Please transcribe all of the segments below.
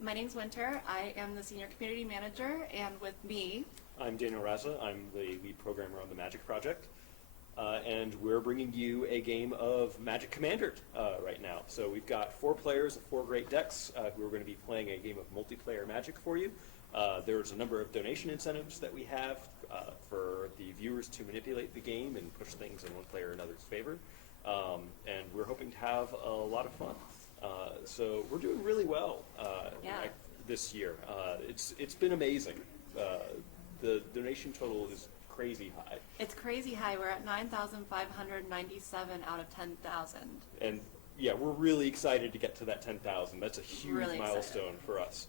My name's Winter. I am the Senior Community Manager, and with me... I'm Daniel Raza. I'm the lead programmer on the Magic Project. And we're bringing you a game of Magic Commander right now. So we've got 4 players of 4 great decks who are going to be playing a game of multiplayer Magic for you. There's a number of donation incentives that we have for the viewers to manipulate the game and push things in one player or another's favor. And we're hoping to have a lot of fun. So we're doing really well this year. It's been amazing. The donation total is crazy high. It's crazy high. We're at 9,597 out of 10,000. And yeah, we're really excited to get to that 10,000. That's a huge Really milestone for us.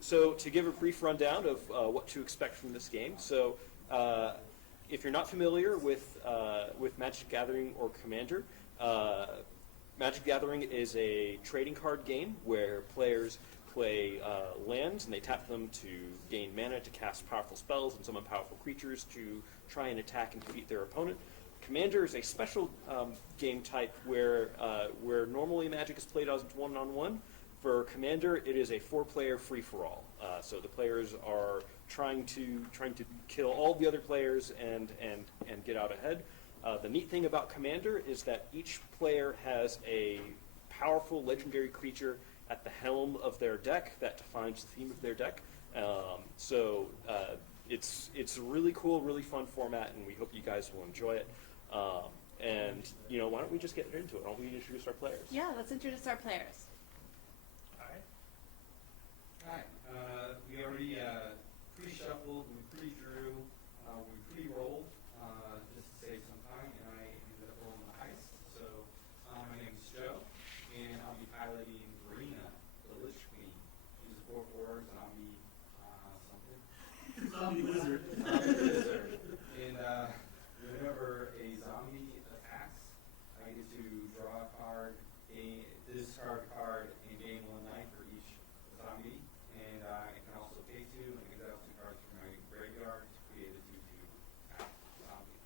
So to give a brief rundown of what to expect from this game. So if you're not familiar with Magic Gathering or Commander, Magic Gathering is a trading card game where players play lands and they tap them to gain mana to cast powerful spells and summon powerful creatures to try and attack and defeat their opponent. Commander is a special game type where normally Magic is played as one-on-one. For Commander, it is a 4-player free-for-all. So the players are trying to kill all the other players and get out ahead. The neat thing about Commander is that each player has a powerful legendary creature at the helm of their deck that defines the theme of their deck. It's a really cool, really fun format, and we hope you guys will enjoy it. And why don't we just get into it? Why don't we introduce our players? Yeah, let's introduce our players. Hi. We already pre-shuffled, we pre-drew, we pre-rolled just to save some time, and I ended up rolling the heist. So my name is Joe, and I'll be piloting Verena, the Lich Queen. She's a 4/4 zombie something. Zombie lizard. Zombie lizard. And whenever a zombie attacks, I get to draw a card, discard a card, and gain 1 life for each zombie. And I can also pay 2 and exile 2 cards from my graveyard to create a 2/2 attack zombie.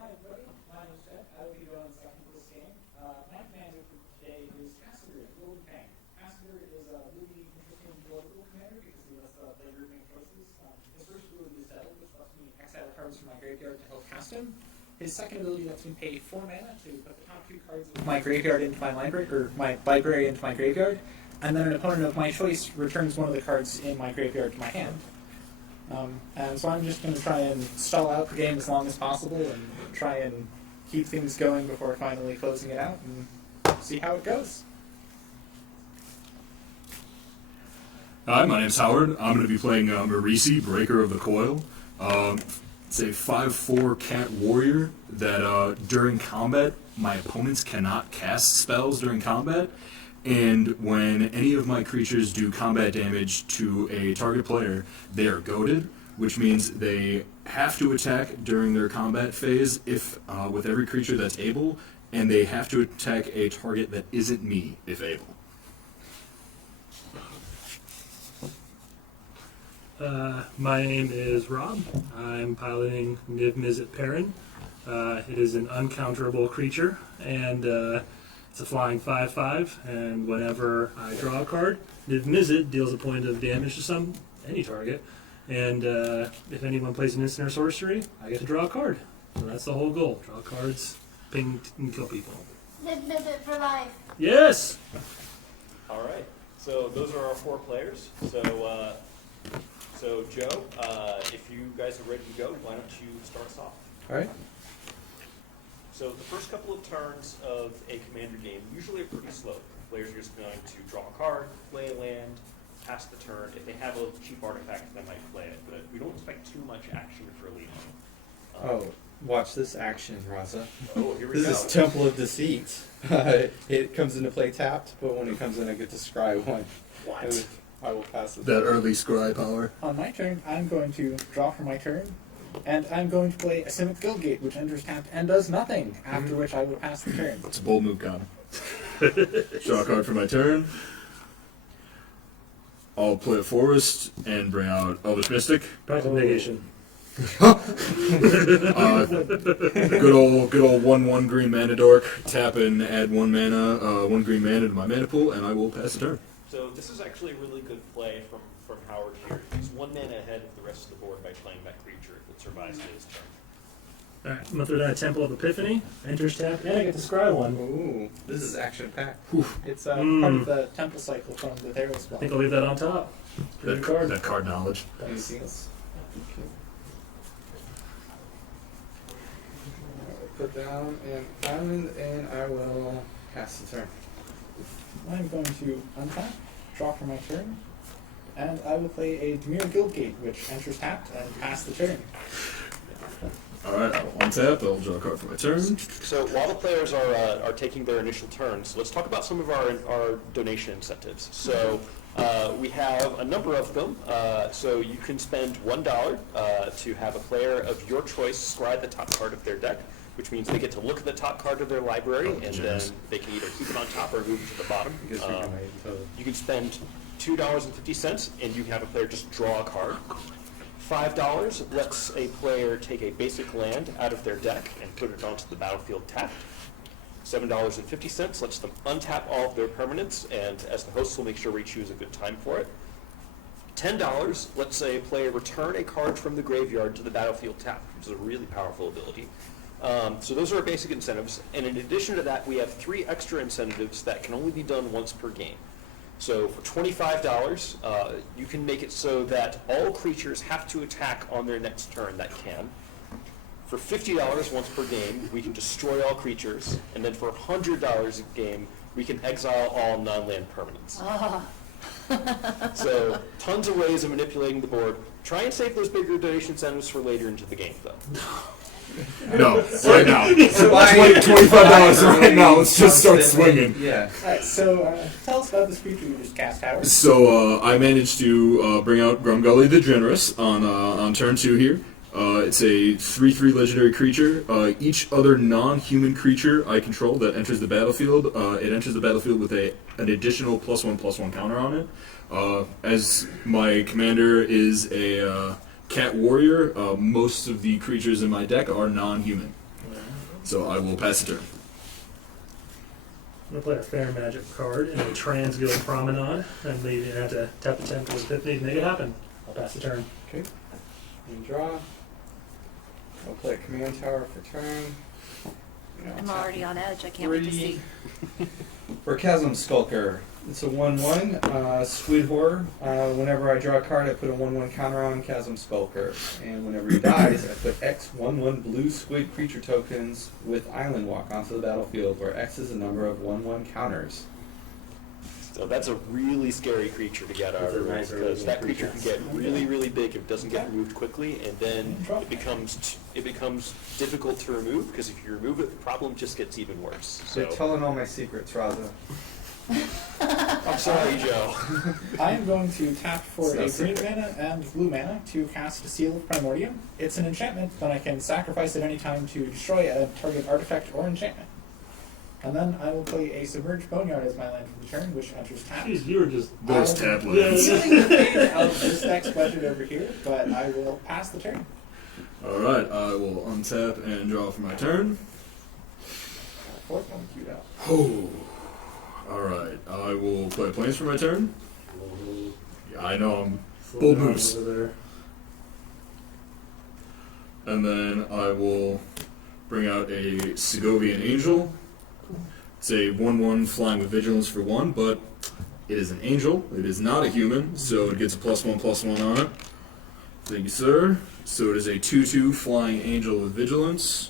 Hi everybody, my name is Jeff. I will be running the second of this game. My commander for today is Casper, Golden Fang. Casper is a really interesting political commander because he lets play grouping choices. His first ability is Delve, which lets me exile cards from my graveyard to help cast him. His second ability lets me pay 4 mana to put the top 2 cards of my graveyard into my library, or my library into my graveyard. And then an opponent of my choice returns one of the cards in my graveyard to my hand. And so I'm just going to try and stall out the game as long as possible and try and keep things going before finally closing it out and see how it goes. Hi, my name's Howard. I'm going to be playing Marisi, Breaker of the Coil. It's a 5/4 cat warrior that during combat, my opponents cannot cast spells during combat. And when any of my creatures do combat damage to a target player, they are goaded, which means they have to attack during their combat phase if with every creature that's able, and they have to attack a target that isn't me if able. My name is Rob. I'm piloting Niv Mizzet Perrin. It is an uncounterable creature, and it's a flying 5/5, and whenever I draw a card, Niv Mizzet deals a point of damage to any target, and if anyone plays an instant or sorcery, I get to draw a card. So that's the whole goal. Draw cards, ping, and kill people. Niv Mizzet for life. Yes! All right. So those are our 4 players. So Joe, if you guys are ready to go, why don't you start us off? All right. So the first couple of turns of a Commander game usually are pretty slow. Players are just going to draw a card, play a land, pass the turn. If they have a cheap artifact, they might play it, but we don't expect too much action for Leo. Watch this action, Raza. Oh, here we go. This is Temple of Deceit. It comes into play tapped, but when it comes in, I get to scry 1. What? I will pass it. That early scry power. On my turn, I'm going to draw for my turn, and I'm going to play a Simic Guildgate, which enters tapped and does nothing, after which I will pass the turn. That's a bold move, Con. Draw a card for my turn. I'll play a forest and bring out Elvish Mystic. Back to negation. Good old 1/1 green mana dork. Tap and add 1 mana, 1 green mana to my mana pool, and I will pass the turn. So this is actually a really good play from Howard here. He's 1 mana ahead of the rest of the board by playing that creature if it survives his turn. Alright, I'm gonna throw down a Temple of Epiphany, enters tap, and I get to scry one. Ooh, this is action packed. It's part of the temple cycle from the Theros I spell. think I'll leave that on top. Pretty good card. That card knowledge. Thanks. Anything else? Put down an island, and I will pass the turn. I'm going to untap, draw for my turn, and I will play a Demir Guildgate, which enters tapped and pass the turn. Alright, I will untap, I'll draw a card for my turn. So while the players are taking their initial turns, let's talk about some of our donation incentives. So we have a number of them. So you can spend $1 to have a player of your choice scry the top card of their deck, which means they get to look at the top card of their library, and then they can either keep it on top or move it to the bottom. I guess we can wait until. You can spend $2.50, and you can have a player just draw a card. $5 lets a player take a basic land out of their deck and put it onto the battlefield tapped. $7.50 lets them untap all of their permanents, and as the host will make sure we choose a good time for it. $10 lets a player return a card from the graveyard to the battlefield tapped, which is a really powerful ability. So those are our basic incentives, and in addition to that, we have 3 extra incentives that can only be done once per game. So for $25, you can make it so that all creatures have to attack on their next turn that can. For $50 once per game, we can destroy all creatures, and then for $100 a game, we can exile all non-land permanents. So tons of ways of manipulating the board. Try and save those bigger donation incentives for later into the game, though. No, right now. So why- $25 right now, let's just start swinging. Yeah. Alright, so tell us about this creature you just cast, Howard. So I managed to bring out Grumgully the Generous on turn 2 here. It's a 3/3 legendary creature. Each other non-human creature I control that enters the battlefield, it enters the battlefield with an additional +1/+1 counter on it. As my commander is a cat warrior, most of the creatures in my deck are non-human. So I will pass the turn. I'm going to play a Fair Magic card in a Transguild Promenade, and maybe I have to tap the Temple of Epiphany to make it happen. I'll pass the turn. Okay. And draw. I'll play a command tower for turn. I'm already on edge. I can't wait to see. For Chasm Skulker, it's a 1/1 squid horror. Whenever I draw a card, I put a 1/1 counter on Chasm Skulker, and whenever he dies, I put X 1/1 blue squid creature tokens with Island Walk onto the battlefield, where X is a number of 1/1 counters. So that's a really scary creature to get out That's a of nice because that early creature can get really, really big if it doesn't get removed quickly, and then it becomes difficult to remove because if you remove it, the problem just gets even worse. You're So telling all my secrets, Raza. I'm sorry, Joe. I am going to tap for a green mana and blue mana to cast Seal of Primordium. It's an enchantment, but I can sacrifice at any time to destroy a target artifact or enchantment. And then I will play a Submerged Boneyard as my land for the turn, which enters tapped. Jeez, you were just... Those tap lands. I'm using the page out of this deck's budget over here, but I will pass the turn. Alright, I will untap and draw for my turn. Fourth one queued out. Oh. Alright, I will play Plains for my turn. Yeah, I know I'm bold moves. Over there. And then I will bring out a Segovian Angel. It's a 1/1 flying with vigilance for 1, but it is an angel. It is not a human, so it gets a +1/+1 on it. Thank you, sir. So it is a 2/2 flying angel with vigilance.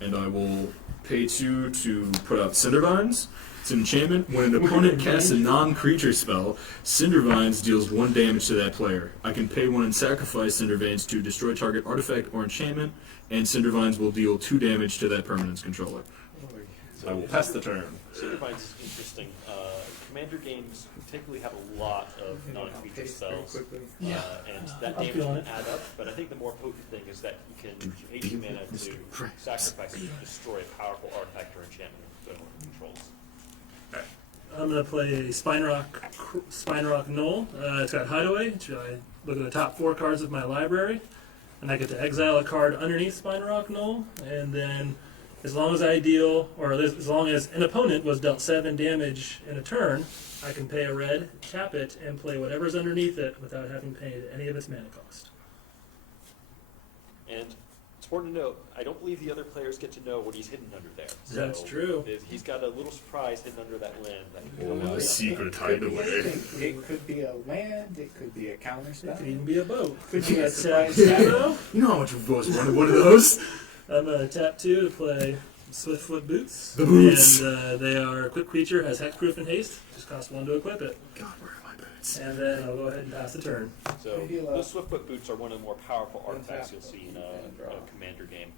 And I will pay 2 to put out Cindervines. It's an enchantment. When an opponent casts a non-creature spell, Cindervines deals 1 damage to that player. I can pay 1 and sacrifice Cindervines to destroy target artifact or enchantment, and Cindervines will deal 2 damage to that permanent's controller. I will pass the turn. Cindervines is interesting. Commander games typically have a lot of non-creature spells, and that I'm damage feeling can add up. But I think the more potent thing is that you can pay 2 mana to sacrifice it to destroy a powerful artifact or enchantment with controls. I'm going to play a Spine Rock Knoll. It's got Hideaway. Should I look at the top 4 cards of my library? and I get to exile a card underneath Spine Rock Knoll, and then as long as I deal, or as long as an opponent was dealt 7 damage in a turn, I can pay a red, tap it, and play whatever's underneath it without having paid any of its mana cost. And it's important to note, I don't believe the other players get to know what he's hidden under there. That's true. He's got a little surprise hidden under that land. That can Oh, come out. the secret hidden away. It could be a land, it could be a counter spell. It could even be a boat. Could be a Tap surprise 2, attack. though. You know how much of us wanted one of those? I'm going to tap 2 to play Swiftfoot Boots. The boots. And they are equip creature, has hexproof and haste. Just costs 1 to equip it. God, where are my boots? And then I'll go ahead and pass the turn. So Maybe a- those Swiftfoot Boots are one of the more powerful artifacts Untap. you'll see in And draw. a commander game.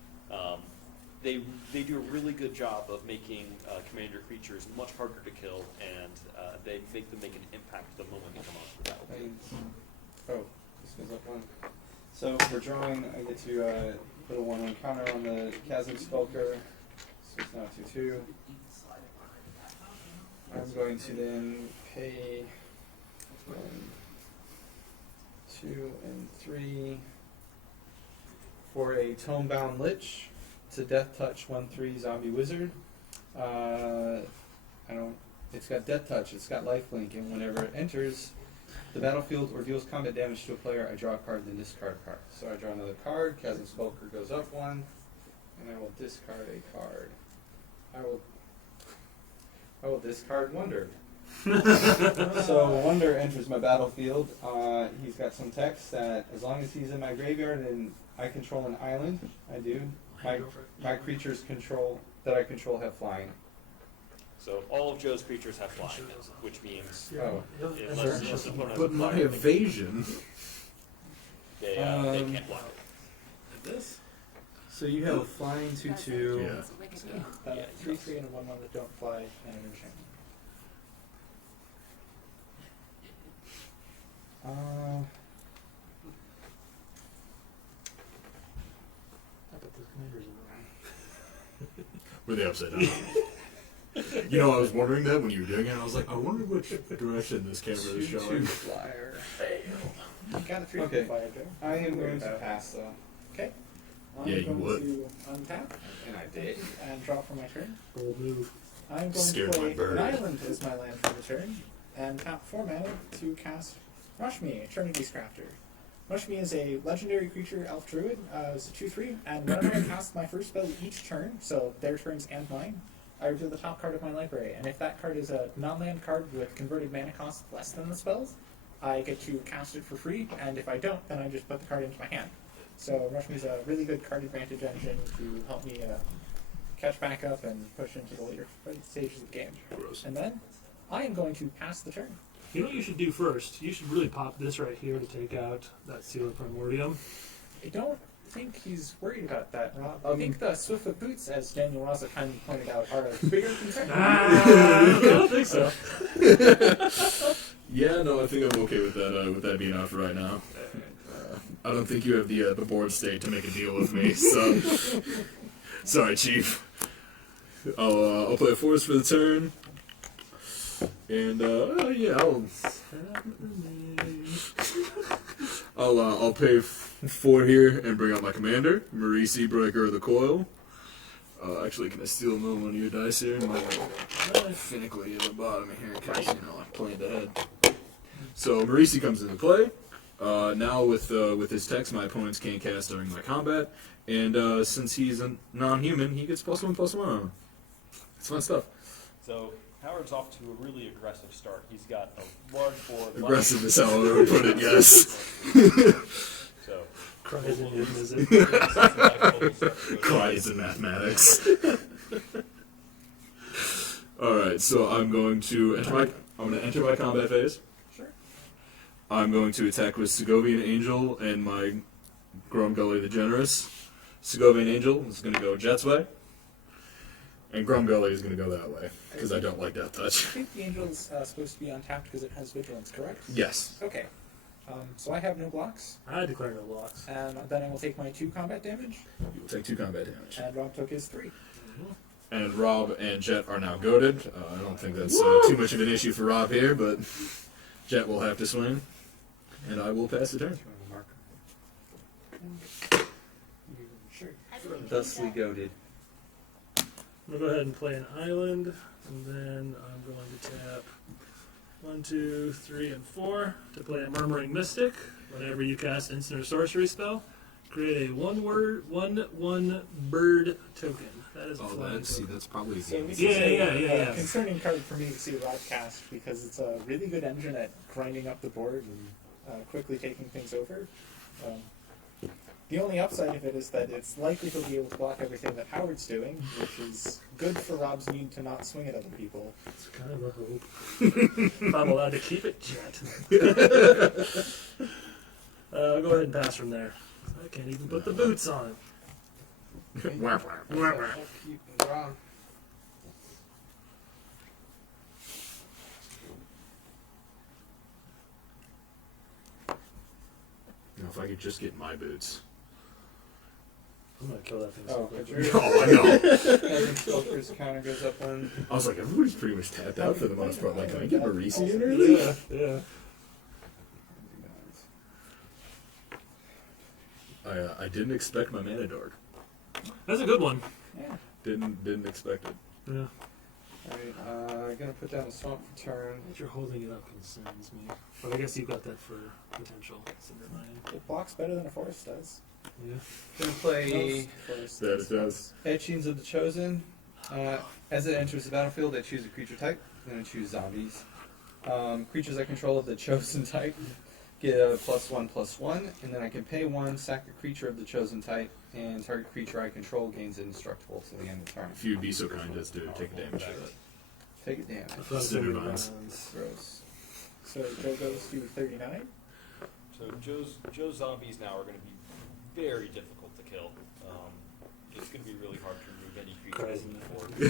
They do a really good job of making commander creatures much harder to kill, and they make them make an impact the moment they come onto the battlefield. Oh, this goes up 1. So for drawing, I get to put a 1/1 counter on the Chasm Skulker. So it's now 2/2. I'm going to then pay 1, 2, and 3 for a Tomebound Lich. It's a Death Touch 1/3 zombie wizard. It's got Death Touch, it's got Lifelink, and whenever it enters the battlefield or deals combat damage to a player, I draw a card, then discard a card. So I draw another card, Chasm Skulker goes up 1, and I will discard a card. I will discard Wonder. So Wonder enters my battlefield. He's got some text that as long as he's in my graveyard and I control an island, I do. My creatures that I control have flying. So all of Joe's creatures have flying, which means Oh. unless the opponent has a But my flyer, evasion. they can't block it. This? So you have a flying 2/2. Yeah. Yeah, 3/3 and a 1/1 that don't fly and an enchantment. I put those commanders in the wrong. Were they upside down? You know, I was wondering that when you were doing it. I was like, I wonder which direction this camera is 2/2 showing. flyer. You got a 3 Okay. flyer, Joe. I am going to pass though. Okay. I'm Yeah, you going would. to untap And I did. and draw for my turn. Bold move. I'm going Scared to my play bird. an island as my land for the turn, and tap 4 mana to cast Rushme, Eternity's Crafter. Rushme is a legendary creature, elf druid. It's a 2/3, and whenever I cast my first spell each turn, so their turns and mine, I reveal the top card of my library. And if that card is a non-land card with converted mana cost less than the spells, I get to cast it for free, and if I don't, then I just put the card into my hand. So Rushme is a really good card advantage engine to help me catch back up and push into the later stages of the game. Gross. And then I am going to pass the turn. You know what you should do first? You should really pop this right here to take out that Seal of Primordium. I don't think he's worried about that, Rob. I think the Swiftfoot Boots, as Daniel Rosa kind of pointed out, are a bigger concern. I don't think so. Yeah, no, I think I'm okay with that being out for right now. I don't think you have the board state to make a deal with me, so sorry, Chief. I'll play a force for the turn, and yeah, I'll pay 4 here and bring out my commander, Marisi, Breaker of the Coil. Actually, can I steal another one of your dice here? Finically at the bottom here, because you know I played ahead. So Marisi comes into play. Now with his text, my opponents can't cast during my combat, and since he's a non-human, he gets +1/+1. It's fun stuff. So Howard's off to a really aggressive start. He's got a large board. Aggressive is how I would put it. Yes. So Cries in him, is it? Cries in mathematics. All right, so I'm going to enter my combat phase. Sure. I'm going to attack with Segovian Angel and my Grumgully the Generous. Segovian Angel is going to go Jet's way, and Grumgully is going to go that way, because I don't like Death Touch. I think the Angel's supposed to be untapped because it has Vigilance, correct? Yes. Okay. So I have no blocks, I declare no blocks. and then I will take my 2 combat damage, You will take 2 combat damage. and Rob took his 3. And Rob and Jet are now goaded. I don't think that's too much of an issue for Rob here, but Jet will have to swing, and I will pass the turn. Do you want a marker? Thusly goaded. I'm going to go ahead and play an island, and then I'm going to tap 1, 2, 3, and 4 to play a Murmuring Mystic. Whenever you cast instant or sorcery spell, create a 1/1 bird token. That is a flying token. that's probably So this Yeah, is a yeah. concerning card for me to see Rob cast because it's a really good engine at grinding up the board and quickly taking things over. The only upside of it is that it's likely he'll be able to block everything that Howard's doing, which is good for Rob's need to not swing at other people. It's kind of a hope. If I'm allowed to keep it, Jet. I'll go ahead and pass from there. I can't even put the boots on it. Keep draw. If I could just get my boots. I'm going to kill that thing Oh, so quick. but Oh, I know. Chasm Skulker's counter goes up one. I was like, everybody's pretty much tapped out for the most part. Like, can I get Marisi in early? Yeah. I didn't expect my mana dark. That's a good one. Yeah. Didn't expect it. Yeah. Alright, gonna put down a swamp for turn. That you're holding it up concerns me. But I guess you've got that for potential Cinder Mine. It blocks better than a forest does. Yeah. Gonna play Forest That it does. Etchings of the Chosen. As it enters the battlefield, I choose a creature type. I'm gonna choose zombies. Creatures I control of the Chosen type get a +1/+1, and then I can pay 1, sack a creature of the Chosen type, and target creature I control gains indestructible till the end of the turn. If you'd be so kind as to take a damage for that. Take it damage. I thought Cinder Cinder Mines. Mines. Gross. So Joe goes to 39. So Joe's zombies now are going to be very difficult to kill. It's going to be really hard to remove any creatures Crazy. from the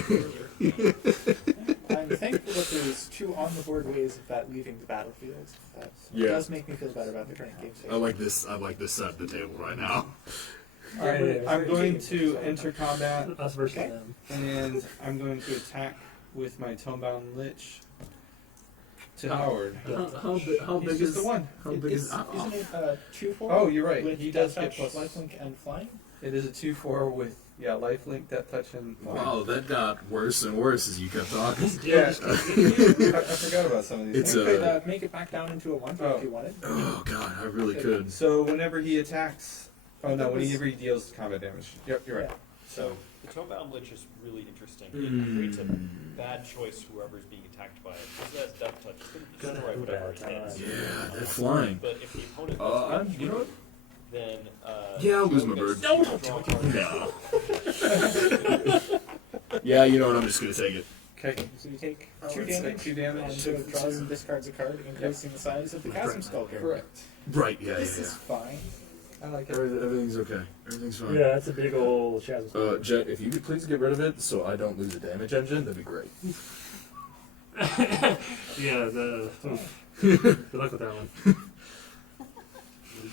board. I'm thankful that there's 2 on the board ways of that leaving the battlefield. That Yeah. does make me feel better about the current game state. I like this side of the table right now. Alright, I'm going to enter combat, Us versus Okay. them. and I'm going to attack with my Tomebound Lich to Howard. How He's big just is the one. How big is? Isn't it 2/4? Oh, you're right. With He does Death get Touch, plus. lifelink, and flying. It is a 2/4 with lifelink, death touch, and Wow, that got worse and worse as you kept talking. Yeah, I forgot about some of these It's things. You could make it back down into a 1 Oh. if you wanted. Oh god, I really could. So whenever he attacks, whenever he deals combat damage. Yep, you're right. Yeah. So the Tomebound Lich is really interesting. Mm. It creates a bad choice whoever's being attacked by it. Because it has death touch. It's going to Gonna destroy have a whatever bad it hits. Yeah, they're flying. But if the opponent You know what? then Yeah, I'll lose Joe my gets bird. to draw a card. No. Yeah, you know what? I'm just gonna take it. Okay. So you take Oh, 2 let's take damage, 2 damage. and Joe draws and discards a card, increasing the size of the Chasm Skulker. Correct. Right. Yeah. This Yeah. is fine. I like it. Everything's okay. Everything's fine. Yeah, that's a big old chasm. Jet, if you could please get rid of it so I don't lose a damage engine, that'd be great. Yeah, good luck with that one.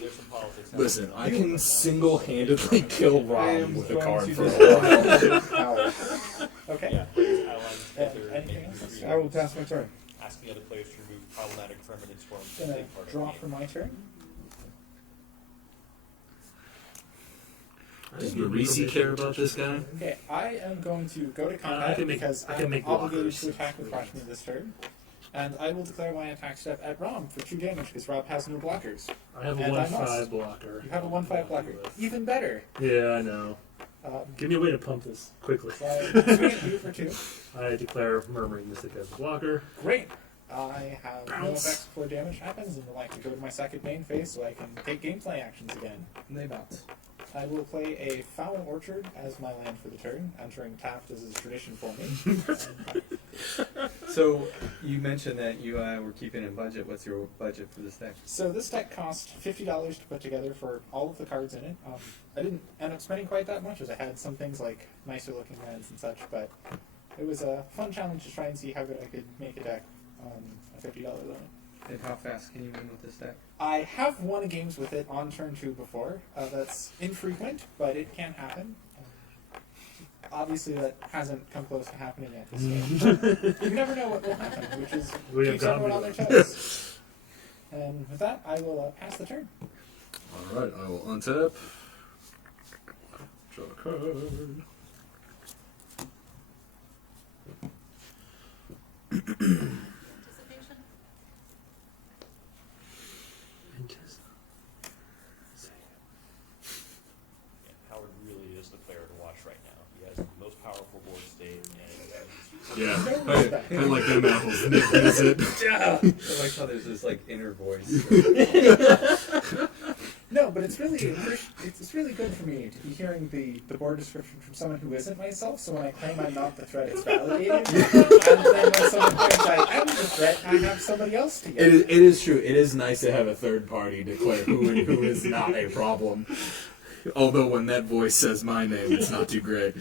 There's some politics. Listen, I can single-handedly kill Rom with a card for a while. Okay. Yeah, players outlines anything else? I will pass my turn. asking other players to remove problematic permanents from a Gonna big part of draw the for game. my turn. Does Marisi care about this guy? Okay, I am going to go to I combat can make- because I can I'm make obligated blockers. to attack with Rashmi this turn. And I will declare my attack step at Rom for 2 damage because Rob has no blockers. I have a And I 1/5 must. blocker. You have a 1/5 blocker. Even better. Yeah, I know. Um, Give me a way to pump this quickly. so I swing at you for 2. I declare Murmuring Mystic as a blocker. Great. I have no Bounce. effects before damage happens and would like to go to my second main phase so I can take gameplay actions again. And they bounce. I will play a Foul Orchard as my land for the turn, entering tapped as is tradition for me. So you mentioned that you were keeping in budget. What's your budget for this deck? So this deck cost $50 to put together for all of the cards in it. I didn't end up spending quite that much as I had some things like nicer looking lands and such, but it was a fun challenge to try and see how good I could make a deck on a $50 limit. And how fast can you win with this deck? I have won games with it on turn 2 before. That's infrequent, but it can happen. Obviously, that hasn't come close to happening at this game. You never know what will happen, which is We have keeps everyone gone on their toes. And with that, I will pass the turn. Alright, I will untap. Draw a card. Anticipation? Yeah, Howard really is the player to watch right now. He has the most powerful board state, and Yeah, I like them apples. Nick is it. I like how there's this like inner voice. No, but it's really it's really good for me to be hearing the board description from someone who isn't myself. So when I claim I'm not the threat, it's validated. And then when someone claims I am the threat, I have somebody else to get. It is true. It is nice to have a third party declare who is not a problem. Although when that voice says my name, it's not too great.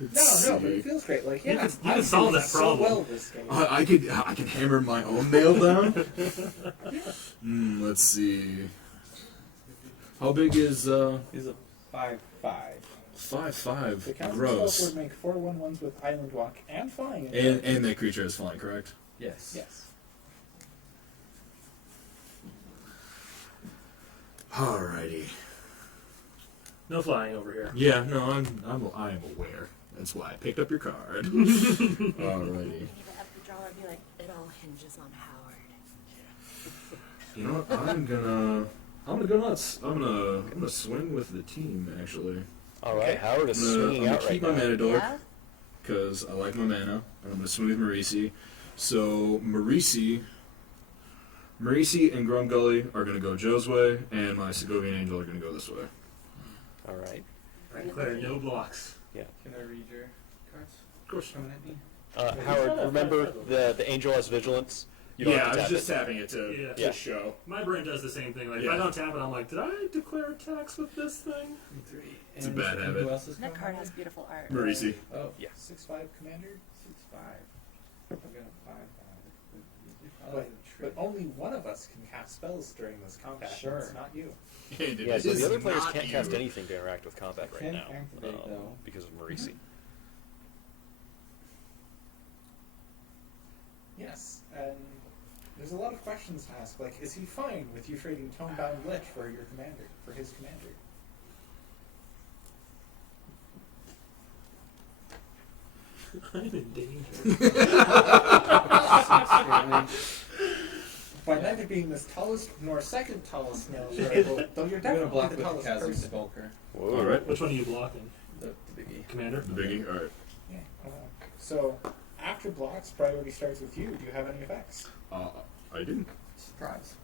No, but it feels great. Like, yeah, You can solve that problem. So well this game. I could hammer my own nail down. Let's see. How big is He's a 5/5. 5/5? The council Gross. would make 4 1/1s with Island Walk and flying. And that creature is flying, correct? Yes. Yes. Alrighty. No flying over here. Yeah, no, I am aware. That's why I picked up your card. Alrighty. You need to have the drawer and be like, it all hinges on Howard. You know what? I'm gonna go nuts. I'm gonna swing with the team actually. all right, Howard is I'm swinging gonna out right keep now. my mana dork Yeah? because I like my mana, and I'm gonna swing with Marisi. So Marisi and Grumgully are gonna go Joe's way, and my Segovian Angel are gonna go this way. All right. Right, Claire, no blocks. Can I read your cards? Of course. Coming at me? Howard, remember the angel has vigilance. You don't Yeah, have I to was tap just it. tapping it to Yeah. show. My brain does the same thing. Like, if Yeah. I don't tap it, I'm like, did I declare attacks with this thing? 3. It's a bad habit. Who else is That coming? card has beautiful art. Marisi. Oh, Yeah. 6/5 commander. 6/5. I'm gonna 5/5. But only one of us can cast spells during this combat. and Sure. It's not you. Yeah, so the other players can't cast anything to interact with combat right Can't now activate, though. because of Marisi. Yes, and there's a lot of questions to ask. Like, is he fine with you trading Tonebound Lich for your commander, for his commander? I'm in danger. By neither being this tallest nor second tallest snail, you're able, though you're I'm gonna definitely block the with the tallest Chasm person. Skulker. Whoa. All right. Which one are you blocking? The biggie. Commander? The biggie. All right. Yeah. So, after blocks, priority starts with you. Do you have any effects? I do. Surprise.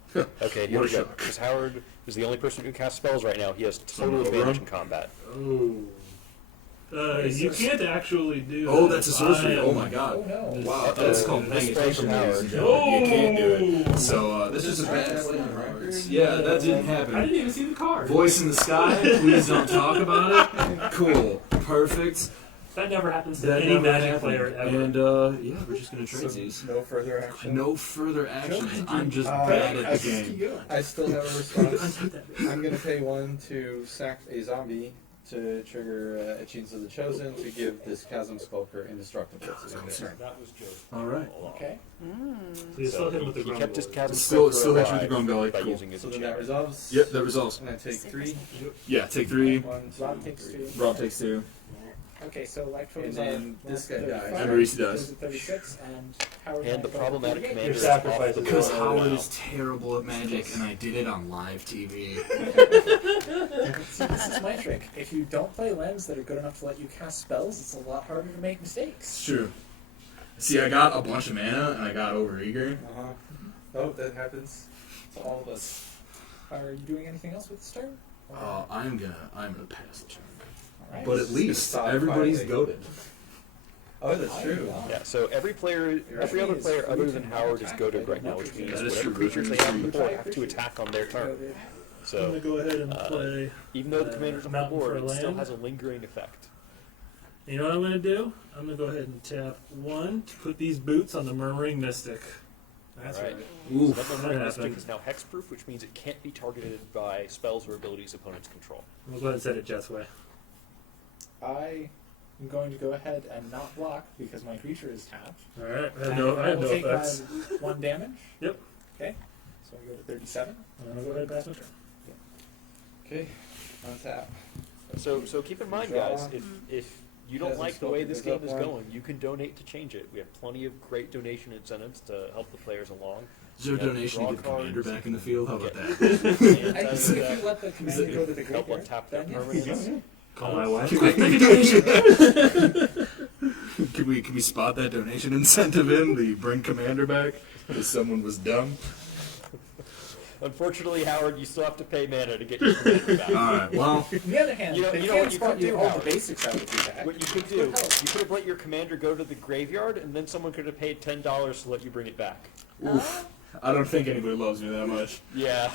Okay, here What we a go. shock. Because Howard is the only person who can cast spells right now. He has total Someone advantage overrun? in combat. Oh. You can't actually do Oh, that. that's a sorcery. I Oh am- my god. Oh no. Wow, that's called This paying strike from attention, ladies Howard. and gentlemen. You can't do Oh. it. So this is a bad record. Yeah, that didn't I happen. didn't even see the card. Voice in the sky. Please don't talk about it. Cool. Perfect. That never happens to That any never Magic happened. player ever. And yeah, we're just gonna trade these. So, no further action. No further actions. I'm just Uh, bad at As the to game. you. I still have a response. Untap that. I'm gonna pay 1 to sack a zombie to trigger Etchings of the Chosen to give this Chasm Skulker indestructible. That was Joe's. All right. Okay. So you still hit him with the he kept his Grumble. chasm Still Skulker hit you with the alive Grumgully. by Cool. using his So then that enchantment. resolves. Yep, that resolves. And I take 3. Yeah, take 3. 1, 2, Rob takes 2. Rob takes 2. Okay, so electros And then are this guy dies. 35, And Reese does. Those are 36, and Howard And the Knight problematic goes commander is sacrifice off the is Because board Howard now. is terrible at magic, and I did it on live TV. 38. See, this is my trick. If you don't play lands that are good enough to let you cast spells, it's a lot harder to make mistakes. It's true. See, I got a bunch of mana, and I got overeager. Oh, that happens to all of us. Are you doing anything else with this turn? I'm gonna pass the turn. Alright. But at least everybody's goaded. Oh, that's true. Yeah, so every other player other than Howard is goaded right now, which means That is whatever true. creatures they have on the board have to attack on their turn. Noted. I'm So gonna go ahead and play. even though the commander's on the Mountain for board, a it still land. has a lingering effect. You know what I'm gonna do? I'm gonna go ahead and tap 1 to put these boots on the Murmuring Mystic. That's All right. right. Oof. That that Murmuring Mystic happened. is now hexproof, which means it can't be targeted by spells or abilities opponents control. We'll go ahead and set it Jet's way. I am going to go ahead and not block because my creature is tapped. Alright, I have And no I will take effects. my 1 damage. Yep. Okay. So I go to 37. I'm gonna go ahead and pass my turn. Okay, untap. So So keep in mind, Draw. guys, if you don't Hasn't like the way spoken this his game up is one. going, you can donate to change it. We have plenty of great donation incentives to help the players along. Is there a Yeah, donation to draw get the commander cards. back in the field? How about Yeah. that? I think if you let the commander go to the Help graveyard, untap then their yeah. permanents. Call my wife. Can we spot that donation incentive in the bring commander back because someone was dumb? Unfortunately, Howard, you still have to pay mana to get your commander back. All right. Well, On the other hand, You know they what can't you spot could you do, all the Howard? basics out of your deck. What you could do, you could have let your commander go to the graveyard, and then someone could have paid $10 to let you bring it back. oof. I don't think anybody loves me that much. Yeah.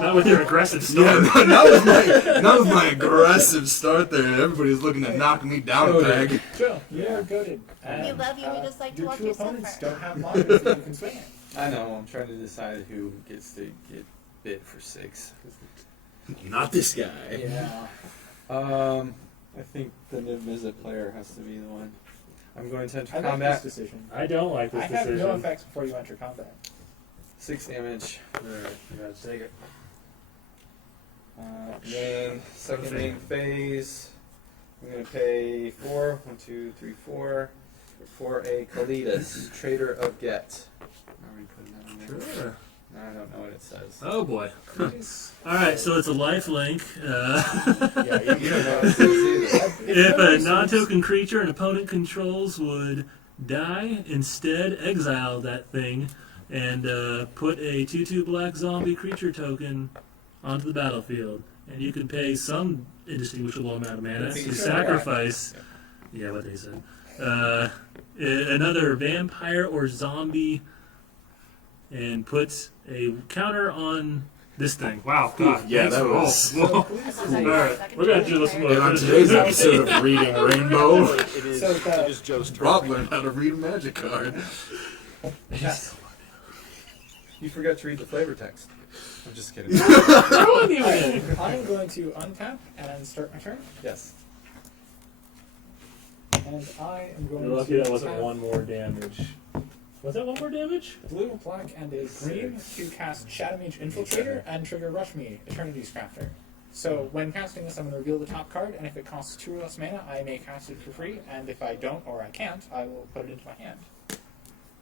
Not with your aggressive Yeah, start. not with my aggressive start there. Everybody's looking to knock me down a peg. Joe, you're goaded. We love you, we just like to your watch two you opponents suffer. don't have monsters that you can swing at. I know. I'm trying to decide who gets to get bit for 6. Not this guy. Yeah. I think the Niv Mizzet player has to be the one. I'm going to enter I like combat. this decision. I don't like this I have decision. no effects before you enter combat. 6 damage. Alright, you gotta take it. Then second main phase, I'm gonna pay 4. 1, 2, 3, 4 for a Kalidas, Trader of Get. I'm already putting that in there. Sure. I don't know what it says. Oh boy. Please. All right, so it's a life link. Yeah, You don't know what it says either. If a non-token creature an opponent controls would die, instead exile that thing and put a 2/2 black zombie creature token onto the battlefield. And you can pay some indistinguishable amount of mana to sacrifice. Yeah, what they said. Another vampire or zombie, and put a counter on this thing. Wow, God, Yeah, thanks that for all. was- So Kalidas is All a- right, we're gonna do this one. And on today's episode of Reading Rainbow, It is, So the- it is Joe's turn. Rob learned how to read a magic card. Yes. You forgot to read the flavor text. I'm just kidding. Ruin the game. I'm going to untap and start my turn, Yes. and I am going You're lucky to that wasn't tap one more damage. Was that one more damage? blue, black, and a green to cast Shadow Mage Infiltrator and trigger Rush Me, Eternity's Crafter. So when casting this, I'm going to reveal the top card, and if it costs 2 or less mana, I may cast it for free, and if I don't or I can't, I will put it into my hand.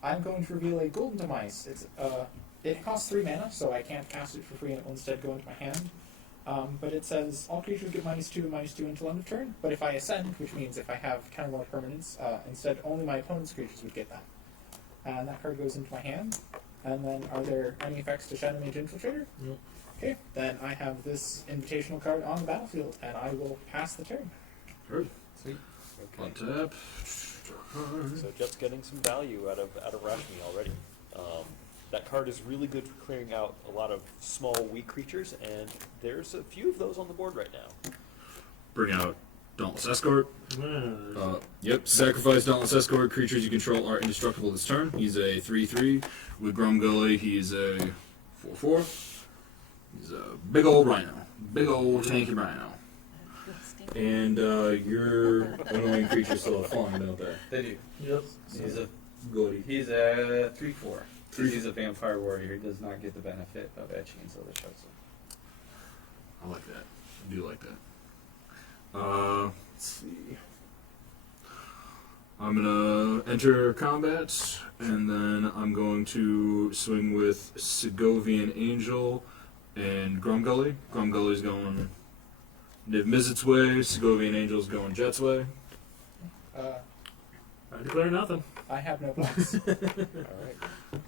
I'm going to reveal a Golden Demise. It costs 3 mana, so I can't cast it for free, and it will instead go into my hand. But it says all creatures get -2/-2 until end of turn. But if I ascend, which means if I have 10 or more permanents, instead only my opponent's creatures would get that. And that card goes into my hand. And then are there any effects to Shadow Mage Infiltrator? Nope. Okay, then I have this invitational card on the battlefield, and I will pass the turn. Sweet. On tap. So Jet's getting some value out of Rashmi already. That card is really good for clearing out a lot of small, weak creatures, and there's a few of those on the board right now. Bring out Dauntless Escort. Yep, sacrifice Dauntless Escort. Creatures you control are indestructible this turn. He's a 3/3. With Grumgully, he's a 4/4. He's a big old rhino. Big old tanky rhino. And your annoying creatures still have flying, don't they? They do. Yep. He's a 3/4. He's a vampire warrior. He does not get the benefit of etching until the show's I like that. I do like that. Let's see. I'm gonna enter combat, and then I'm going to swing with Segovian Angel and Grumgully. Grumgully's going Niv Mizzet's way. Segovian Angel's going Jet's way. I declare nothing. I have no blocks. Alright.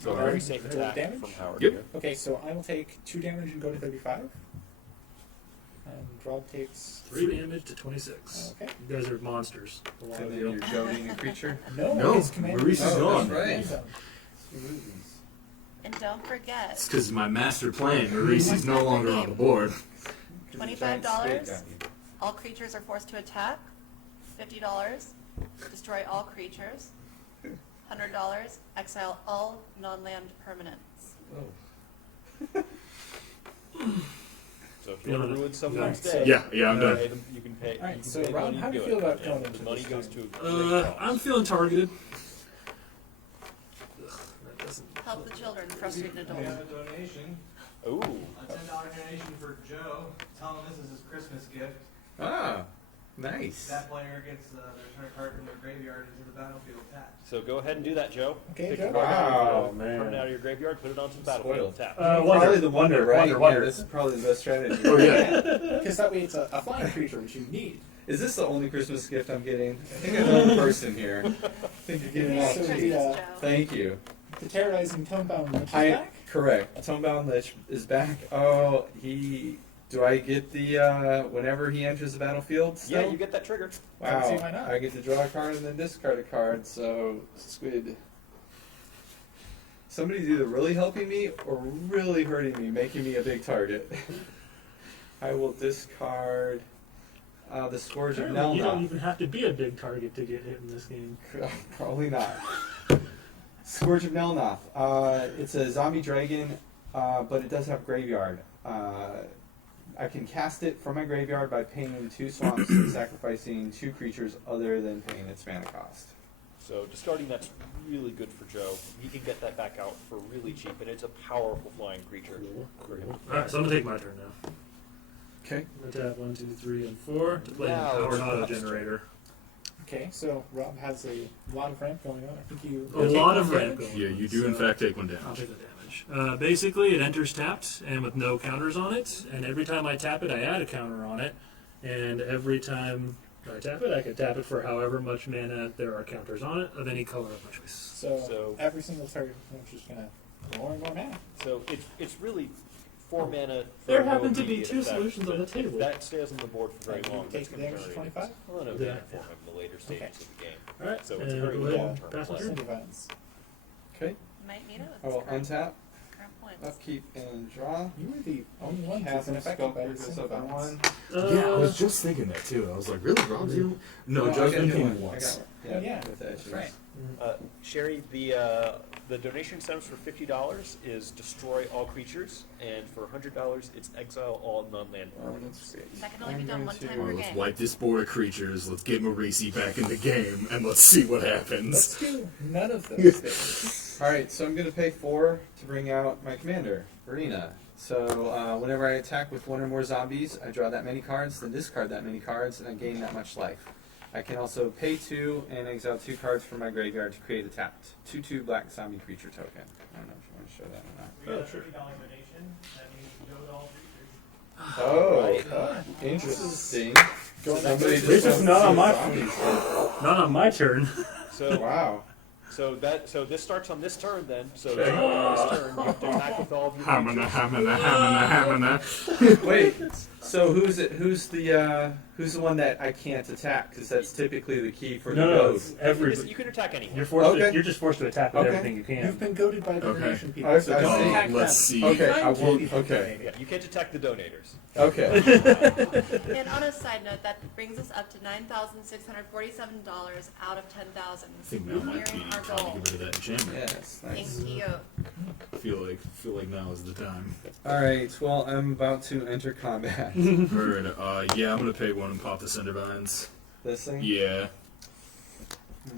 So a Alright. very safe Roll attack damage? from Howard Yep. here. Okay, so I will take 2 damage and go to 35. And Rob takes 3 damage to 26. Okay. You guys are monsters. So then you're goading a creature. No, his No, commander Maurice is is gone. Right. And don't forget, It's because my master plan, Maurice, is no longer on the board. $25. All creatures are forced to attack. $50. Destroy all creatures. $100. Exile all non-land permanents. So if you want to ruin someone's Yeah. day, Yeah, I'm done. pay them, you can pay. Alright, you can so pay Rob, money how to do you do feel it, about and going the into money this goes game? to a great cause. I'm feeling targeted. Ugh, that doesn't. Help the children, frustrated adults. donation. Ooh. A $10 donation for Joe. Tell him this is his Christmas gift. Ah, nice. That player gets their turn card from their graveyard into the battlefield tapped. So go ahead and do that, Joe. Okay, Take Joe. a card out of Wow. your- Man. Turn it out of your graveyard, put it onto the battlefield. Tap. Probably the wonder, right? Wonder. Yeah, this is probably the best strategy. Oh, yeah. Because that way it's a flying creature, which you need. Is this the only Christmas gift I'm getting? I think I'm the only person here. I think you're getting Merry all So three. the, Christmas, Joe. Thank you. The terrorizing Tomebound Lich is I back. correct. Tomebound Lich is back. Oh, do I get the whenever he enters the battlefield? Still? Yeah, you get that trigger. Wow. Don't see why not. I get to draw a card and then discard a card. So Squid. Somebody's either really helping me or really hurting me, making me a big target. I will discard the Scourge of Apparently, you don't Nelna. even have to be a big target to get hit in this game. Probably not. Scourge of Nelnoth. It's a zombie dragon, but it does have graveyard. I can cast it from my graveyard by paying 2 swamps and sacrificing 2 creatures other than paying its mana cost. So discarding that's really good for Joe. He can get that back out for really cheap, and it's a powerful flying creature for him. Alright, so I'm gonna take my turn now. Okay. I'm gonna tap 1, 2, 3, and 4 to play Now the it's powered auto Rob's generator. Okay, so Rob has a lot of ramp going on. I think you. A lot of Take ramp damage? going Yeah, on, you do in so fact take one I'll damage. take the damage. Basically, it enters tapped and with no counters on it, and every time I tap it, I add a counter on it, and every time I tap it, I can tap it for however much mana there are counters on it of any color of my choice. So every single target is just gonna more and more mana. So it's really 4 mana. For There no happen to be immediate 2 effect, solutions on but the table. If that stays on the board for very And you long, take that's the going to damage to generate 25? Well, no Yeah. damage for him in the later stages of the game. Alright, So it's a and very go good ahead long-term and pass play. my turn. Cinder Vines. Okay. Might need it I with will current, untap, current points. upkeep, and draw. You were the only one who's Chasm been affected by Sculptor the goes Cinder up on Vines. one. Yeah, I was just thinking that too. I was like, really, Rob's the only- No, I Joe's got been one. king I got once. one. Oh, yeah. With edges. That's right. Sherry, the donation stems for $50 is destroy all creatures, and for $100 it's exile all non-land Oh, permanents. that's great. That can only be I'm done going one to- time per Let's game. wipe this board of creatures. Let's get Marisi back in the game, and let's see what happens. Let's do none of those things. Alright, so I'm going to pay 4 to bring out my commander, Arena. So whenever I attack with 1 or more zombies, I draw that many cards, then discard that many cards, and I gain that much life. I can also pay 2 and exile 2 cards from my graveyard to create a tapped 2/2 black zombie creature token. I don't know if you want to show that or not. We got a $30 donation. That means we go to all creatures. Oh, Right. interesting. Going Somebody back to This just is wants not to on see my zombies. Not on my turn. So Wow. so this starts on this turn then. So this turn you have to attack with all of your Hamana, creatures. hamana, hamana. Wait. So who's the one that I can't attack? Because that's typically the key for the No, goat. it's every. You can attack anyone. You're forced. Okay. You're just forced to attack with Okay. everything you can. You've been goaded by the Okay. donation people, I- so I don't see. attack Let's them. see. Okay, I Find won't. people Okay. donating. Yeah, you can't attack the donators. Okay. And on a side note, that brings us up to $9,647 out of 10,000. I think now might be Nearing our time to goal. get rid of that enchantment. Yes. Nice. Thank you. Feel like now is the time. All right. Well, I'm about to enter combat. Heard. Yeah, I'm gonna pay 1 and pop the cinder vines. This thing. Yeah.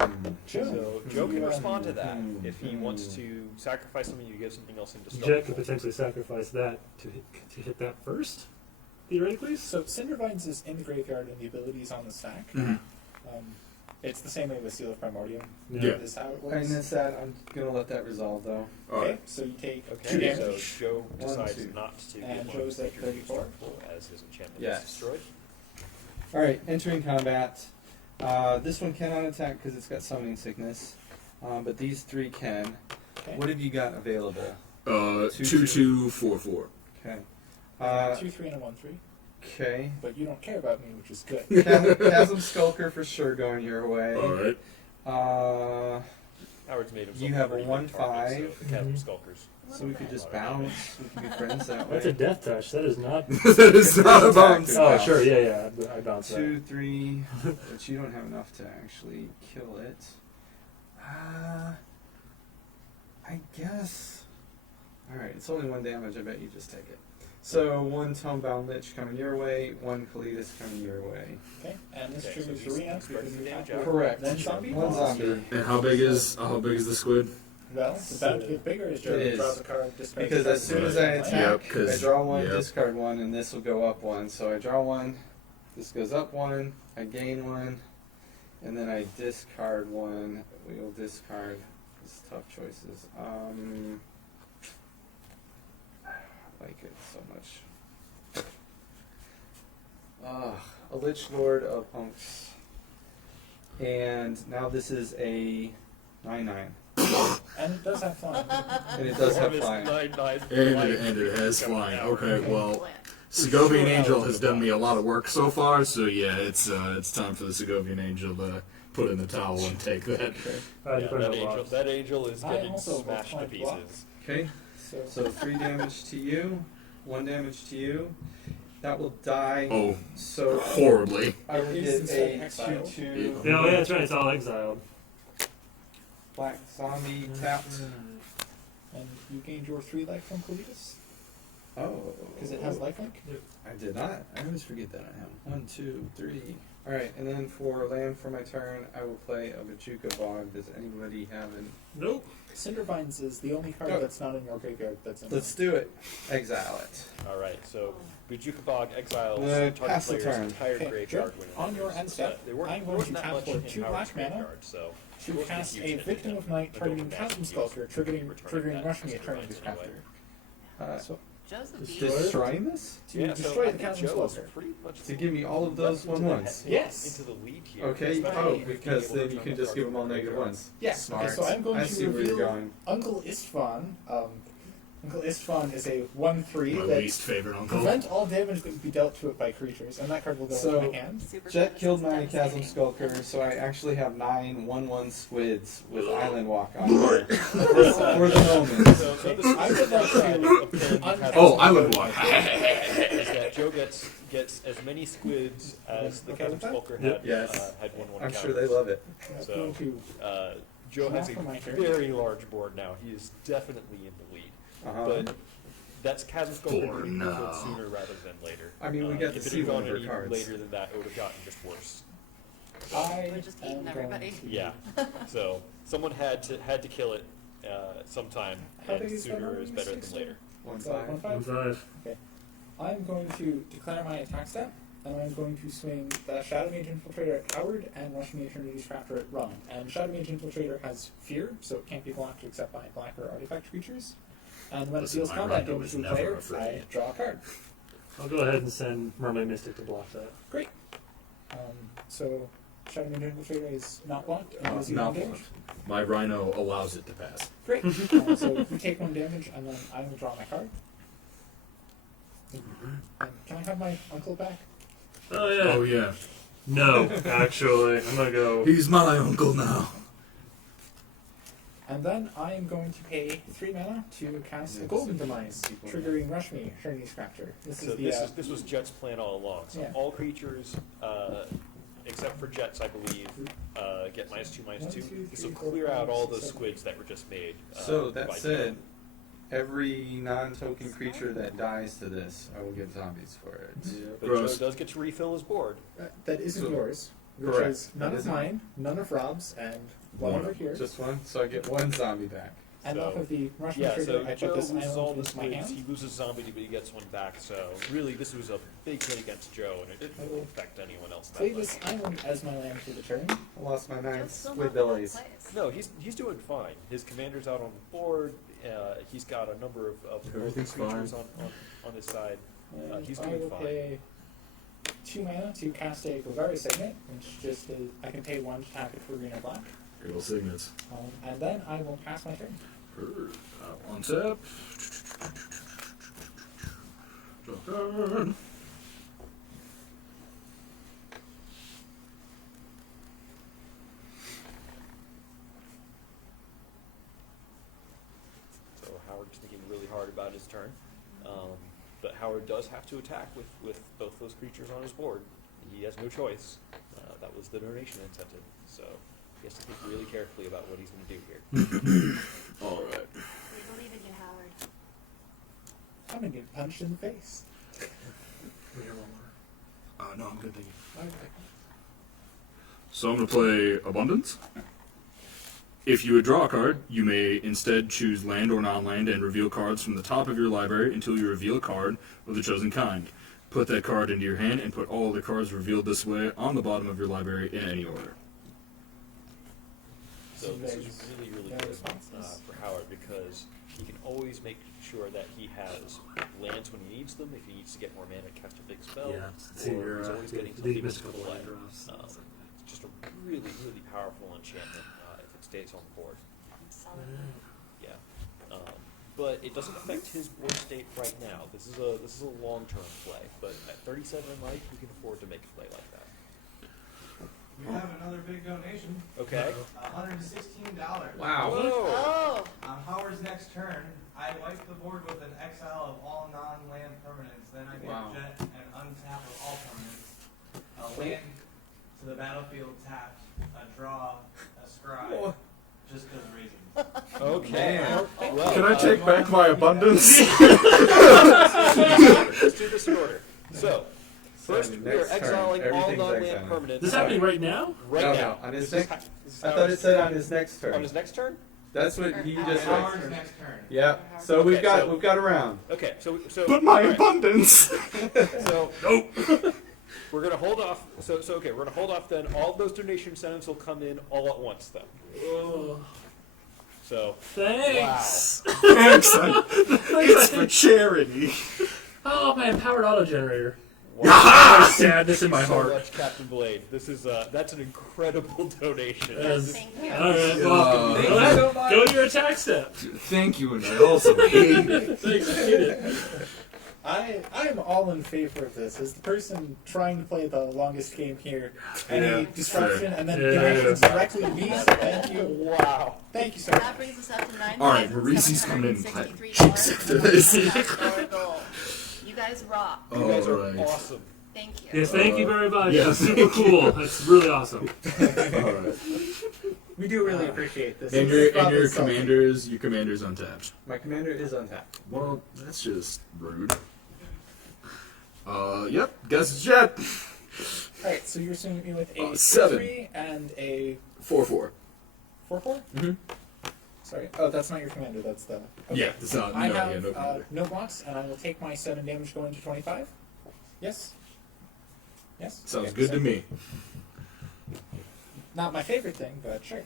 Hmm. So Joe can respond to that Hmm. if he wants to sacrifice something to give something else into Jet could start. potentially sacrifice that to hit that first, theoretically. So Cinder Vines is in the graveyard and the abilities on the stack. Mhm. It's the same way with Seal of Primordium. Yeah. This is how it And works. that's that. I'm gonna let that resolve though. Okay, Alright. so you take 2 Okay, so damage. Joe 1, decides 2. not to And get one of Joe's his at creatures 34? as his enchantment Yes. is destroyed. All right. Entering combat. This one cannot attack because it's got summoning sickness. But these 3 can. Okay. What have you got available? 2/2/4/4. Okay. 2/3 and a 1/3. Okay. But you don't care about me, which is good. Chasm Skulker for sure going your way. Alright. Howard's made himself You have a pretty big 1/5. target, so the Chasm Mhm. Skulkers. So we could just bounce. We could be friends that way. That's a death touch. That is not. That is not a bounce. Oh, sure. Yeah. I bounce that. 2, 3, but you don't have enough to actually kill it. I guess. Alright, it's only 1 damage, I bet you just take it. So 1 Tomebound Lich coming your way, 1 Kalidas coming your way. Okay, and this Okay, so triggers you Arena spread because the you damage have out. Correct. 1 zombie. 1 zombie. And how big is the squid? Well, it's about to get bigger as Joe It is. draws a card, discards Because a as soon as I card. attack, Yep, 'cause- I draw 1, yep. discard 1, and this will go up 1. So I draw 1, This goes up 1, I gain 1, and then I discard 1. We will discard. These tough choices. I like it so much. A Lich Lord of Punks. And now this is a 9/9. And it does have flying. And it does have flying. And it has flying. Okay, well, Segovian Angel has done me a lot of work so far, so yeah, it's time for the Segovian Angel to put in the towel and take that. Yeah, That angel is I getting also smashed to will block. pieces. Okay, so 3 damage to you, 1 damage to you. That will die. Oh, So horribly. I will Is get a exiled? 2/2 Yeah, that's right. It's all exiled. black zombie tapped. And you gained your 3 life from Cletus? Oh. Because it has lifelink? I did not. I always forget that I have 1, 2, 3. Alright, and then for land for my turn, I will play a Machuca Bog. Does anybody have an. Nope. Cindervines is the only card Go. that's not in your graveyard that's in Let's do it. Exile it. Alright, so Bujuka Bog exiles Pass the target player's turn. entire Okay, graveyard Joe, when it on your enters. end step, There weren't I'm going to that tap much for in 2 Howard's black mana graveyard, so to wasn't a cast huge a hit Victim in of Night the targeting Golden Chasm Knight Sculptor, used triggering returning that Rush Me to Eternity Cindervines anyway. Crafter. So, Joe's a Destroy beast. Destroying this? to Yeah, so destroy I the think Chasm Joe was Sculptor. pretty much To give me all of those left 1/1s. Yes. into the lead here. Okay, especially because being then able you to can turn just the give them all card negative over. ones. Yes, Smart. okay, so I'm going I to see where you're reveal going. Uncle Istvan. Uncle Istvan is a 1/3 My that least favorite uncle. prevent all damage that would be dealt to it by creatures, and that card will go So- in my hand. Super Jet fun. killed This is my Chasm devastating. Skulker, so I actually have 9 1/1 squids with Island Walk on board. For the moment. So this I would like is to- of killing untap- Oh, Island Walk. is that Joe gets as many squids as the Okay Chasm with that? Skulker Yep. Yes. had 1/1 I'm sure counters. they love it. I'm So, going to Joe Come has off a of my turn. very large board now. He is definitely in the lead. But that's Chasm Skulker For being now. killed sooner rather than later. I mean, we got if to it see had one gone of her any cards. later than that, it would have gotten just worse. I We're just am eating going everybody. to- Yeah. So someone had to kill it sometime, How and big is that sooner number? is better than 16? later. 1/5. 1/5? 5. I'm going to declare my attack step, and I'm going to swing the Shadow Mage Infiltrator at Coward and Rush Me Eternity's Crafter at Run. And Shadow Mage Infiltrator has Fear, so it can't be blocked except by black or artifact creatures. And when Listen, it deals my combat Rhino damage is to a never player, I afraid. draw a card. I'll go ahead and send Mermaid Mystic to block that. Great. So Shadow Mage Infiltrator is not blocked and deals you Not 1 damage. blocked. My Rhino allows it to pass. Great. So you take 1 damage, and then I will draw my card. And can I have my uncle back? Oh yeah. Oh yeah. No, actually, I'm gonna go. He's my uncle now. And then I am going to pay 3 mana to cast a Golden Demise, triggering Rush Me, Eternity's Crafter. This So is the this was Jet's plan all along. So Yeah. all creatures, except for Jets, I believe, get -2/2. This will clear out all those squids that were just made. So that by said, every non-token creature that dies to this, I will give zombies for it. But Gross. Joe does get to refill his board. that isn't So- yours, which Correct. is none That of isn't- mine, none of Rob's, and one over here. Just one, so I get 1 zombie back. And So- off of the Rush Me Yeah, so trigger, I Joe put this loses all island the into my squids. He hand. loses zombie, but he gets 1 back. So really, this was a big hit against Joe, and it didn't really affect anyone else that Play much. this island as my land for the turn. I lost my 9 Joe's still squid not in bellies. place. No, he's doing fine. His commander's out on the board. He's got a number of Everything's creatures fine. on his side. And he's I doing will fine. pay 2 mana to cast a Golgari Signet, which just is, I can pay 1 to tap it for green or black. Good old signets. And then I will pass my turn. One tap. Draw card. So Howard's thinking really hard about his turn. But Howard does have to attack with both those creatures on his board. He has no choice. That was the donation incentive. So he has to think really carefully about what he's going to do here. All right. We believe in you, Howard. I'm gonna get punched in the face. No, I'm good. Thank you. Okay. So I'm going to play Abundance. If you would draw a card, you may instead choose land or non-land and reveal cards from the top of your library until you reveal a card of the chosen kind. Put that card into your hand and put all the cards revealed this way on the bottom of your library in any order. So this is really, really good for Howard because he can always make sure that he has lands when he needs them. If he needs to get more mana, cast a big spell. Yeah, or he's always getting they something missed a to couple play. line drops. It's just a really, really powerful enchantment if it stays on the board. Yeah. But it doesn't affect his board state right now. This is a long-term play. But at 37 in life, we can afford to make a play like that. We have another big donation. Okay. $116. Wow. Whoa. Oh, On Howard's next turn, I wipe the board with an exile of all non-land permanents. Then I get Wow. a jet and untap of all permanents. A land to the battlefield tapped. A draw. A scry. Whoa. Just because of reasons. Okay. Man. Well, Can I take back my abundance? let's do this in order. So, first we are next turn, exiling all everything's non-land exiled. permanents. This is happening right now? right No, now. no, on his This is next- this is I how thought it it's- said on his next turn. on his next turn. That's what he just Howard's read. next turn. Yeah. So we've Okay, got so- we've got a round. Okay, so But my all right, abundance! so Nope. we're gonna hold off. So okay, we're gonna hold off. Then all those donation incentives will come in all at once. Then. Oh, So thanks. Thanks. It's for charity. Oh, my empowered auto generator. wow. Sadness in my so heart. much, Captain Blade. This is that's an incredible donation. Yes. thank you. All right, well, Thank go you ahead. so much. Go to your attack step. Thank you, and I also hate it. Thanks, I hate it. I'm all in favor of this. As the person trying to play the longest game here, any disruption and then Yeah. donations directly to me. So thank you. Wow. Thank you, sir. That brings us up to All right, Maurice's coming in and clap cheeks after this. You guys rock. You guys are Alright. awesome. Thank you. Yes, thank you very much. Yeah. That's super cool. That's really awesome. Alright. We do really appreciate this. And This your is probably something. commander's untapped. My commander is untapped. Well, that's just rude. Yep, guess it's Jet. Alright, so you're swinging me with a 7. 3 and a 4-4. 4/4? Mhm. Sorry. Oh, that's not your commander, that's the. Okay. Yeah, it's not, I no, have yeah, no commander. no blocks, and I will take my 7 damage going to 25. Yes? Yes? Sounds Okay, good so- to me. Not my favorite thing, but sure.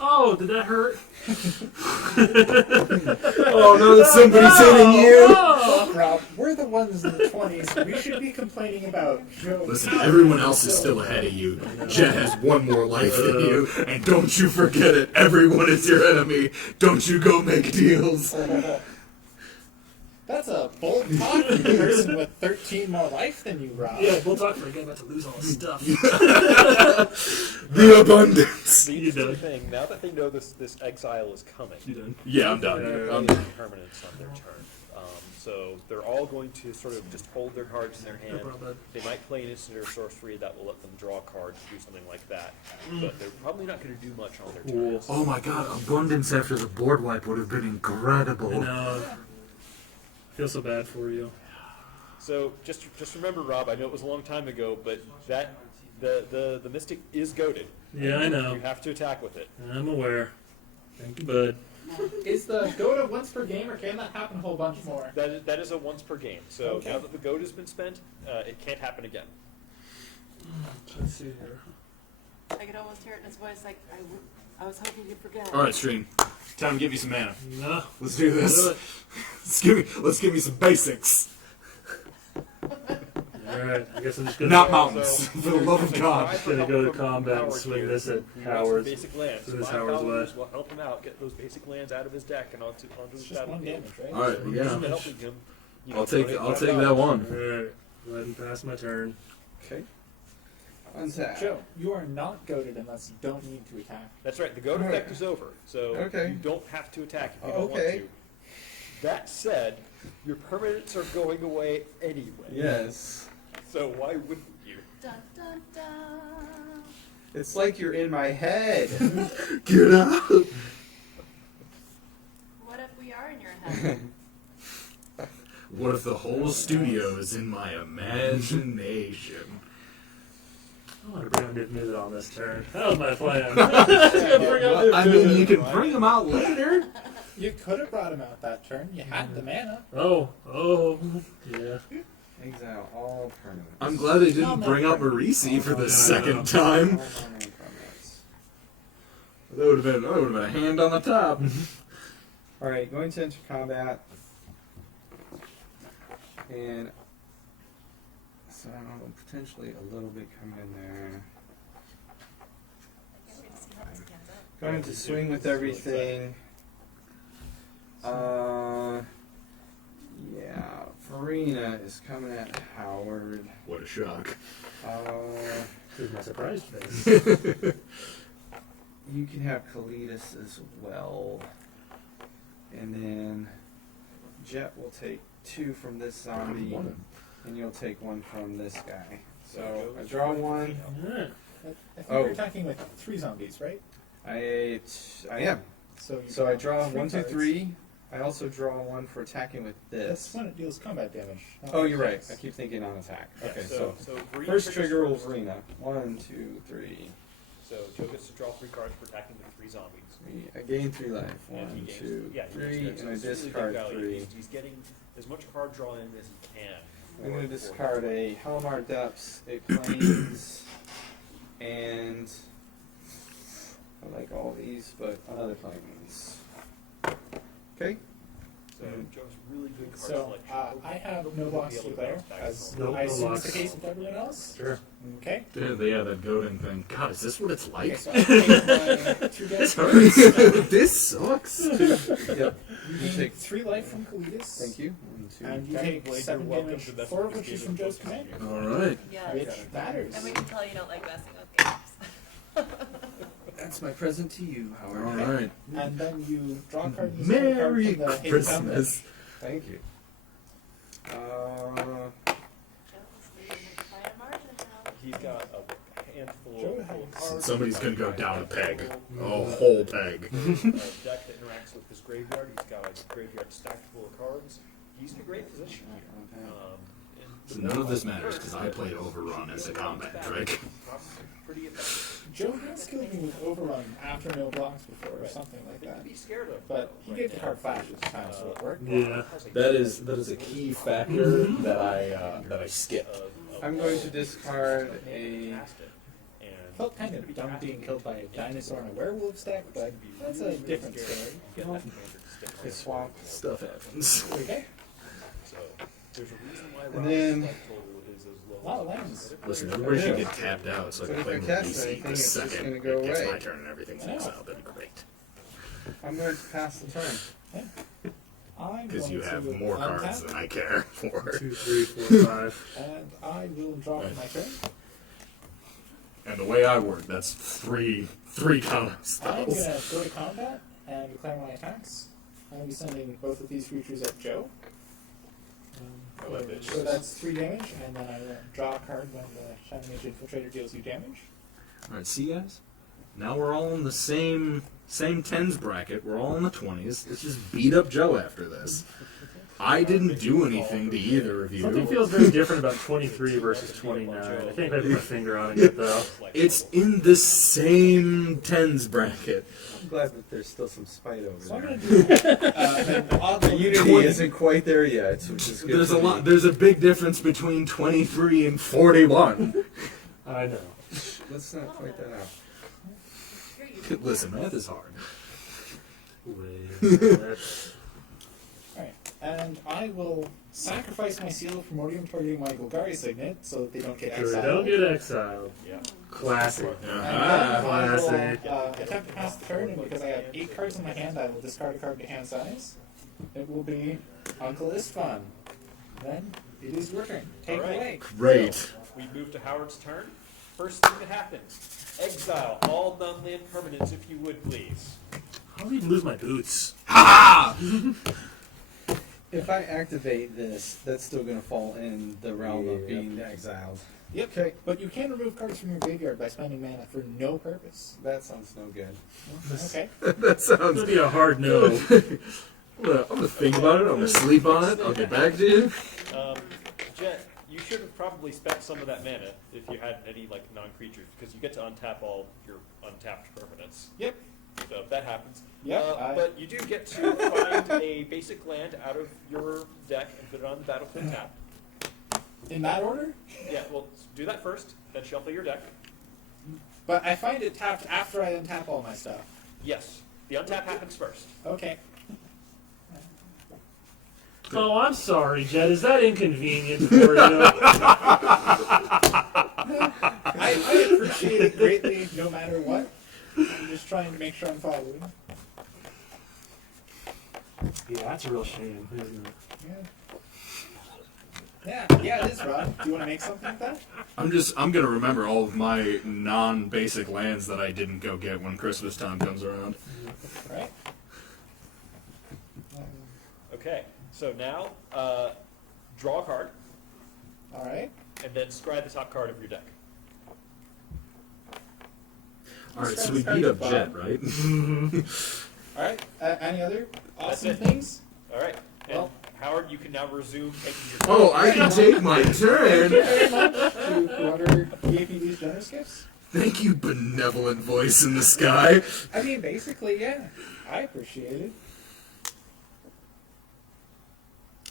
Oh, did that hurt? Oh no, that somebody's hitting you! Oh. Rob, we're the ones in the 20s. We should be complaining about jokes. Listen, everyone else is still ahead of you. Jet has one more life than you, and don't you forget it. Everyone is your enemy. Don't you go make deals. That's a bold talk from a person with 13 more life than you, Rob. Yeah, we'll talk for a game about to lose all his stuff. The abundance. The You interesting done? thing, now that they know this exile is coming, You done? Yeah, I'm done. I'm done. permanents on their turn. So they're all going to sort of just hold their cards in their No hand. problem. They might play an instant or sorcery that will let them draw cards, do something like that. But they're probably not going to do much on their turns. Oh my god, abundance after the board wipe would have been incredible. I know. I feel so bad for you. So just remember, Rob. I know it was a long time ago, but that the Mystic is goaded. Yeah, I know. You have to attack with it. I'm aware. Thank you, bud. Is the Dota once per game, or can that happen a whole bunch more? That is a once per game. So Okay. now that the goad has been spent, it can't happen again. Let's see here. I could almost hear it in his voice, like, I was hoping you'd forget. Alright, Stream. Time to give you some mana. No. Let's do this. Do it. Let's give me some basics. Alright, I guess I'm just gonna. Not mountains. For the love of God. I'm gonna go to combat and swing this at Howard's. Basic lands. So this 5 Howard's colors way. will help him out, get those basic lands out of his deck and onto It's his just 1 battlefield. damage, right? Alright, Just yeah. helping him. You know, I'll take donate that $5. one. Alright, go ahead and pass my turn. Okay. Untap. Joe, you are not goaded unless you don't need to attack. That's right. The goad Alright. effect is over, so Okay. you don't have to attack if you don't Okay. want to. That said, your permanents are going away anyway. Yes. So why wouldn't you? Dun, dun, dun. It's like you're in my head. Get out! What if we are in your head? What if the whole studio is in my imagination? I want to bring up Niv Mizzet on this turn. That was my plan. Bring up Niv I mean, Mizzet. you can bring them out later. You could have brought him out that turn. You had the mana. Oh, yeah. Exile all permanents. I'm glad they didn't No, no, bring out no. Marisi for the No. second time. All non-land permanents. That would have been a hand on the top. Alright, going to enter combat. And so potentially a little bit come in there. Going to swing with everything. Yeah, Farina is coming at Howard. What a shock. This is my surprise face. You can have Kalidas as well. And then Jet will take 2 from this zombie, and you'll take 1 from this guy. So I draw 1. I think we're attacking with 3 zombies, right? I am. So I draw 1, 2, 3. I also draw 1 for attacking with That's this. when it deals combat damage. not Oh, you're right. attacks. I keep thinking on attack. Yeah, Okay, so so Verena first triggers trigger first. Wolverina. 1, 2, 3. So Joe gets to draw 3 cards for attacking the 3 zombies. I gain 3 life. And he 1, gains, 2, yeah, he 3, gains and I it's really big discard value. 3. He's getting as much card draw in as he can. I'm going to for- discard a Helmar Depths, a Plains, and I like all these, but another Plains. Okay. So Joe's really good card So selection. I have no blocks to declare, as Nope, I no assume is blocks. the case with everyone else. Sure. Okay. Yeah, that goading thing. God, is this what it's Okay, like? so I take my 2 This dice. hurts. This sucks. Yep. You You take take. 3 life from Kalidas. Thank you. 1, 2. And you Captain take Blade, 7 you're welcome damage, to mess 4 with of which this is game from if Joe's it's commander. All right. Yeah. Which matters. And we can tell you don't like messing with games. That's my present to you, Howard. All right. And then you draw a card and you set a card Merry from the hidden Christmas. Thank you. He's got a handful Joe of has- cards. Somebody's gonna go down a peg. A whole peg. A deck that interacts with this graveyard. He's got a graveyard stacked full of cards. He's in a great position here. So none of this matters because I played Overrun as a combat trick. Pretty effective. Joe has killed me with Overrun after no blocks before, or something like that. Be scared of. But he gave the card flashes this time, so it worked. Yeah. That is a key factor that I skipped. I'm going to discard a. Felt kind of dumb being killed by a dinosaur and a werewolf stack, but that's a different story. A swamp. Stuff happens. Okay. So there's a reason why And then- Rob's total is as low A lot of as lands. Listen, everybody should get tapped out so I But can if play I more cast DC anything, the it's just second gonna go it gets away. my turn and everything's I know. exiled. That'd be great. I'm going to pass the turn. I'm Because you going have to more cards untap, than I care for. 2, 3, 4, 5. and I will draw for my turn. And the way I work, that's three counter I'm spells. going to go to combat and declare my attacks. I'm going to be sending both of these creatures at Joe. Oh, that bitch. So that's 3 damage, and then I will draw a card when the Shining Mage Infiltrator deals you damage. Alright, see guys? Now we're all in the same tens bracket. We're all in the 20s. Let's just beat up Joe after this. I didn't do anything to either of Something you. feels very different about 23 versus 29. I can't quite put my finger on it yet, though. It's in the same tens bracket. I'm glad that there's still some spite over So I'm there. going to do an odd The little unity isn't quite there yet, which is good. There's for a lot. me. There's a big difference between 23 and 41. I know. Let's not point that out. Listen, math is hard. Let's- Alright, and I will sacrifice my seal of Primordium targeting my Golgari signet so that they don't get So we exiled. don't get exiled. Yeah. Classic. And then Ah, I will classic. attempt to pass the turn, and because I have 8 cards in my hand, I will discard a card to hand size. It will be Uncle Istvan. Then it is your turn. Take it Alright. away. Great. We move to Howard's turn. First thing that happens: exile all non-land permanents, if you would please. How did I even lose my boots? Ha! If I activate this, that's still going to fall in the realm of being exiled. Yep. Okay. But you can remove cards from your graveyard by spending mana for no purpose. That sounds no good. Okay. That It's sounds. gonna be a hard no. I'm gonna think about it. I'm gonna sleep on it. I'll get back to you. Jet, you should have probably spent some of that mana if you had any like non-creatures, because you get to untap all your untapped permanents. Yep. So that happens. Yep, But you do get to find a basic land out of your deck and put it on the battlefield tap. In that order? Yeah, well, do that first, then shuffle your deck. But I find it tapped after I untap all my stuff. Yes, the untap happens first. Okay. Oh, I'm sorry, Jed. Is that inconvenient for you? I appreciate it greatly no matter what. I'm just trying to make sure I'm following. Yeah, that's a real shame, isn't it? Yeah, it is, Rob. Do you want to make something with that? I'm gonna remember all of my non-basic lands that I didn't go get when Christmas time comes around. Right? Okay, so now draw a card, All right. and then scry the top card of your deck. All right, so we beat up Jet, right? All right. Any other awesome That's it. things? All right, and Well- Howard, you can now resume taking your turn. Oh, I can take my Thank turn. you very much to whoever gave me these generous gifts. Thank you, benevolent voice in the sky. I mean, basically, yeah. I appreciate it.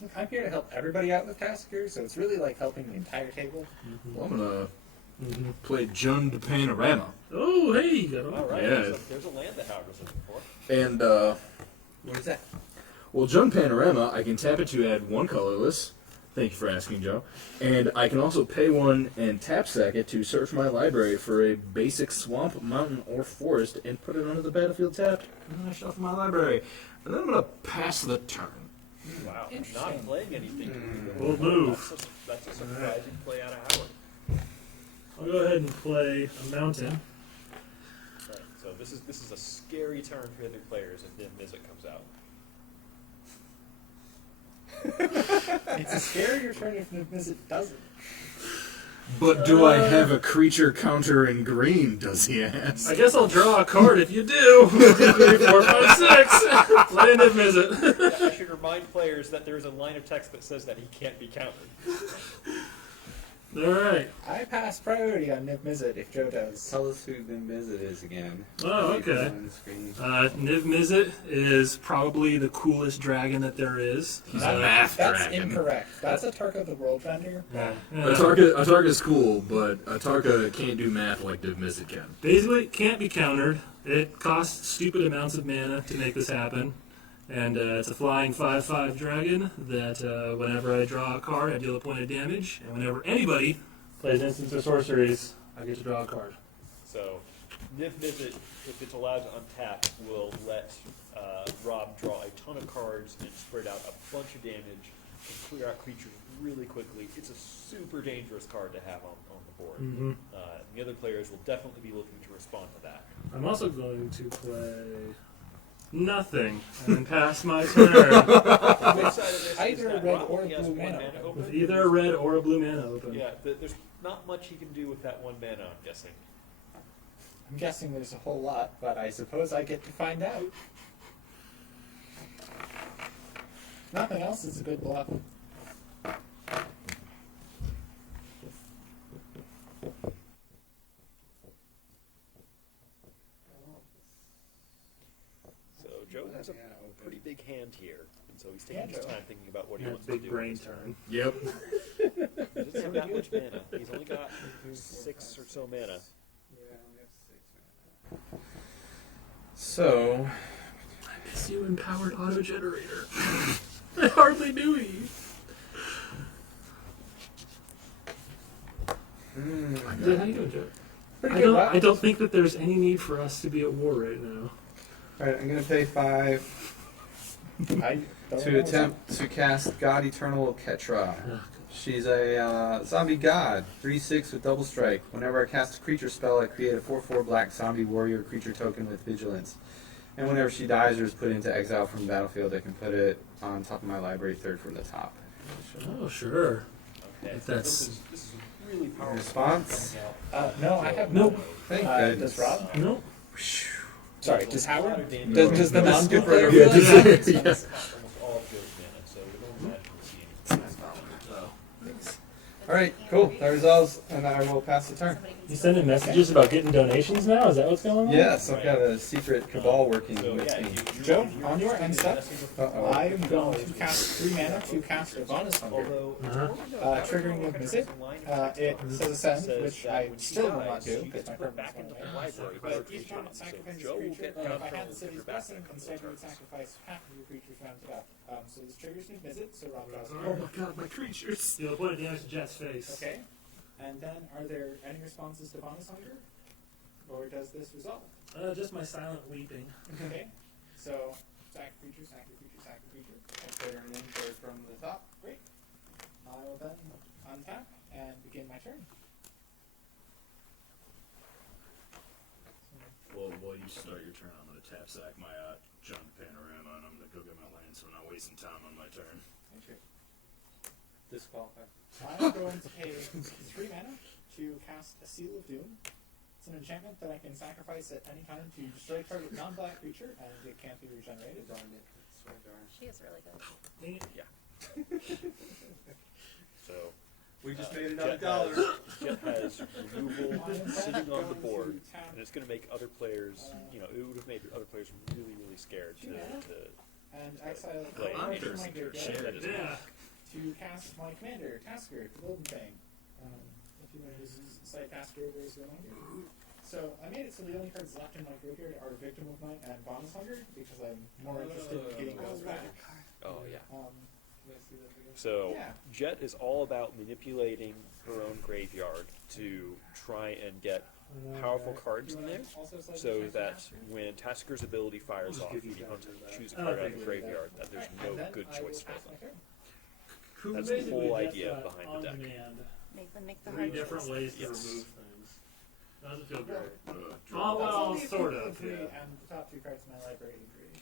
Look, I'm here to help everybody out with Tasker, so it's really like helping the entire table. Well, I'm gonna play Jund Panorama. Oh, hey, you got All right, Yeah. there's a land that Howard was looking for. And, What is that? well, Jund Panorama, I can tap it to add one colorless. Thank you for asking, Joe. And I can also pay one and tap sack it to search my library for a basic swamp, mountain, or forest and put it under the battlefield tapped. And then I shuffle my library. And then I'm going to pass the turn. Wow, Interesting. not playing anything. Bold move. That's a surprising play out of Howard. I'll go ahead and play a mountain. Right, so this is a scary turn for the other players if then Mizzet comes out. It's a scarier turn if Niv doesn't. But do I have a creature counter in green, does he ask? I guess I'll draw a card if you do. 1, 2, 3, 4, 5, 6. Land and visit. I should remind players that there's a line of text that says that he can't be countered. All right. I pass priority on Niv Mizzet if Joe does. Tell us who the Mizzet is again. Oh, okay. On the screen. Niv Mizzet is probably the coolest dragon that there is. He's a math That's dragon. incorrect. That's a Tarka the World Bender. Atarka's cool, but Atarka can't do math like Div Mizzet can. Basically, it can't be countered. It costs stupid amounts of mana to make this happen. And it's a flying 5/5 dragon that whenever I draw a card, I deal a point of damage. And whenever anybody plays instants or sorceries, I get to draw a card. So, Niv Mizzet, if it's allowed to untap, will let Rob draw a ton of cards and spread out a bunch of damage and clear out creatures really quickly. It's a super dangerous card to have on the board. Mm-hmm. The other players will definitely be looking to respond to that. I'm also going to play nothing and then pass my turn Which side of this is Either that a red Rob or a only has blue one mana. open? with either a red or a blue mana open. Yeah, there's not much he can do with that one mana, I'm guessing. I'm guessing there's a whole lot, but I suppose I get to find out. Nothing else is a good bluff. So Joe has a pretty big hand here, and so he's taking Yeah, his Joe. time thinking about what he Yeah, wants to big do. brain with this turn. Yep. He doesn't have that much mana. He's only got 6 or so mana. So, I miss you, empowered auto generator. I hardly knew you. How you doing, Joe? Pretty I good don't. bluff. I don't think that there's any need for us to be at war right now. alright, I'm going to pay 5 I don't to know. attempt to cast God Eternal Ketra. She's a zombie god, 3/6 with double strike. Whenever I cast a creature spell, I create a 4/4 black zombie warrior creature token with vigilance. And whenever she dies or is put into exile from the battlefield, I can put it on top of my library, third from the top. Oh, sure. Okay, If so that's- this is really powerful. Response? No, I have Nope. no. Thank Does goodness. Rob? No. Sorry, does Howard? No. Does the No. non-blue Yeah, player yeah, feel like that? yeah. Almost all of Joe's mana, so we don't imagine we'll see anything. Alright, cool. That resolves, and I will pass the turn. Somebody can You sending messages about getting donations now? Is that what's going on? Yeah, some kind of secret cabal working So with yeah, me. Joe, on your end step, Uh-oh. I am going to cast 3 mana to cast a bonus hunger. Triggering with Visit. It says Ascend, which I still will not do because my permanent's going away. But each time it sacrifices a creature, if I had the city's blessing, instead you would sacrifice half of your creatures rounded up. So this triggers new Visit, so Rob draws Oh my god, my creatures. You'll put it damage to Jet's face. Okay. And then, are there any responses to bonus hunger? Or does this resolve? Just my silent weeping. Okay. So, sack a creature, sack a creature, sack a creature. I'll put her name card from the top. Great. I will then untap and begin my turn. Well, while you start your turn, I'm gonna tap sack my John Panorama, and I'm gonna go get my land, so I'm not wasting time on my turn. Thank you. Disqualified. I'm going to pay 3 mana to cast a Seal of Doom. It's an enchantment that I can sacrifice at any time to destroy target non-black creature, and it can't be regenerated. Darn it. Swear darn. She is really good. Dang it. So We just made another Jet dollar. Jet has removal sitting on the board, Going to tap, and it's going to make other players, you know, it would have made other players really, really scared to and exile a play. creature from Hunters my are graveyard shared. Yeah. to cast my commander, Tasker, the Golden Fang. If you want to use Site Tasker over as your reminder. So I made it so the only cards left in my graveyard are Victim of Night and Bonus Hunger because I'm more interested in getting those back. Oh yeah. Can I see that again? So Yeah. Jet is all about manipulating her own graveyard to try and get powerful cards in there, so that when Tasker's ability fires off, you don't choose a card out of the graveyard, that there's no good choice for them. That's the whole idea behind the deck. Make the Three hard different choice. ways to Yes. remove things. Doesn't feel great. Draw. Oh, well, sort of. Three, Yeah. and the top 2 cards in my library agree.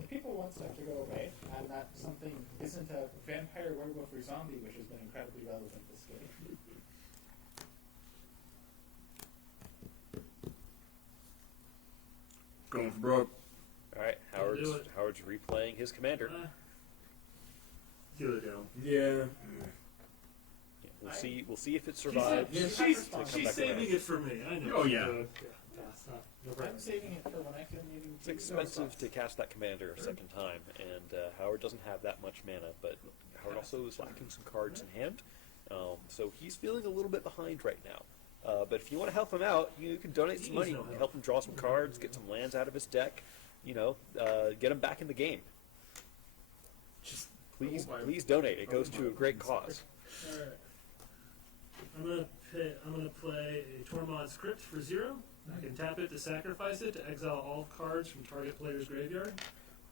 If people want stuff to go away, and that something isn't a vampire, werewolf, or zombie, which has been incredibly relevant this game. Going for broke. All right, do it. Howard's replaying his commander. Kill it down. Yeah. Yeah, we'll see if it survives. Yeah, to come she's back saving around. it for me. I know. Oh, yeah. Pass. No I'm problem. saving it for when I feel needing It's to. expensive to cast that commander a second time, and Howard doesn't have that much mana, but Howard also is lacking some cards in hand, so he's feeling a little bit behind right now. But if you want to help him out, you can donate some money, help him draw some cards, get some lands out of his deck, you know, get him back in the game. Just Please donate. It goes to a great cause. All right. I'm gonna play a Tormod's Crypt for 0. I can tap it to sacrifice it to exile all cards from target player's graveyard.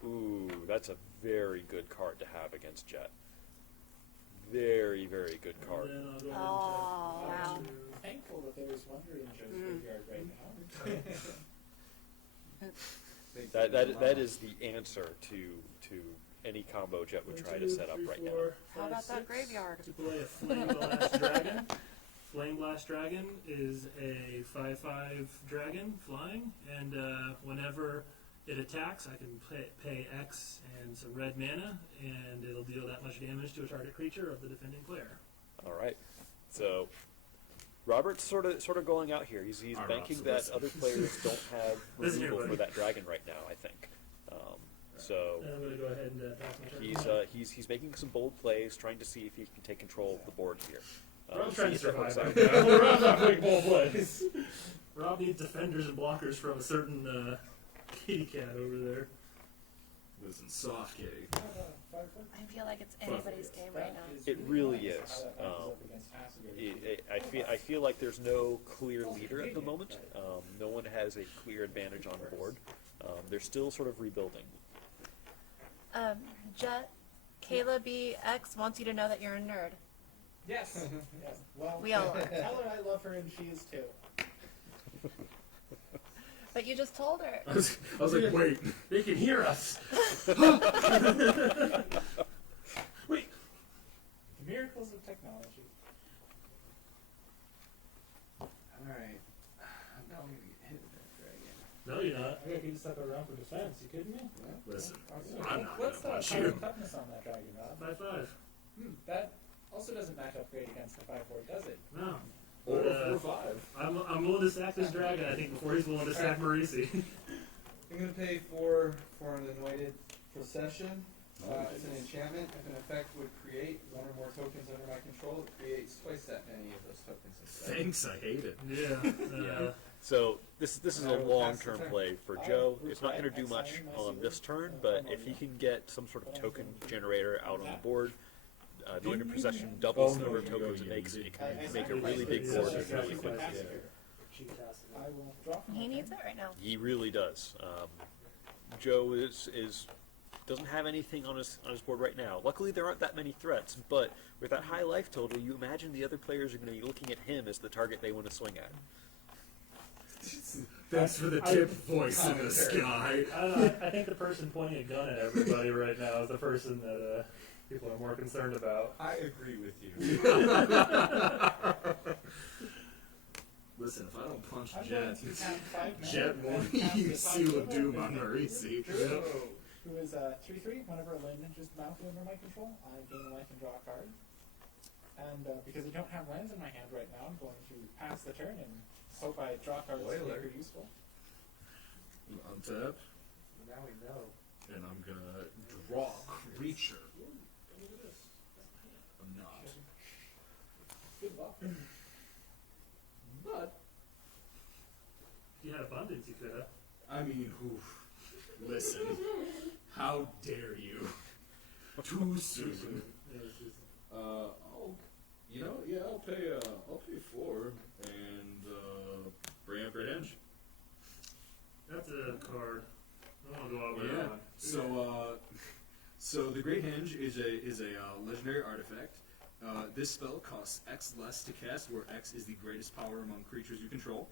Ooh, that's a very good card to have against Jet. Very, very good card. And then I'll go ahead Oh, and wow. I'm thankful that there's wonder in Joe's graveyard right now. That is the answer to any combo Jet would try to set up right now. How about that graveyard? To play a Flame Blast Dragon. Flame Blast Dragon is a 5/5 dragon flying, and whenever it attacks, I can pay X and some red mana, and it'll deal that much damage to a target creature of the defending player. All right. So Robert's sort of going out here. He's All right, banking so that listen. other players don't have This is your removal for buddy. that dragon right now, I think. So And I'm going to go ahead and pass my turn. he's making some bold plays, trying to see if he can take control of the board here. Rob's See trying to if that works survive out. right now. Rob's not playing ball plays. Rob needs defenders and blockers from a certain kitty cat over there. Listen, soft kitty. I feel like it's anybody's game right now. It really is. I feel like there's no clear leader at the moment. No one has a clear advantage on the board. They're still sort of rebuilding. Jet, Kayla BX wants you to know that you're a nerd. Yes. Yes. Well, We all are. tell her I love her and she is too. But you just told her. I was like, wait, they can hear us. Wait. The miracles of technology. Alright. Now I'm gonna get hit with that dragon. No, you're not. I got to stuck around for defense. You kidding me? Listen, Yeah. I'm not What's gonna the punch power you. toughness on that dragon, Rob? 5/5. That also doesn't match up great against the 5/4, does it? No. Or But, 4/5. I'm willing to sack this dragon, I think, before he's willing to sack Marisi. I'm going to pay 4 for an anointed procession. It's an enchantment. If an effect would create one or more tokens under my control, it creates twice that many of those tokens instead. Thanks, I hate it. Yeah. So this is a I will pass the long-term turn. play for Joe. It's not going to do much on this turn, but if he can get some sort of token generator out on the board, anointed procession doubles the number of tokens it makes, it can make a really big board really quick. I will draw from He my needs turn. it right now. He really does. Joe is doesn't have anything on his board right now. Luckily, there aren't that many threats, but with that high life total, you imagine the other players are going to be looking at him as the target they want to swing at. Thanks for the tip, voice in the sky. I don't know, I think the person pointing a gun at everybody right now is the person that people are more concerned about. I agree with you. Listen, if I don't punch I'm Jet, going to cast 5 mana Jet and won't cast use the Seal of Five Doom Foot on Marisi. Drew, who is 3/3. Whenever a land enters the battlefield under my control, I gain a life and draw a card. And because I don't have lands in my hand right now, I'm going to pass the turn and hope I draw cards to make her useful. Untap, Now we know. and I'm gonna draw creature. I'm not. Good luck. But, If you had abundance, you could have. I mean, listen, how dare you? Too soon. I'll pay 4 and bring up Great Henge. That's a card. I want to go out with Yeah. that one. So the Great Henge is a legendary artifact. This spell costs X less to cast, where X is the greatest power among creatures you control.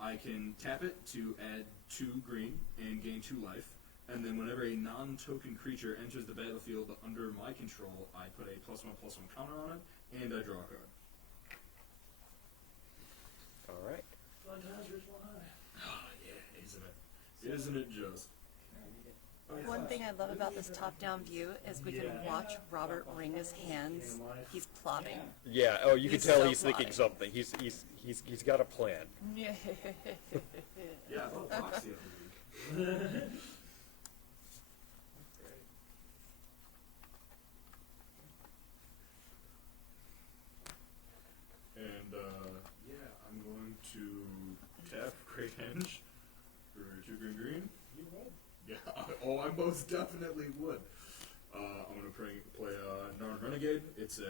I can tap it to add 2 green and gain 2 life. And then whenever a non-token creature enters the battlefield under my control, I put a +1/+1 counter on it, and I draw a card. All right. Oh, yeah, isn't it just? One thing I love about this top-down view is we can watch Robert wring his hands. He's plotting. Yeah. Oh, you can He's tell so he's thinking plotting. something. He's got a plan. Yeah, I bought a box the other week. And, I'm going to tap Great Henge for 2 green. You would. Yeah, I most definitely would. I'm going to play Narn Renegade. It's a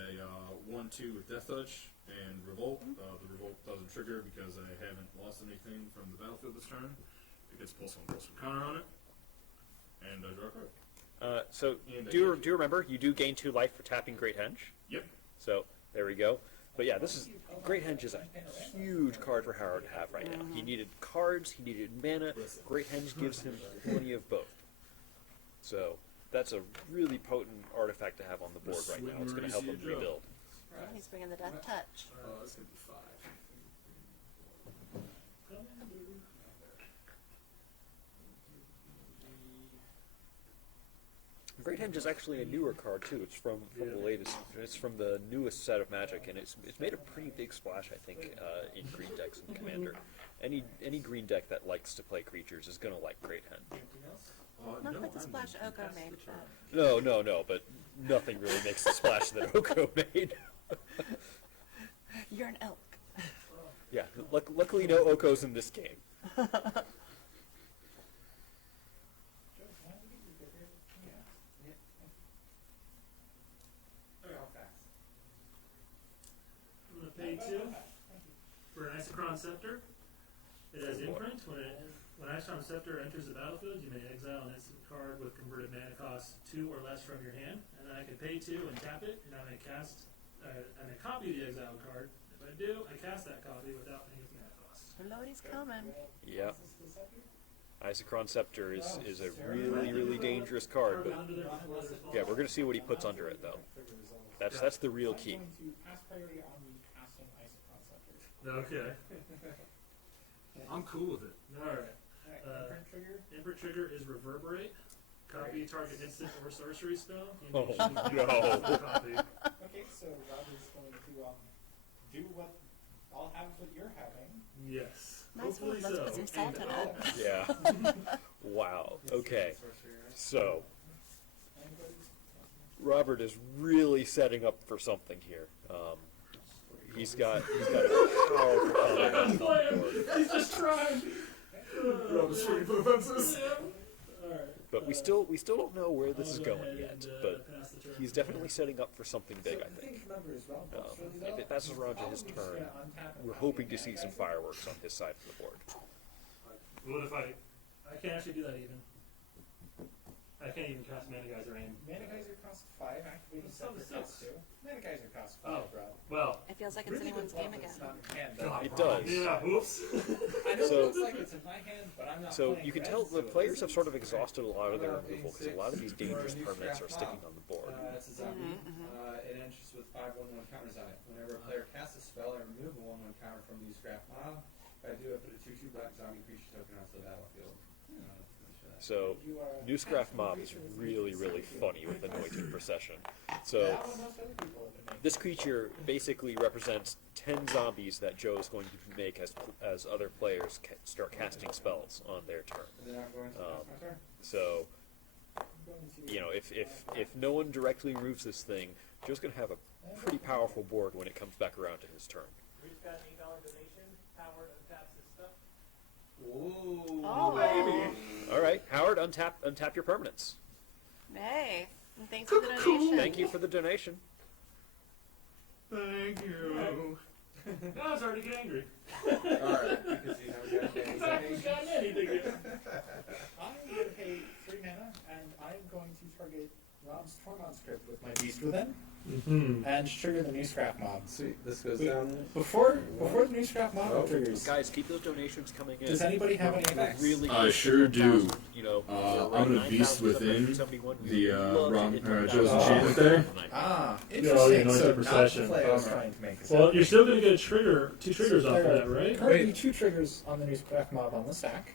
1/2 with Death Touch and Revolt. The Revolt doesn't trigger because I haven't lost anything from the battlefield this turn. It gets +1/+1 counter on it. And I draw a card. So And do you remember you do gain 2 life for tapping Great Henge? Yep. So there we go. But yeah, this is Great Henge is a huge card for Howard to have right now. He needed cards, he needed mana. Great Henge gives him plenty of both. So that's a really potent artifact to have on the board right now. It's going to help him rebuild. He's bringing the death touch. That's going to be 5. Great Henge is actually a newer card too. It's from the latest. It's from the newest set of Magic, and it's made a pretty big splash, I think, in green decks and Commander. Any green deck that likes to play creatures is going to like Great Henge. Not quite the splash Oko made, but No, but nothing really makes the splash that Oko made. you're an elk. Yeah, luckily no Okos in this game. I'm going to pay 2 for an Isochron Scepter. It has imprint. When Isochron Scepter enters the battlefield, you may exile an instant card with converted mana cost 2 or less from your hand. And then I can pay 2 and tap it, and I may copy the exiled card. If I do, I cast that copy without paying its mana cost. Lodi's coming. Yeah. Isochron Scepter is a really dangerous card, but Under there before there's yeah, we're going to see what he puts under it though. That's the real key. I'm going to pass priority on the casting Isochron Scepter. Okay. I'm cool with it. Alright. Alright, imprint trigger. Imprint trigger is Reverberate. Copy target instant or sorcery spell. Oh, choose no. Copy. Okay, so Rob is going to do what I'll have what you're having. Yes. Nice one. Hopefully Let's so. put some salt in it. Yeah. Wow. Okay. So Robert is really setting up for something here. He's got a powerful comment on the board. He's just trying. Rob swinging for the fences. Alright. But we still don't know where this is I'll go going ahead yet. and, But pass the turn. he's definitely setting up for something big, I The think. thing to remember is Rob walks really If well. it passes around to his He's turn, gonna untap and we're tap hoping it. to see some fireworks on his side of the board. What if I can't actually do that even. I can't even cast Mana Geyser aim. Mana Geyser costs 5, activating It's not separate a costs six. 2. Mana Geyser costs 5, Oh. bro. Well, It feels like it's Really anyone's good game luck again. it's not in hand, though. It does. yeah, oops. I know it looks like it's in my hand, but I'm not So playing you can red, tell so the it players have isn't. sort of exhausted a lot of their removal because a lot of these dangerous permanents are sticking on the board. It's a zombie. It enters with 5/1/1 counters on it. Whenever a player casts a spell, I remove a 1/1 counter from the use craft mob. If I do, I put a 2/2 black zombie creature token onto the battlefield. So You are Newscraft Mob is really, really funny with Anointed Procession. So that one most other people have been making. this creature basically represents 10 zombies that Joe is going to make as other players start casting spells on their turn. And then I'm going to pass my turn. So, I'm going to- you know, if no one directly removes this thing, Joe's going to have a pretty powerful board when it comes back around to his turn. We've got an $8 donation. Howard untaps his stuff. Ooh. Oh, All right, Howard, untap your permanents. hey. And thanks for the donation. Thank you for the donation. Thank you. Now I was already getting angry. Alright, because you haven't got In fact, anything. we've gotten anything yet. I'm going to pay 3 mana, and I'm going to target Rob's Tormod script with my Beast Within, and trigger the Newscraft Mob. Sweet, this goes down. Before the Newscraft Mob triggers, Guys, keep those donations coming in. does anybody have any We're effects? really I close sure to do. 10,000, you know, we're I'm around gonna Beast Within 9,771. the Love to Ron, hit Joe's 10,000. enchantment there. Ah, Yeah, interesting. Anointed So not Procession. the play I was trying to make. Is Well, that- you're still going to get a trigger, 2 triggers off of that, right? Currently 2 triggers on the Newscraft Mob on the stack.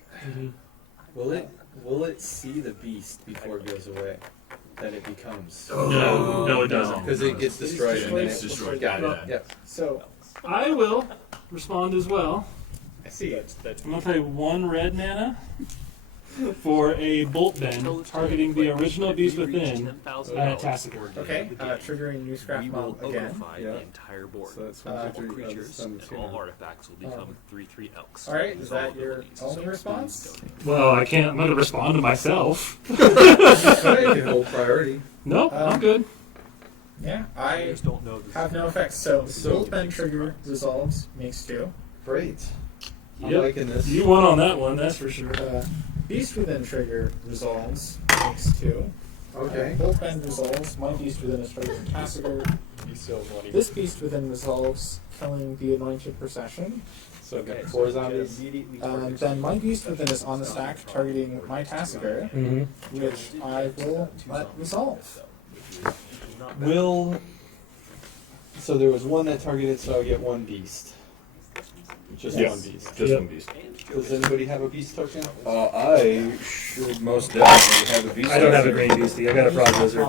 Will it see the beast before it goes away? That it becomes. No, it doesn't. Because it gets destroyed and then It's it's destroyed. Got No. it. Yep. So I will respond as well. I see it. That's I'm going to pay 1 red mana for a Bolt Bend targeting the original Beast Within and a Tassiger. okay, triggering Newscraft We will Mob again. odify Yeah. the entire board. So that's Uh, one, all two, three. creatures and all artifacts will become 3/3 elks. All right, Lose is that all your abilities, only so response? please donate. Well, I can't. I'm going to respond to myself. You can hold priority. Nope, I'm good. Yeah, I I just don't know this. have no effects. So So- Bolt Bend trigger resolves, makes 2. Great. I'm Yep. liking this. You won on that one, that's for sure. Beast Within trigger resolves, makes 2. Okay. Bolt Bend resolves, my Beast Within is targeting Tassiger. He's so funny. This Beast Within resolves, killing the Anointed Procession. So I've got Okay, 4 so zombies. immediately And targets then my Beast Within is on the stack, targeting my Tassiger, which I will let resolve. Will. So there was one that targeted, so I'll get 1 beast. Just Yes. 1 beast. Just Yep. one beast. Does anybody have a beast token? I should most definitely have a beast. I don't have a green beastie. I got a frog lizard.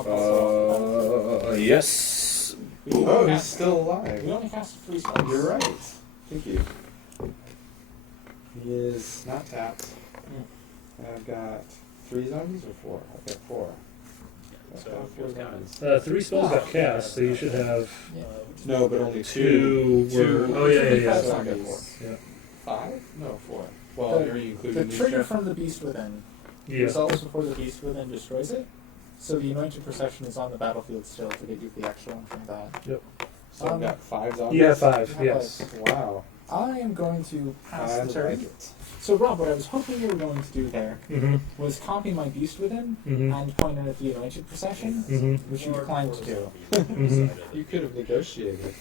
Yes. We Oh, only he's cast- still we alive. only cast 3 spells. You're right. Thank you. He is not tapped. I've got 3 zombies or 4? I've got 4. I've So got 4 Joe's got it. zombies. 3 spells got cast, so you should have No, but only 2. 2 were. Oh, yeah. So I've got 4. Yeah. 5? No, 4. Well, The- are you The including trigger these? from the Beast Within Yeah. resolves before the Beast Within destroys it. So the Anointed Procession is on the battlefield still to get you the extra one from that. So I've got 5 zombies? You have 5, Yeah, yes. Wow. I am going to pass I the turn. like it. So Rob, what I was hoping you were going to do there Mm-hmm. was copy my Beast Within Mm-hmm. and point it at the Anointed Procession, Mm-hmm. which you declined to do. Mm-hmm. You could have negotiated.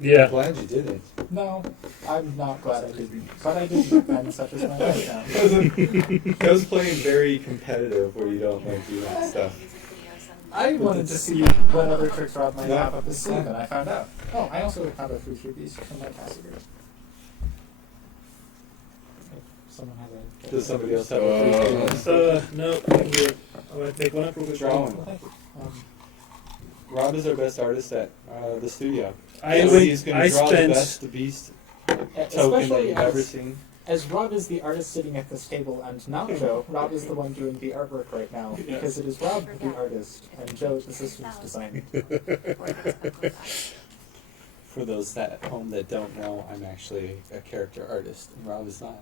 Yeah. Glad you didn't. No, I'm not glad I didn't, but I didn't, and such is my letdown. I was playing very competitive where you don't like do that stuff. I wanted to see what other tricks Rob might have up his sleeve, and I found out. Oh, I also have a 3/3 Beast from my Tassiger. Someone has a. Does somebody else have a 3/3? No, I can do it. I'm gonna take one up real quick. Drawing. Well, thank you. Rob is our best artist at the studio. I So he's going I to draw the spent best, the beast token that Especially you've ever seen. as Rob is the artist sitting at this table, and not Joe. Rob is the one doing the artwork right now, because it is Rob the artist, and Joe the systems designer. For those at home that don't know, I'm actually a character artist, and Rob is not.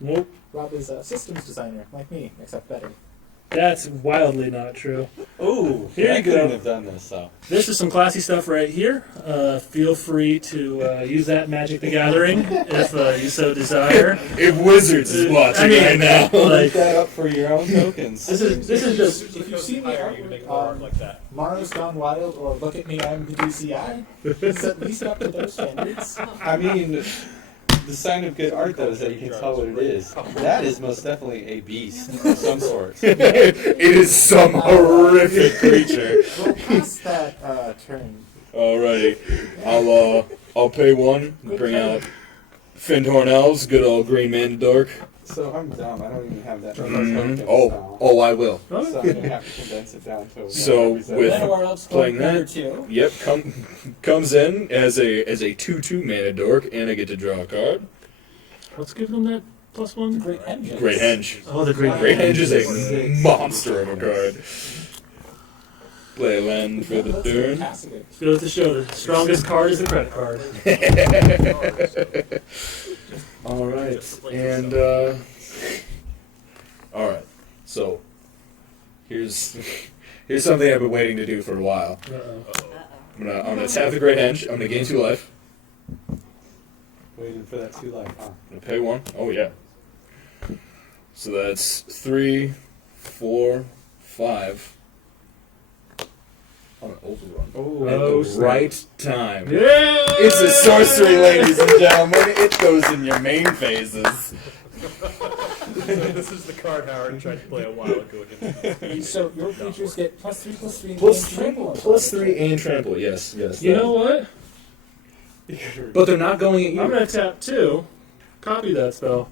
Nope. Rob is a systems designer, like me, except better. That's wildly not true. Oh, Here I you go. couldn't have done this, so. This is some classy stuff right here. Feel free to use that in Magic the Gathering if you so desire. If Wizards is watching I mean, right now. like, Look that up for your own tokens. this is just If you've seen the artwork, Mara's Gone Wild or Look at Me, I'm the DCI, it's at least up to those standards. I mean, the sign of good art, though, is that you can tell what it is. That is most definitely a beast of some sort. It is some horrific creature. We'll pass that turn. Alrighty, I'll pay one. Bring out Findhorn Elves, good old Green Man Dark. So I'm dumb. I don't even have that many Mhm. tokens. Oh, I will. So I'm going to have to condense it down to So, one. with- Manowar Elves playing number that? 2. Yep, comes in as a 2/2 mana dork, and I get to draw a card. what's giving them that +1? Great Engines. Great Henge. Oh, the Great Great Henge. Henge is a monster of a card. Play a land for the turn. Goes to show the strongest card is the credit card. Alright, and alright, so here's something I've been waiting to do for a while. I'm gonna tap the Great Henge, I'm gonna gain 2 life. Waiting for that 2 life, huh? I'm gonna pay 1. Oh yeah. So that's 3, 4, 5. On an overrun. Oh, At Oh, the snap. right time. Yeah! It's a sorcery, ladies and gentlemen. It goes in your main phases. This is the card Howard tried to play a while ago against. So your creatures get +3/+3 and Plus trample. plus 3 and trample. Yes, yes. You know what? But they're not going at you. I'm gonna tap 2. Copy that spell.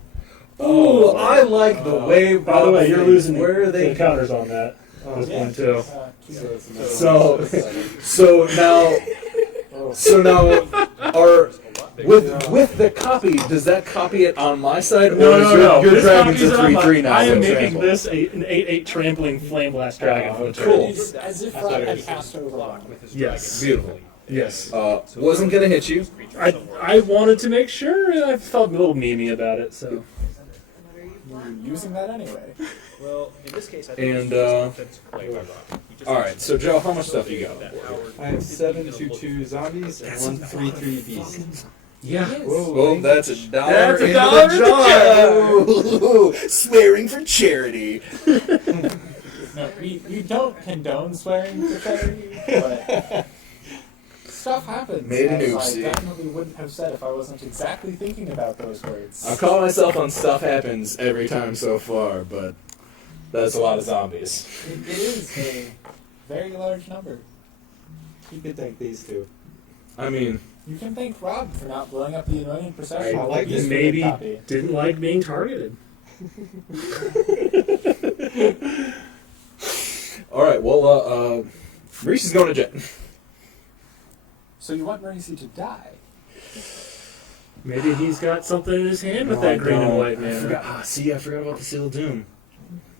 Ooh, I like the way. By the way, you're losing Where are the they? counters on that. This one too. So now, are with the copy? Does that copy it on my side, or is No. your This dragon's copies a it on my- 3/3 now? I am with making trample? this an 8/8 trampling flame blast dragon. for the turn. Cool. It's as if Rob had passed over one. Yes. Beautiful. Yes. Wasn't gonna hit you. I wanted to make sure, and I felt a little memey about it. So You're using that anyway. Well, in this case, I think And this is an offensive play by Rob. He just all right. So Joe, how much stuff you got? that Howard I have 7 2/2 zombies and 1 3/3 beast. yeah. Well, that's $1. That's into $1 the in the jar. Ooh, swearing for charity. No, we don't condone swearing for charity, but stuff happens. Made an as oopsie. I definitely wouldn't have said if I wasn't exactly thinking about those words. I'm calling myself on stuff happens every time so far, but that's a lot of zombies. It is a very large number. You could thank these two. I mean, You can thank Rob for not blowing up the annoying procession. I like Beast this. Maybe copy. didn't like being targeted. all right. Well, Reese is going to jet. So you want Maurice to die? Maybe he's got something in his hand with No, I that green and don't. white I man. forgot. I forgot about the Seal of Doom.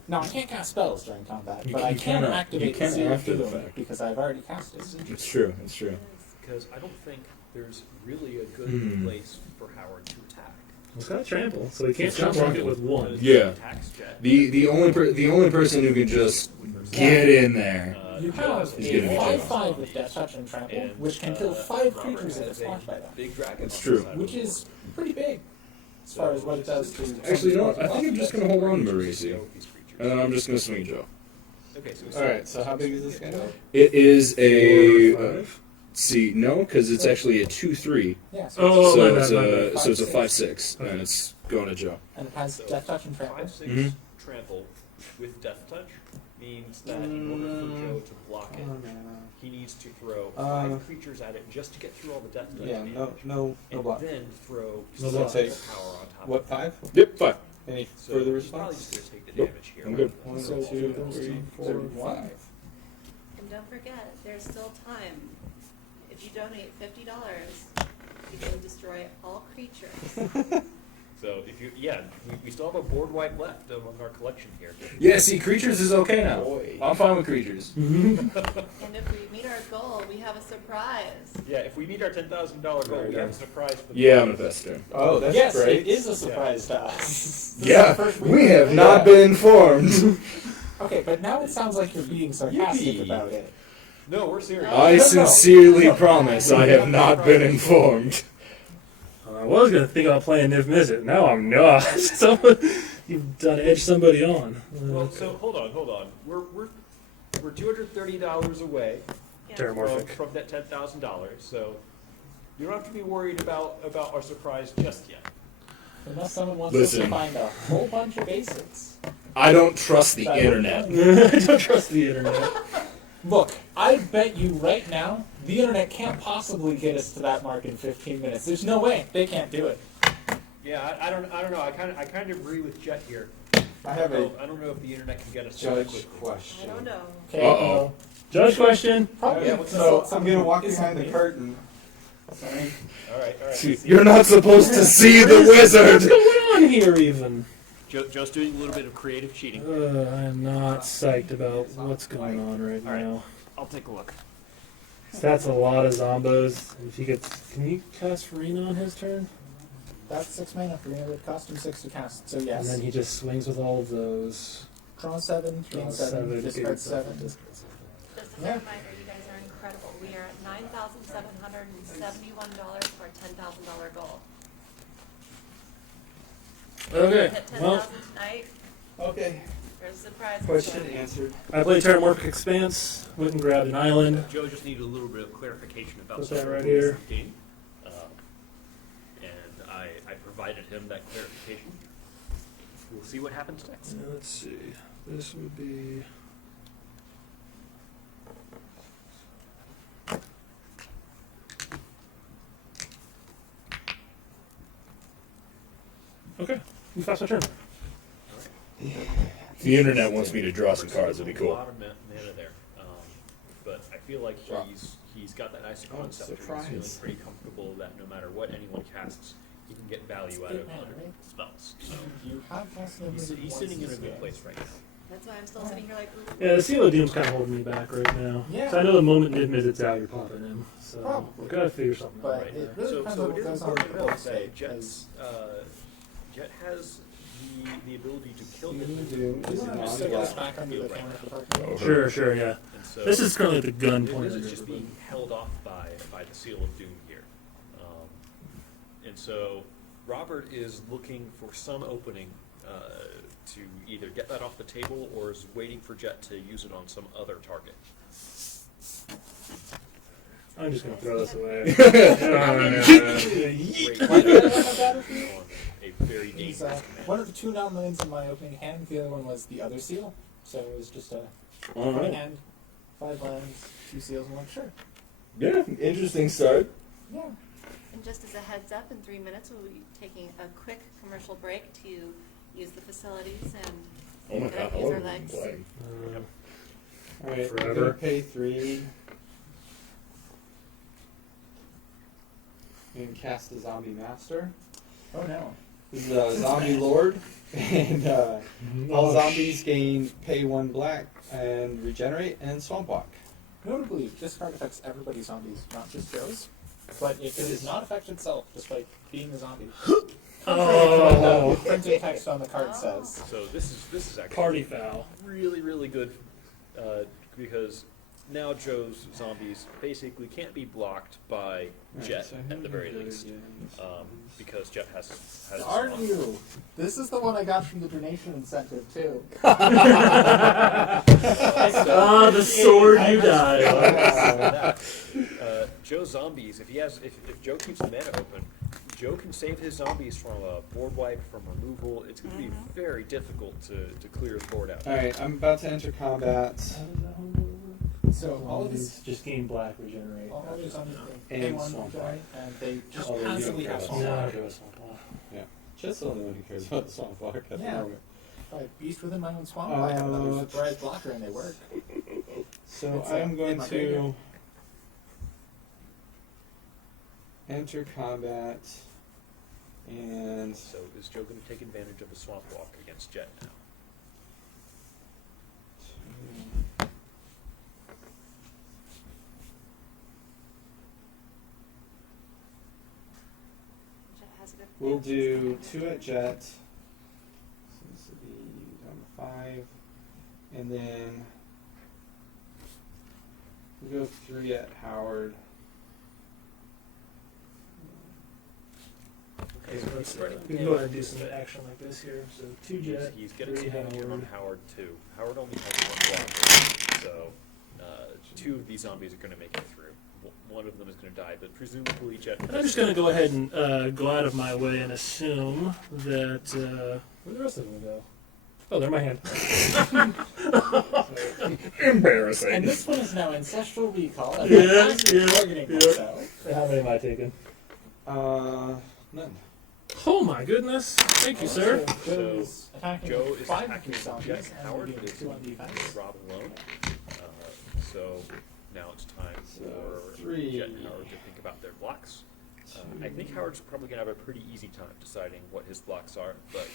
No, I can't cast spells during combat, You but can- I you can cannot. activate You can the Seal of after the Doom fact. because I've already cast it. It's true. It's true. because I don't think there's really a good place for Howard to attack. He's got trample, so he can't He's got jump rocket trample. with one. Because Yeah. he attacks Jet. The only person who can just get in there. You have He's a getting me 5/5 with Death Touch and Trample, And, which can kill 5 Robert creatures if has it's blocked by that. Big dragon. It's on true. the side of Which him. is pretty big as far as what it does to. Actually, you know what? I think I'm just going to hold on to Marisi. So these creatures. And then I'm just going to swing Joe. Okay, so we Alright, so how big is this guy? It is a. 4 or 5? See, no, because it's actually a 2/3. Yeah, so Oh, So my it's bad, my a bad. so it's a 5/6, and it's going to Joe. and it has Death Touch and Trample. 5/6 Mhm. trample with death touch means that in order for Joe to block it, he needs to throw 5 creatures at it just to get through all the death touch Yeah, damage. no and block. then throw No some block. power on top What, of it. 5? Yep, 5. Any So further he's probably response? just going to take the Nope. damage here. I'm good. 1, So 2, goes 3, to 4, 31. 5. And don't forget, there's still time. If you donate $50, you can destroy all creatures. So if you, we still have a board wipe left among our collection here. Yeah, see, creatures is okay now. Boy. I'm fine with creatures. And if we meet our goal, we have a surprise. Yeah, if we meet our $10,000 goal, we have a surprise for the Yeah, I'm the best turn. Oh, that's yes, great. it is a surprise to us. This is Yeah, the first we we've have heard not that. been informed. Okay, but now it sounds like you're being sarcastic Yippee. about it. No, we're serious. I sincerely promise I have not been informed. I was gonna think about playing Niv Mizzet. Now I'm not. You've done edge somebody on. Well, so hold on. We're $230 away Yeah. Terramorphic. from that $10,000. So you don't have to be worried about our surprise just yet. Unless someone wants us Listen. to find a whole bunch of basics. I don't trust the internet. I don't trust the internet. Look, I bet you right now, the internet can't possibly get us to that mark in 15 minutes. There's no way. They can't do it. Yeah, I don't know. I kind of agree with Jet here. I have a I don't know if the internet can get us to that judge quickly. question. I don't know. Okay. Uh-oh. Judge question. Probably. Yeah, what's So I'm gonna walk Isn't behind the me. curtain. Sorry. All right. You're not supposed to see the wizard. What's going on here even? Joe's doing a little bit of creative cheating. I'm not psyched about what's going on right All right. now. I'll take a look. That's a lot of zombos. If he gets, can you cast Farina on his turn? That's 6 mana for you. It cost him 6 to cast. So And yes. then he just swings with all of those. Draw 7, gain 7, discard 7. Just as a Yeah. reminder, you guys are incredible. We are at $9,771 for a $10,000 goal. Okay. Hit 10,000 Well, tonight. Okay. There's a surprise. Question answered. I played Terramorphic Expanse. Went and grabbed an island. Joe just needed a little bit of clarification about Put some that right rules here. of the game, and I provided him that clarification. We'll see what happens next. Let's see. This would be. Okay. You fast my turn. If the internet wants me to draw some cards, it'd be A cool. lot of mana there, but I feel like he's got that nice concept. And he's feeling surprise. pretty comfortable that no matter what anyone casts, he can get value out of other people's spells. So You have cast them he's sitting in a good place right now. That's why I'm still sitting here like, ooh. Yeah, the Seal of Doom's kind of holding me back right now. Yeah. So I know the moment Niv Mizzet's out, you're popping in. So Probably. we've got to figure something But out right it there. really depends So on it what is goes on important with to the note state. that Jet has the ability to kill You him. do. You Is want it to not stick us allowed? back under the Right. counter for parking? Sure, yeah. And so This is currently the gun This point. is just being held off by the Seal of Doom here. And so Robert is looking for some opening to either get that off the table or is waiting for Jet to use it on some other target. I'm just going to throw this away. Great Why did I have that with you? on a very He's, dangerous command. one of the 2 non-lands in my opening hand. The other one was the other seal. So it was just a All opening right. hand, 5 lands, 2 seals, and 1 sure. Yeah, interesting start. Yeah. And just as a heads up, in 3 minutes, we'll be taking a quick commercial break to use the facilities and Oh my god, how use our long have we legs. been playing? All right. I'm Forever. gonna pay 3 and cast the Zombie Master. Oh no. This is a Zombie Lord, and all zombies pay 1 black and regenerate and swamp walk. Notably, this card affects everybody's zombies, not just Joe's. But it does not affect itself, despite being a zombie. Oh. The printed text on the card says. So this is actually Party foul. really good because now Joe's zombies basically can't be blocked by Jet at the very least because Jet has Aren't you? This is the one I got from the donation incentive too. Ah, the sword you died. Joe's zombies. If Joe keeps the mana open, Joe can save his zombies from a board wipe, from removal. It's going to be very difficult to clear his board out. All right, I'm about to enter combat. So all of his Just gain black, regenerate. all of his zombies And pay 1 swamp joy, and they just Oh, constantly you have don't swamp. No, walk. give us one. Chet's the only one who cares about the swamp walk at the Yeah. moment. If I beast within my own swamp, I have another surprise blocker, and they work. So It's, I'm in going my to graveyard. enter combat, and So is Joe going to take advantage of the swamp walk against Jet now? Jet has a good we'll plan. do 2 at Jet. So this would be down to 5, and then we'll go 3 at Howard. Okay, so let's we can go ahead and do some action like this here. So 2 Jet, He's getting 3 some damage on Howard. Howard too. Howard only has 1 blocker, so 2 of these zombies are going to make it through. One of them is going to die, but presumably Jet. And I'm just going to go ahead and go out of my way and assume that where'd the rest of them go? Oh, they're in my hand. Embarrassing. And this one is now Ancestral Recall. And Yeah, I'm yeah, targeting yeah. myself. How many am I taking? None. Oh my goodness! Thank you, sir. So Joe's attacking Joe is 5 attacking zombies, Jet. and Howard doing is 2 on defense. Rob alone. So now it's time for 3. Jet and Howard to think about their blocks. I think Howard's probably going to have a pretty easy time deciding what his blocks are, but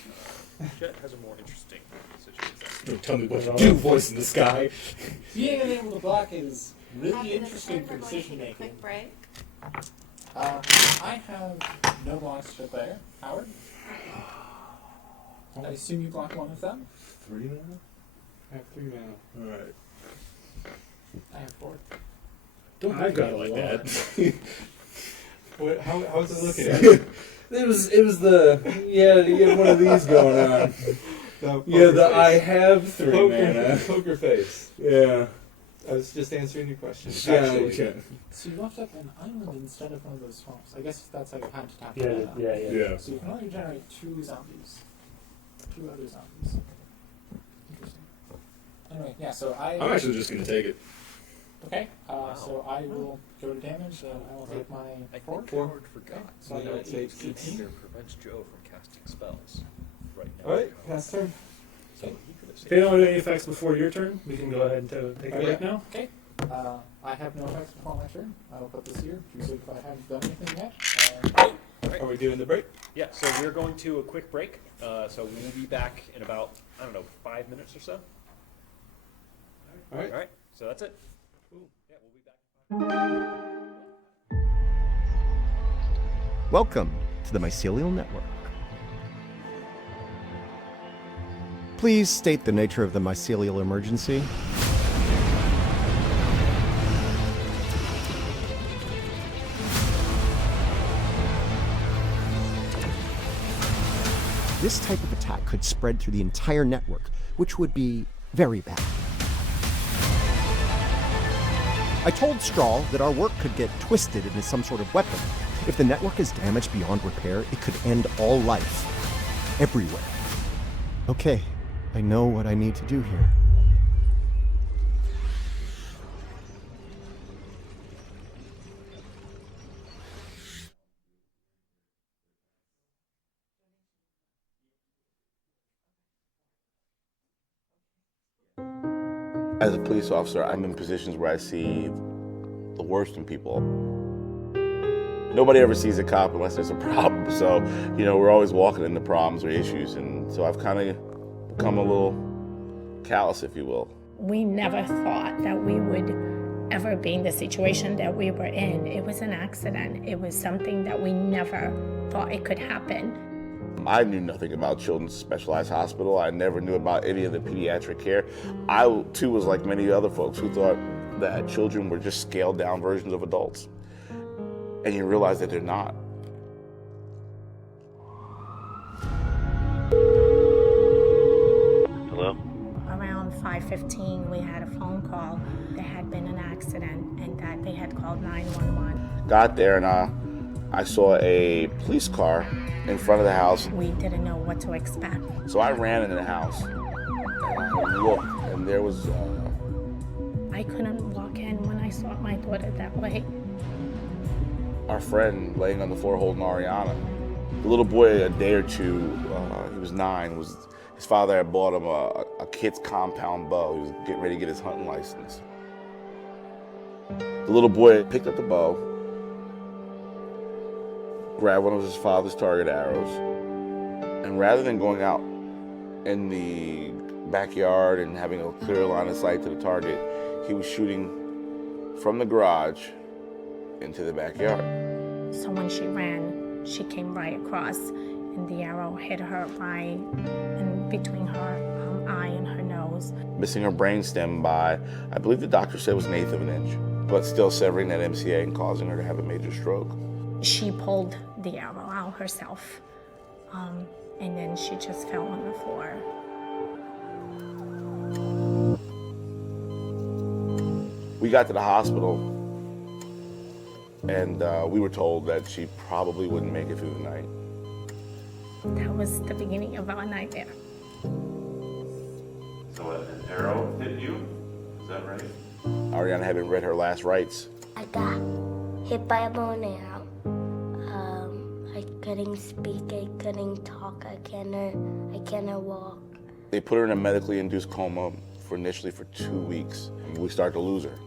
Jet has a more interesting situation. Don't tell me what to do, voice in the sky. Being able to block is really After this interesting turn, for we're going to decision take a making. quick break. I have no blocks to declare. Howard? I assume you block one of them? 3 now? I have 3 mana. Alright. I have 4. Don't I've got like a lot. that. What? How's it looking? It was the you had one of these going on. I have 3 mana. Poker face. Yeah. I was just answering your question. Yeah, Actually. okay. So you left up an island instead of one of those swamps. I guess that's how you had to tap Yeah, it. yeah. So you can only generate 2 zombies. 2 other zombies. Interesting. Anyway, yeah, so I'm actually just gonna take it. Okay, so I will go to damage, and I will take my I 4. think Howard forgot. So I'm gonna take 18 prevents Joe from casting spells right now. Alright, pass turn. So he could have If they saved don't have any effects before your turn, we can go ahead and take a Okay. break now. Okay, I have no effects before my turn. I will put this here, so if I haven't done anything yet. Are we doing the break? Yeah, so we're going to a quick break. So we'll be back in about, 5 minutes or so. Alright. All right, so that's it. Cool. Yeah, we'll be back. Welcome to the Mycelial Network. Please state the nature of the mycelial emergency. This type of attack could spread through the entire network, which would be very bad. I told Strahl that our work could get twisted into some sort of weapon. If the network is damaged beyond repair, it could end all life. Everywhere. Okay, I know what I need to do here. As a police officer, I'm in positions where I see the worst in people. Nobody ever sees a cop unless there's a problem, so, we're always walking into problems or issues, and so I've kind of become a little callous, if you will. We never thought that we would ever be in the situation that we were in. It was an accident. It was something that we never thought it could happen. I knew nothing about Children's Specialized Hospital. I never knew about any of the pediatric care. I, too, was like many other folks who thought that children were just scaled down versions of adults. And you realize that they're not. Hello? Around 5:15, we had a phone call. There had been an accident and that they had called 911. Got there and I saw a police car in front of the house. We didn't know what to expect. So I ran into the house and I looked, and there was I couldn't walk in when I saw my daughter that way. our friend laying on the floor holding Ariana. The little boy, a day or two, he was 9, his father had bought him a kid's compound bow. He was getting ready to get his hunting license. The little boy picked up the bow, grabbed one of his father's target arrows, and rather than going out in the backyard and having a clear line of sight to the target, he was shooting from the garage into the backyard. So when she ran, she came right across, and the arrow hit her right in between her eye and her nose. Missing her brainstem by, I believe the doctor said it was 1/8 of an inch, but still severing that MCA and causing her to have a major stroke. She pulled the arrow out herself, and then she just fell on the floor. We got to the hospital, and we were told that she probably wouldn't make it through the night. That was the beginning of our nightmare. So an arrow hit you? Is that right? Ariana hadn't read her last rites. I got hit by a bow and arrow. I couldn't speak, I couldn't talk, I cannot walk. They put her in a medically induced coma initially for 2 weeks. We started to lose her.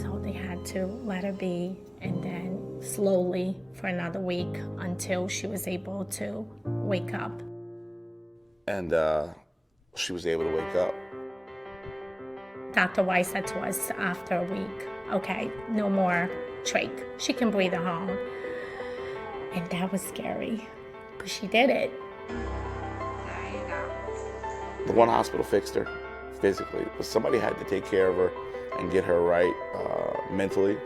So they had to let her be, and then slowly for another week until she was able to wake up. And she was able to wake up. Dr. Weiss said to us after a week, okay, no more trach. She can breathe at home. And that was scary, but she did it. The one hospital fixed her physically, but somebody had to take care of her and get her right mentally.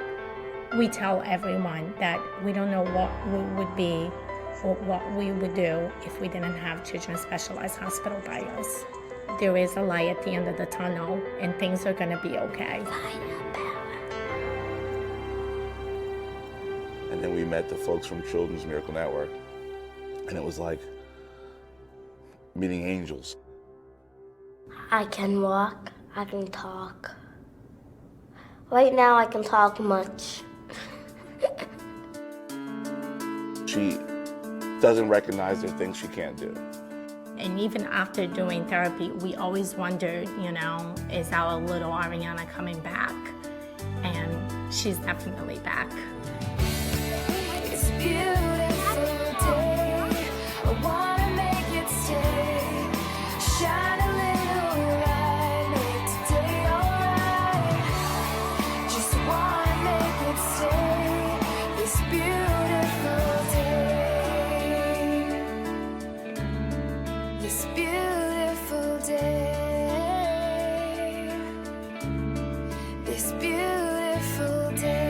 We tell everyone that we don't know what we would be or what we would do if we didn't have Children's Specialized Hospital by us. There is a light at the end of the tunnel, and things are gonna be okay. And then we met the folks from Children's Miracle Network, and it was like meeting angels. I can walk, I can talk. Right now I can talk much. She doesn't recognize there are things she can't do. And even after doing therapy, we always wondered, is our little Ariana coming back? And she's definitely back. It's a beautiful day. I wanna make it stay. Shine a little light, make today alright. Just wanna make it stay. This beautiful day. This beautiful day. This beautiful day.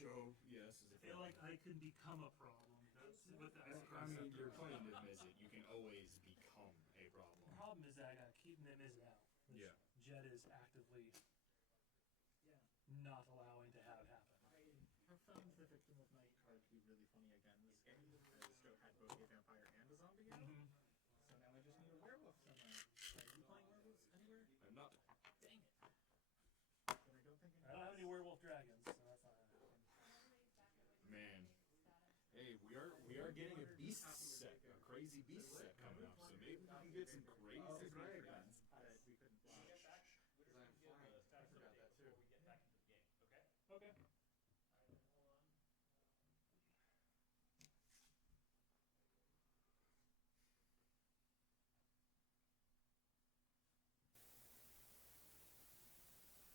Joe, yes. I feel like I could become a problem. That's with that. I mean, you're playing Niv Mizzet. You can always become a problem. The problem is that I gotta keep Niv Mizzet out. Which Yeah. Jet is actively not allowing to have happen. I have found the Victim of Night card to be really funny again this game, as Joe had both a vampire and a zombie out. So now I just need a werewolf somewhere. Are you playing werewolves anywhere? I'm not. Dang it. But I don't think I don't have any werewolf dragons, so that's not gonna happen. Man. Hey, we are getting a beast set, a crazy beast set coming up, so maybe we can get some crazy dragons. that we couldn't watch. Because I'm flying. I forgot that too. We get back into the game, okay? Okay.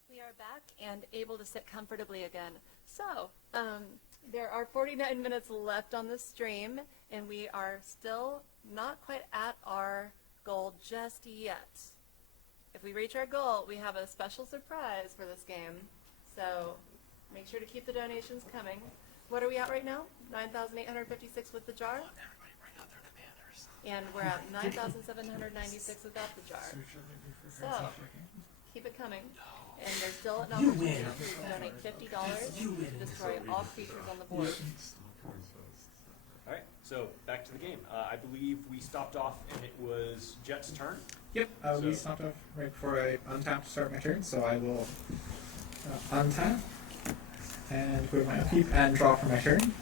We are back and able to sit comfortably again. So, there are 49 minutes left on the stream, and we are still not quite at our goal just yet. If we reach our goal, we have a special surprise for this game. So, make sure to keep the donations coming. What are we at right now? 9,856 with the jar? Everybody bring out their commanders. And we're at 9,796 without the jar. So, keep it coming. And there's still an opportunity to donate $50 to destroy all creatures on the board. All right, so back to the game. I believe we stopped off and it was Jet's turn. Yep, we stopped off right before I untap to start my turn, so I will untap and put my upkeep and draw for my turn.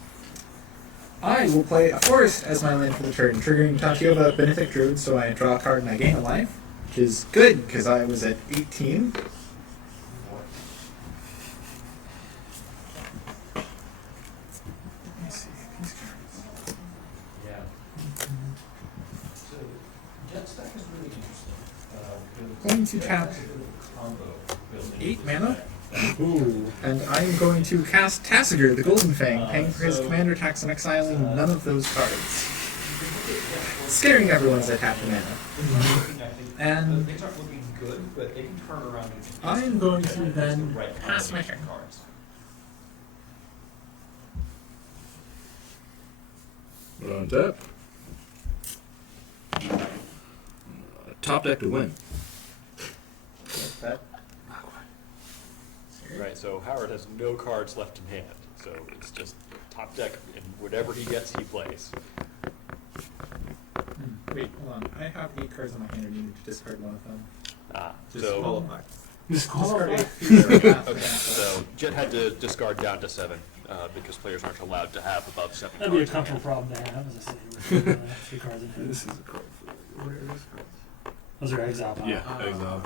I will play a forest as my land for the turn, triggering Tatiova Benefic Druid, so I draw a card and I gain a life, which is good because I was at 18. Going to tap 8 mana. Ooh. And I'm going to cast Tassiger, the Golden Fang, paying for his commander tax and exiling none of those cards. Scaring everyone as I tap the mana. And They start looking good, but they can turn around and I'm going to then pass my turn. cards. On tap. Top deck to win. Right, so Howard has no cards left in hand, so it's just top deck, and whatever he gets, he plays. Wait, hold on. I have 8 cards in my hand. I need to discard one of them. So Disqualified. okay, so Jet had to discard down to 7 because players aren't allowed to have above 7 That'd be a cards in comfortable hand. problem to have, as I say. With, 3 cards in hand. This is a card for where are those cards? Those are exile power. Yeah, exile.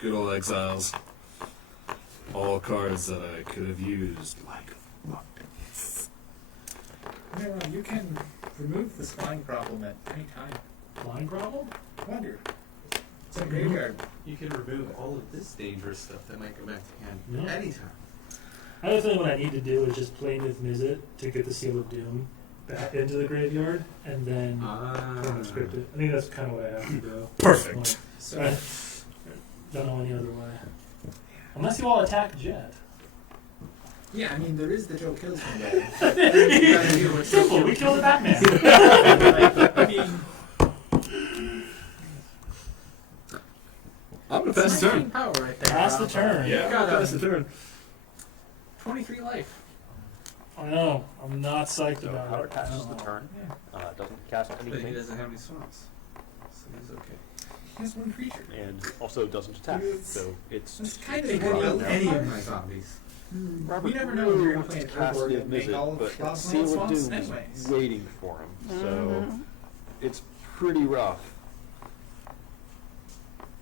Good old exiles. All cards that I could have used, like No, you can remove this flying problem at any time. Flying problem? Wonder. It's a graveyard. You can remove all of this dangerous stuff that might go back to hand Yeah. anytime. I don't think what I need to do is just play with Mizzet to get the Seal of Doom back into the graveyard, and then script it. I think that's kind of what I have to do. Perfect. So, I don't know any other way. Unless you all attack Jet. yeah, I mean, there is the Joe Kills one there. Simple, we kill the Batman. I mean, I'm gonna pass the turn. power right there. Pass the turn. Yeah, Got pass the turn. 23 life. I know, I'm not psyched So about Howard it. passes the turn, doesn't cast But he anything, doesn't have any swamps. So he's okay. He has 1 creature. and also doesn't attack, so it's... That's kind He of could well kill any of any. my zombies. We never know if you're going to play an cast Urborg Niv and make Mizzet, all but of Cloud's Seal of swamps Doom anyways. is waiting for him, so it's pretty rough.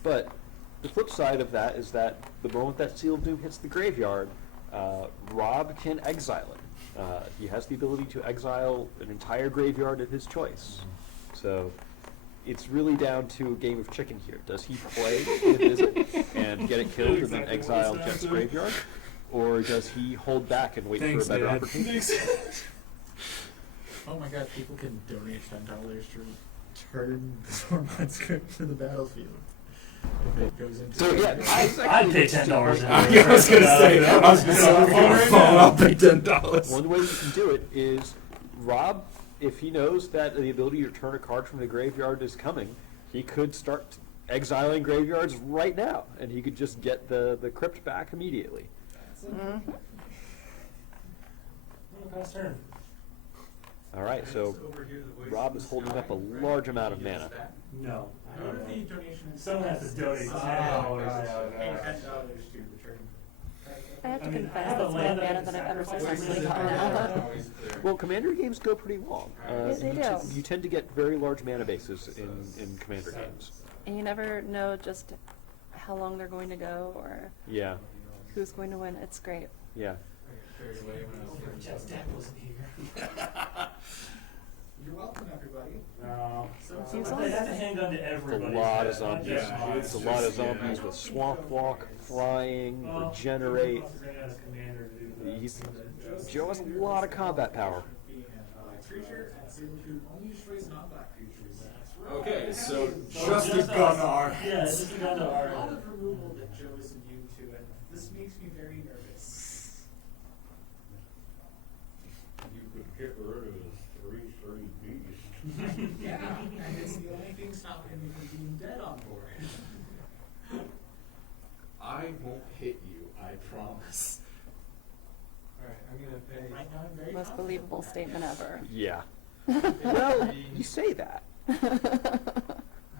But the flip side of that is that the moment that Seal of Doom hits the graveyard, Rob can exile it. He has the ability to exile an entire graveyard of his choice. So it's really down to a game of chicken here. Does he play Niv Mizzet and get it killed and then Exactly exile what it's Jet's down to. graveyard? Or does he hold back and wait Thanks, for a better Dad. opportunity? Oh my god, people can donate $10 to return the Stormlight script to the battlefield. if it goes into. So yeah, I'd pay $10. I was gonna say, I'll pay $10. One way you can do it is, Rob, if he knows that the ability to return a card from the graveyard is coming, he could start exiling graveyards right now, and he could just get the crypt back immediately. Pass turn. All right, so Rob is holding up a large amount of mana. No. What if the donation is Someone has to donate $10. paying $10 to return? I have to I mean, confess, I have that's a more land mana that than I've ever sacrifices successfully it. gotten out. Well, Commander games go pretty long. They do. You tend to get very large mana bases in Commander games. And you never know just how long they're going to go or Yeah, who's going to win. It's great. yeah. Jeff's deck wasn't here. You're welcome, everybody. No. Use They all have to this. hang on to It's a everybody. lot of zombies. Yeah, It's a lot of zombies with Swamp Walk, Flying, Regenerate. Joe has a lot of combat power. Being a creature and able to only destroy non-black creatures. Okay, so Just a Gunnar. Yeah, just a A lot Gunnar. of removal that Joe is immune to, and this makes me very nervous. You could get rid of a 3/3 beast. Yeah, and it's the only thing stopping me from being dead on board. I won't hit you, I promise. Alright, I'm gonna pay. Right now, I'm very Most confident. believable statement ever. Yeah. Well, you say that,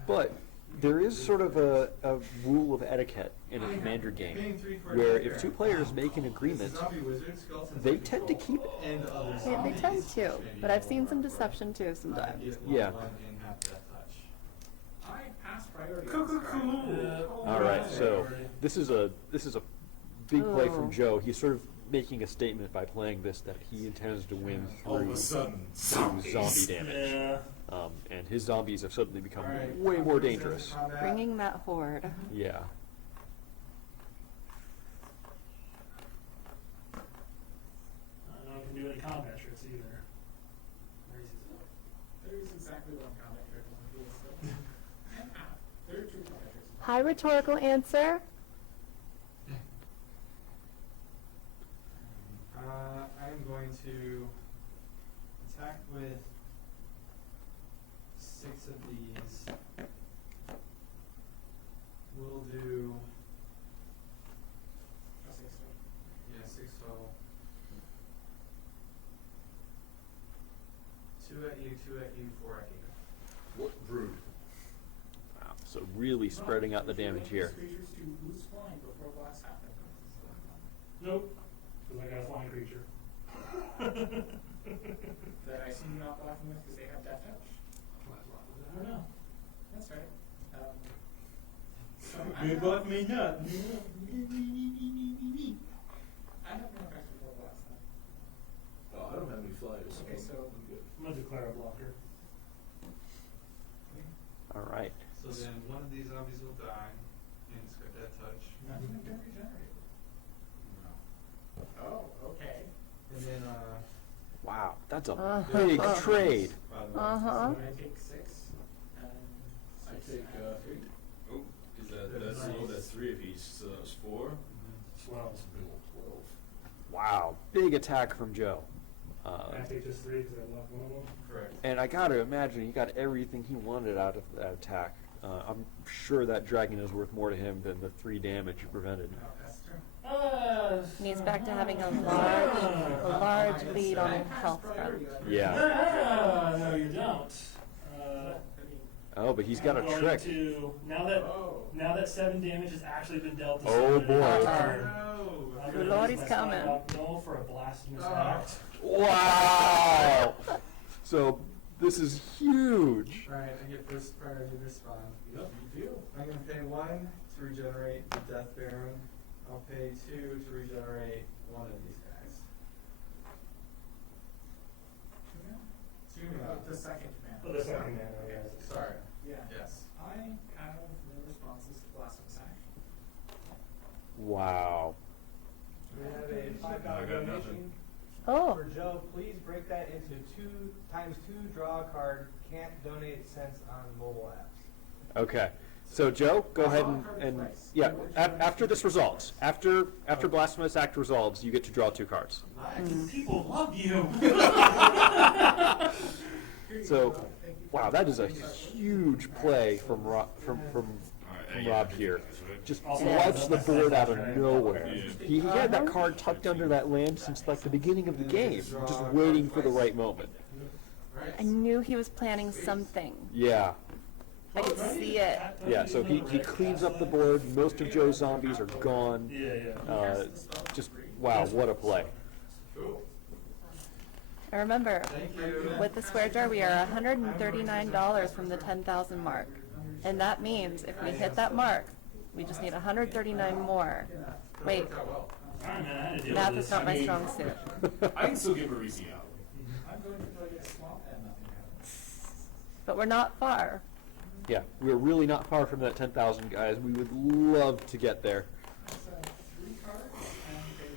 but there is sort of a rule of etiquette in a Commander game where if two players make an agreement, they tend to keep it. And other They tend to, but I've seen some deception too sometimes. Yeah. I pass priority. All right, so this is a big play Oh. from Joe. He's sort of making a statement by playing this that he intends to win All of through a sudden, zombie zombies. damage. Yeah. And his zombies have suddenly become Alright, way more dangerous. Bringing that horde. Yeah. I don't know if I can do any combat tricks either. There's exactly one comment trick on the field, so. There are two comment tricks. High rhetorical answer. I'm going to attack with 6 of these. We'll do, yeah, 6 total. 2 at you, 2 at you, 4 at you. What brood? Wow. So really spreading out the damage here. Creatures to lose flying before blast happen. Nope. Because I got a flying creature. That I assume you're not blocking with because they have death touch. I don't know. That's right. So Good luck, me not. I have no effects before blast then. Oh, I don't have any flyers. Okay, so I'm good. I'm going to declare a blocker. All right. So then one of these zombies will die, and it's got death touch. none of them can regenerate. Oh, okay. And then, Wow, that's a Uh-huh. big trade. Uh-huh. So I take 6, and I take, oh, is that's 3 apiece, so that's 4. 12. 12. Wow, big attack from Joe. I take just 3 because I lost one of them. correct. And I gotta imagine he got everything he wanted out of that attack. I'm sure that dragon is worth more to him than the 3 damage you prevented. no, that's true. And he's back to having a large lead on the health front. Yeah. No, you don't. Oh, but he's got a I'm going trick. to- now that 7 damage has actually been dealt to Oh, somebody, boy. I'm gonna Lord, use he's my coming. spot roll for a blasphemous act. Wow! So this is huge. Alright, I get first priority to respond. Yep, you do. I'm gonna pay 1 to regenerate the Death Baron. I'll pay 2 to regenerate one of these guys. The second command. Oh, the second command, Okay. yes. Sorry. Yeah. Yes. I have no responses to blasphemous act. Wow. We have a $5 I got donation nothing. Oh. for Joe. Please break that into 2 times 2. Draw a card. Can't donate cents on mobile apps. Okay. So Joe, go ahead and yeah. After this resolves, after Blasphemous Act resolves, you get to draw 2 cards. People love you. So, wow, that is a huge play from Rob here. Just wipes the board out of nowhere. He had that card tucked under that land since like the beginning of the game, just waiting for the right moment. I knew he was planning something. Yeah. I could see it. Yeah, so he cleans up the board. Most of Joe's zombies are gone. Just, wow, what a play. I remember, with the swear jar, we are $139 from the 10,000 mark. And that means if we hit that mark, we just need 139 more. Wait, math is not my strong suit. I can still get Marisi out. But we're not far. Yeah, we're really not far from that 10,000, guys. We would love to get there.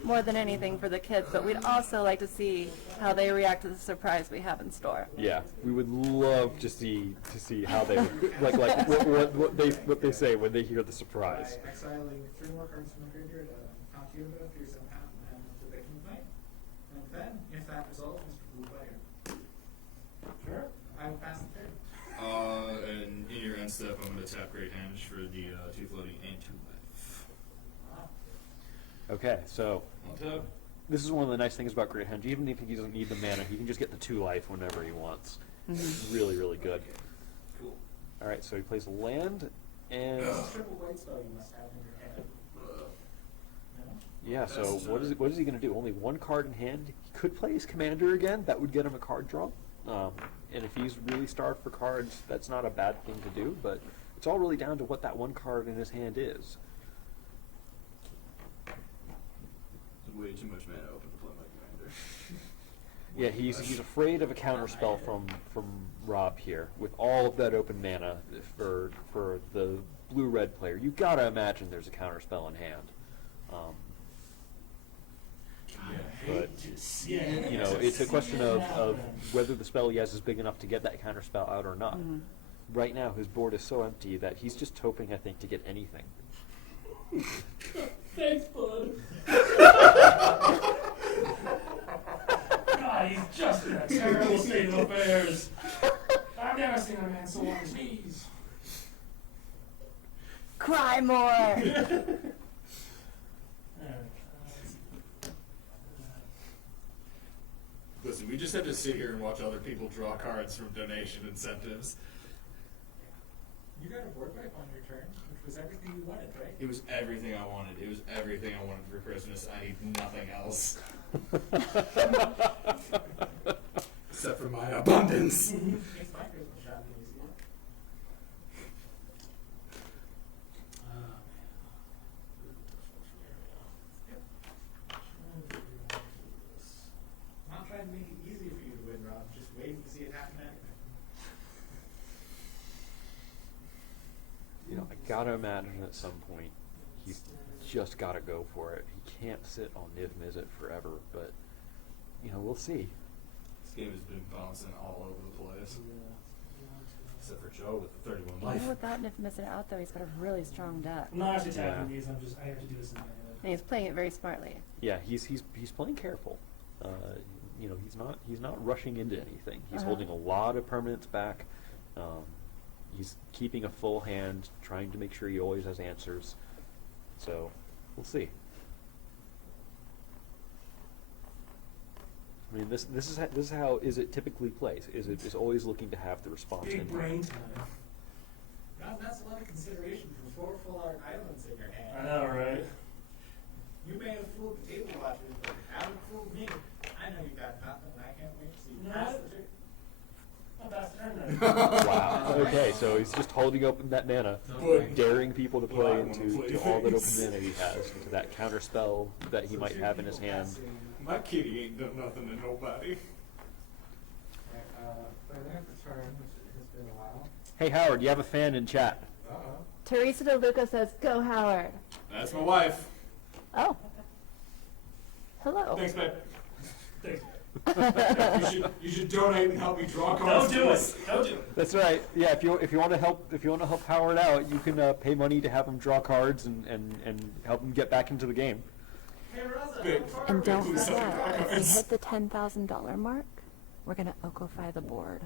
More than anything for the kids, but we'd also like to see how they react to the surprise we have in store. Yeah, we would love to see how they like what they say when they hear the surprise. Exiling 3 more cards from the graveyard, count you about 3 7 half, and the victim night. And then, if that resolves, Mr. Blue Player. Sure. I will pass the turn. And in your end step, I'm going to tap Great Hand for the 2 floating and 2 life. Okay, so this is one of the nice things about Great Henge. Even if he doesn't need the mana, he can just get the 2 life whenever he wants. Really, really good. Cool. All right, so he plays a land, and Triple white spell you must have in your hand. yeah. So what is he going to do? Only 1 card in hand. He could play his commander again. That would get him a card draw. And if he's really starved for cards, that's not a bad thing to do. But it's all really down to what that 1 card in his hand is. Way too much mana open to play my commander. Yeah, he's afraid of a counterspell from Rob here with all of that open mana for the blue-red player. You gotta imagine there's a counterspell in hand. But you know, it's a question of whether the spell he has is big enough to get that counterspell out or not. Right now, his board is so empty that he's just hoping, I think, to get anything. Thanks, bud. God, he's just in a terrible state of affairs. I've never seen a man so on his knees. Cry more! Listen, we just have to sit here and watch other people draw cards from donation incentives. You got a board wipe on your turn, which was everything you wanted, right? It was everything I wanted. It was everything I wanted for Christmas. I need nothing else. Except for my abundance. Makes my Christmas shopping easier. Not trying to make it easier for you to win, Rob. Just waiting to see it happen anyway. You know, I gotta imagine at some point he's just gotta go for it. He can't sit on Niv Mizzet forever, but you know, we'll see. This game has been bouncing all over the place. Except for Joe with the 31 life. Even without Niv Mizzet out, though, he's got a really strong deck. I'm not actually tapping these. I have to do this in my head. And he's playing it very smartly. Yeah, he's playing careful. You know, he's not rushing into anything. He's holding a lot of permanents back. He's keeping a full hand, trying to make sure he always has answers. So, we'll see. I mean, this is how is it typically plays. Is always looking to have the response. Big in brain mind. time. God, that's a lot of consideration for 4 full art islands in your hand. I know, right? You may have fooled the table watchers, but haven't fooled me. I know you got nothing, and I can't wait to see you pass the trick. I'll pass the turn then. Wow. Okay, so he's just holding open that mana, daring people to play into all that open mana he has, into that counter spell that he might have in his hand. My kitty ain't done nothing to nobody. For the next turn, which has been a while. Hey Howard, you have a fan in chat. Teresa DeLuca says, "Go Howard." That's my wife. Oh. Hello. Thanks, babe. Thanks. You should donate and help me draw cards. Don't do it. Don't do it. That's right. Yeah, if you want to help Howard out, you can pay money to have him draw cards and help him get back into the game. And don't forget, if we hit the $10,000 mark, we're going to Okify the board.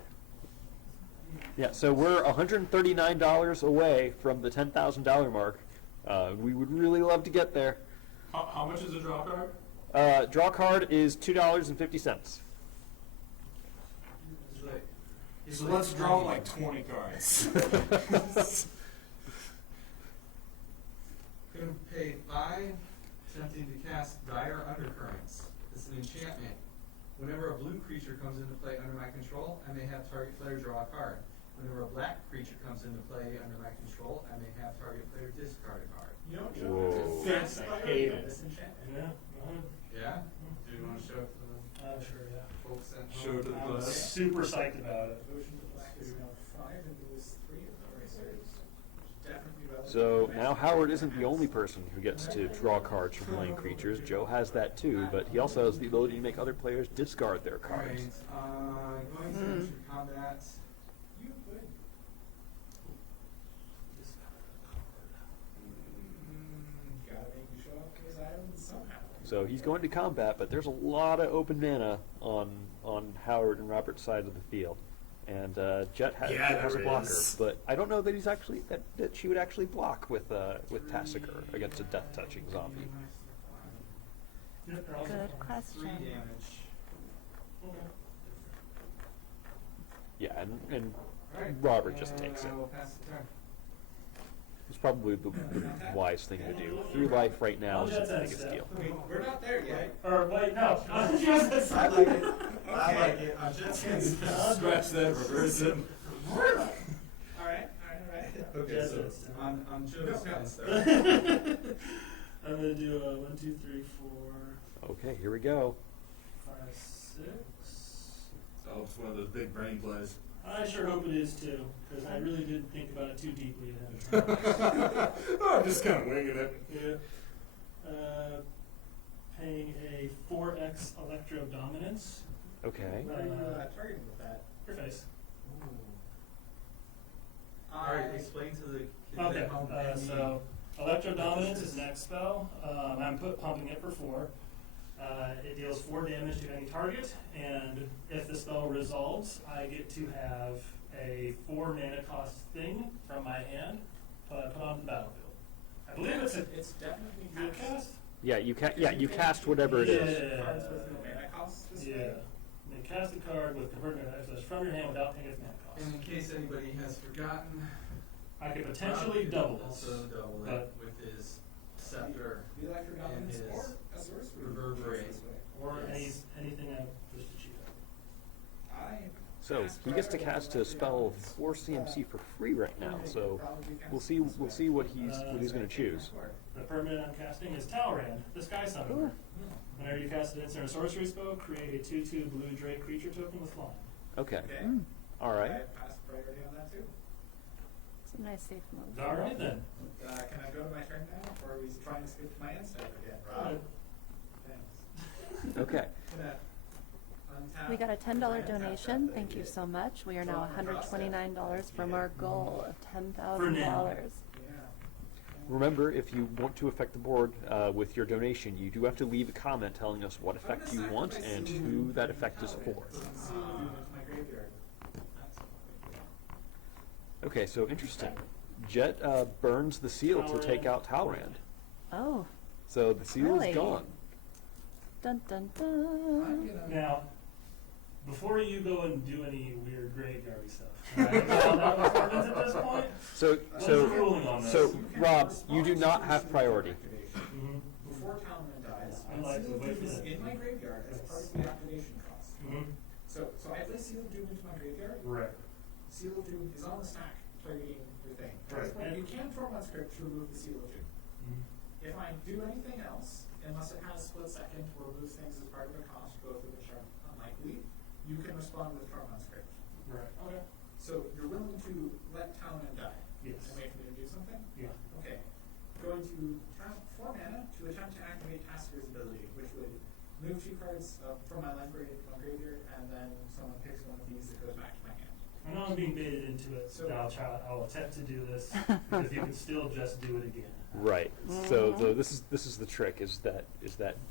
Yeah, so we're $139 away from the $10,000 mark. We would really love to get there. How much is a draw card? Draw card is $2.50. So let's draw like 20 cards. Gonna pay 5, attempting to cast Dire Undercurrents. It's an enchantment. Whenever a blue creature comes into play under my control, I may have target player draw a card. Whenever a black creature comes into play under my control, I may have target player discard a card. You know, Whoa. that's I fire hate of it. this enchantment. Yeah. Yeah? Do you want to show it to the Sure. Yeah. folks at home? Show it to the I'm class. super psyched about it. Ocean to black is now 5 and blue is 3 of the racers. Definitely relevant. So now Howard isn't the only person who gets to draw cards from playing creatures. Joe has that too, but he also has the ability to make other players discard their cards. Alright, going to enter combat. You could. Gotta make you show up to his island somehow. So he's going to combat, but there's a lot of open mana on Howard and Robert's side of the field. And Jet has a there blocker, is. but I don't know that he's actually that she would actually block with Tassiker against a death touching zombie. Good 3 question. damage. Yeah, and Alright. Robert just takes it. I will pass the turn. It's probably the wise thing to do. Through life right now isn't the biggest deal. We're not there yet. Or wait, no. I like it. I like it. I'm just Scratch that, reverse it. Alright. Okay, so on Joe's turn. I'm gonna do a 1, 2, 3, 4, Okay, here we go. 5, 6. Oh, it's one of those big brain plays. I sure hope it is too, because I really did think about it too deeply ahead of time. Oh, I'm just kind of winging it. Yeah. Paying a 4x Electro Dominance. Okay. What are you targeting with that? Your face. Alright, explain to the kids Okay, at home. so Electro Dominance is next spell. I'm pumping it for 4. It deals 4 damage to any target, and if the spell resolves, I get to have a 4 mana cost thing from my hand put on the battlefield. I believe It's definitely you cast. Yeah, you cast whatever it is. Cards with no mana cost this Yeah. way. And then cast a card with converted access from your hand without paying its mana cost. And in case anybody has forgotten, I could potentially double this. also double it with his scepter The Electro and Dominance his or a sorcery. reverberate. This way. Or Yes. anything I wish to cheat I So he gets to cast a spell of 4 CMC for free right now. So we'll see what he's going to choose. The permanent I'm casting is Talrand, the Sky Summoner. Whenever you cast an instant or sorcery spell, create a 2/2 blue Drake creature token with flying. Okay. Okay. All I right. passed priority on that too. It's a nice safe move. All right then. Can I go to my turn now, or are we trying to skip to my end step again, Rob? Thanks. Okay. We got a $10 donation. Thank you so much. We are now $129 from our goal of $10,000. Yeah. Remember, if you want to affect the board with your donation, you do have to leave a comment telling us what effect you want and who that effect is for. See you into my graveyard. Okay, so interesting. Jet burns the seal to take out Talrand. Oh, So the seal Really? is gone. dun dun dun. Now, before you go and do any weird graveyard stuff, right? Now, performance at this point. So What is the ruling on this? so Rob, you do not have priority. Mhm. Before Talman dies, I'd like to Seal of wait Doom for is that. in my graveyard as part of the activation cost. Mhm. So I place Seal of Doom into my graveyard. Right. Seal of Doom is on the stack, targeting your thing. At this Right. point, you can throw on script to remove the Seal of Doom. Mhm. If I do anything else, unless it has split second to remove things as part of a cost, both of which are unlikely, you can respond with Tormund script. Right. Okay. So you're willing to let Talman die Yes. and wait for me to do something? Yeah. Okay. Going to tap 4 mana to attempt to activate Tasker's ability, which would move 2 cards from my library into my graveyard, and then someone picks one of these that goes back to my hand. I know I'm being baited into it, so I'll attempt to do this because you can still just do it again. Right. So this is the trick is that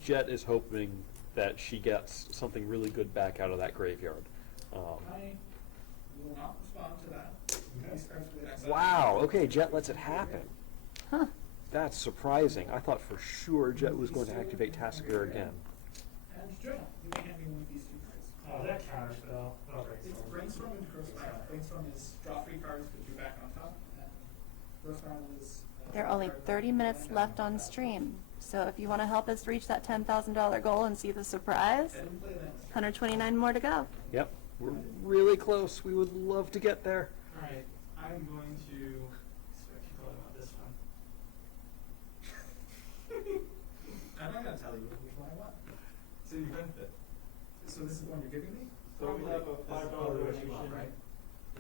Jet is hoping that she gets something really good back out of that graveyard. I will not respond to that. These cards will get exiled. Wow. Okay, Jet lets it happen. Huh. That's surprising. I thought for sure Jet was going to activate Tasker again. And Jonah, you may hand me one of these 2 cards. Oh, that counterspell. Oh, It's Brainstorm and Grossfire. Brainstorm is draw 3 cards, put 2 back on top. And Grossfire is... There are only 30 minutes left on stream. So if you want to help us reach that $10,000 goal and see the surprise, 129 more to go. Yep. We're really close. We would love to get there. Alright, I'm going to expect you thought about this one. I'm not going to tell you which one I want. So you benefit. So this is the one you're giving me? So we have a $5 donation, right?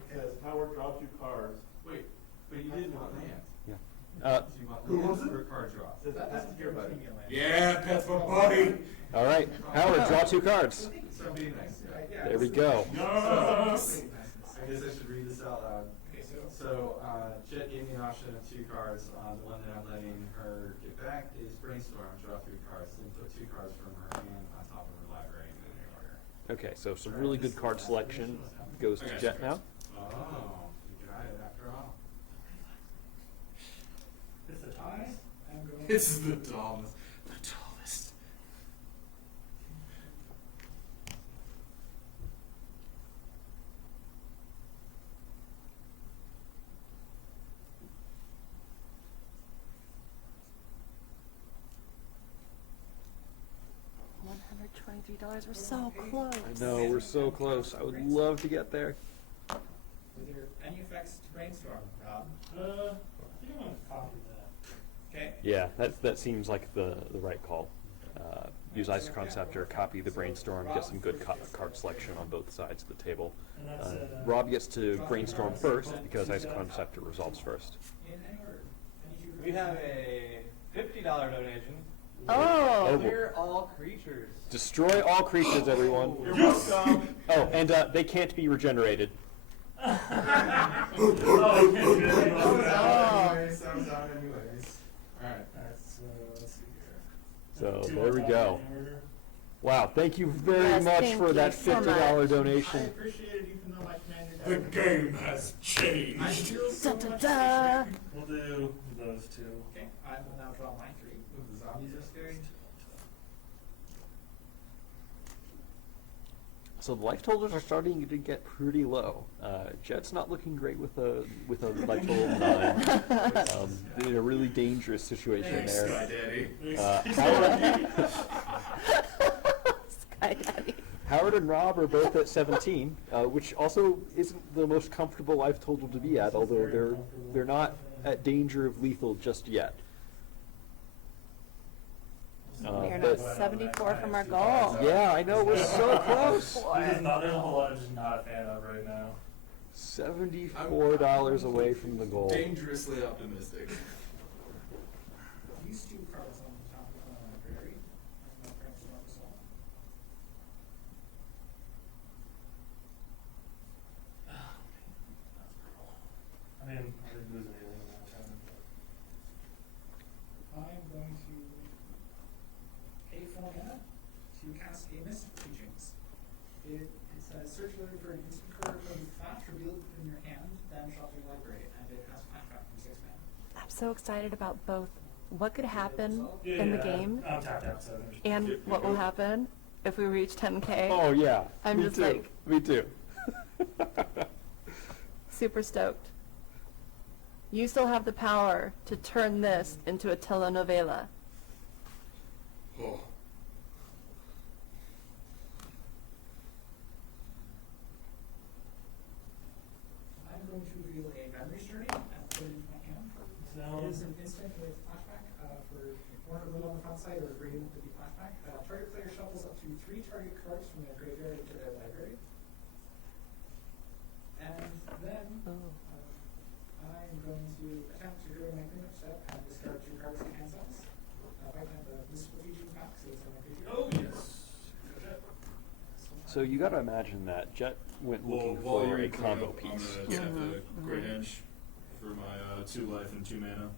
because Howard dropped 2 cards. Wait, but you didn't want lands. Yeah. So you want Who lands was it? or card draw? Says That that's is your buddy. giving me a land. Yeah, that's my buddy. All right. Howard, draw 2 cards. So be nice. Yeah. There we go. Yes. I guess I should read this out loud. Okay, So, Jet gave me an option of 2 cards. The one that I'm letting her get back is Brainstorm. Draw 3 cards, then put 2 cards from her hand on top of her library in any order. Okay, so some really good card selection goes to Jet now. Oh, you got it after all. It's the I tallest. am going It's the tallest. The tallest. $123. We're so close. I know, we're so close. I would love to get there. Are there any effects to Brainstorm, Rob? I think I'm going to copy that. Okay. Yeah, that seems like the right call. Use Isoconceptor, copy the Brainstorm, get some good card selection on both sides of the table. And that's Rob gets to Brainstorm first because Isoconceptor resolves first. In any order. Any 2 We have a $50 donation. Oh! Clear all creatures. Destroy all creatures, everyone. You're welcome. Oh, and they can't be regenerated. Oh, okay, good. Anyways, that was out anyways. Alright. Alright, so let's see here. So 2 there on we top go. in order. Wow, thank you very Yes, much thank for you that so $50 much. donation. I appreciate it even though my commander The doesn't. game has I changed. feel so Da, da, much da. appreciated. We'll do those 2. Okay, I will now draw my 3. The zombies are scary. So the life totals are starting to get pretty low. Jet's not looking great with a life total of 9. In a really dangerous situation Sky there. Daddy. Sky Daddy. Howard and Rob are both at 17, which also isn't the most comfortable life total to be at, although they're not at danger of lethal just yet. We are But- now 74 from our goal. Yeah, I know, we're so close. There's a whole lot I'm just not a fan of right now. $74 away from the goal. Dangerously optimistic. These 2 cards on the top of my library. I'm not Brainstorm as well. I mean, I didn't lose anything in that time. I'm going to pay 4 mana to cast a Mist of Teachings. It says search library for an instant card from flash revealed within your hand, then shuffle your library, and it has flashback from 6 mana. I'm so excited about both what could happen in the game I'm tapped out, so and what will happen if we reach 10K. Oh yeah, I'm me just too. like Me too. super stoked. You still have the power to turn this into a telenovela. Oh. I'm going to reveal a Memories Journey and put it into my hand. It is an instant with flashback for one of them on the front side or green with the flashback. Target player shuffles up to 3 target cards from their graveyard into their library. And then I'm going to attempt to go my cleanup step and discard 2 cards in hand size. If I can have the Mystical Teaching back, so it's on my graveyard. Oh, yes. So you got to imagine that Jet went looking while for you're a cleaning combo up, I'm piece. gonna tap the Great Henge for my 2 life and 2 mana.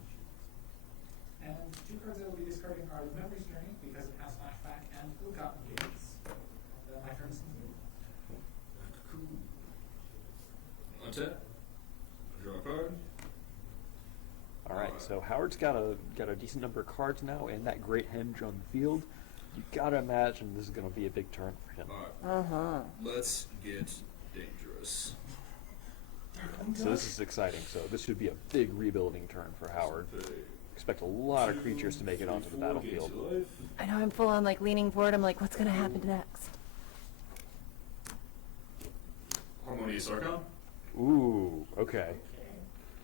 And 2 cards I will be discarding are the Memory's Journey, because it has flashback and ill-gotten gains. My turn is complete. Untap. Draw a card. All right, so Howard's got a decent number of cards now, and that Great Henge on the field. You got to imagine this is going to be a big turn for him. Alright. Let's get dangerous. So this is exciting. So this should be a big rebuilding turn for Howard. Expect a lot of creatures to make it onto the battlefield. I know I'm full on like leaning forward. I'm like, what's going to happen next? Harmonious Archon. Ooh, okay.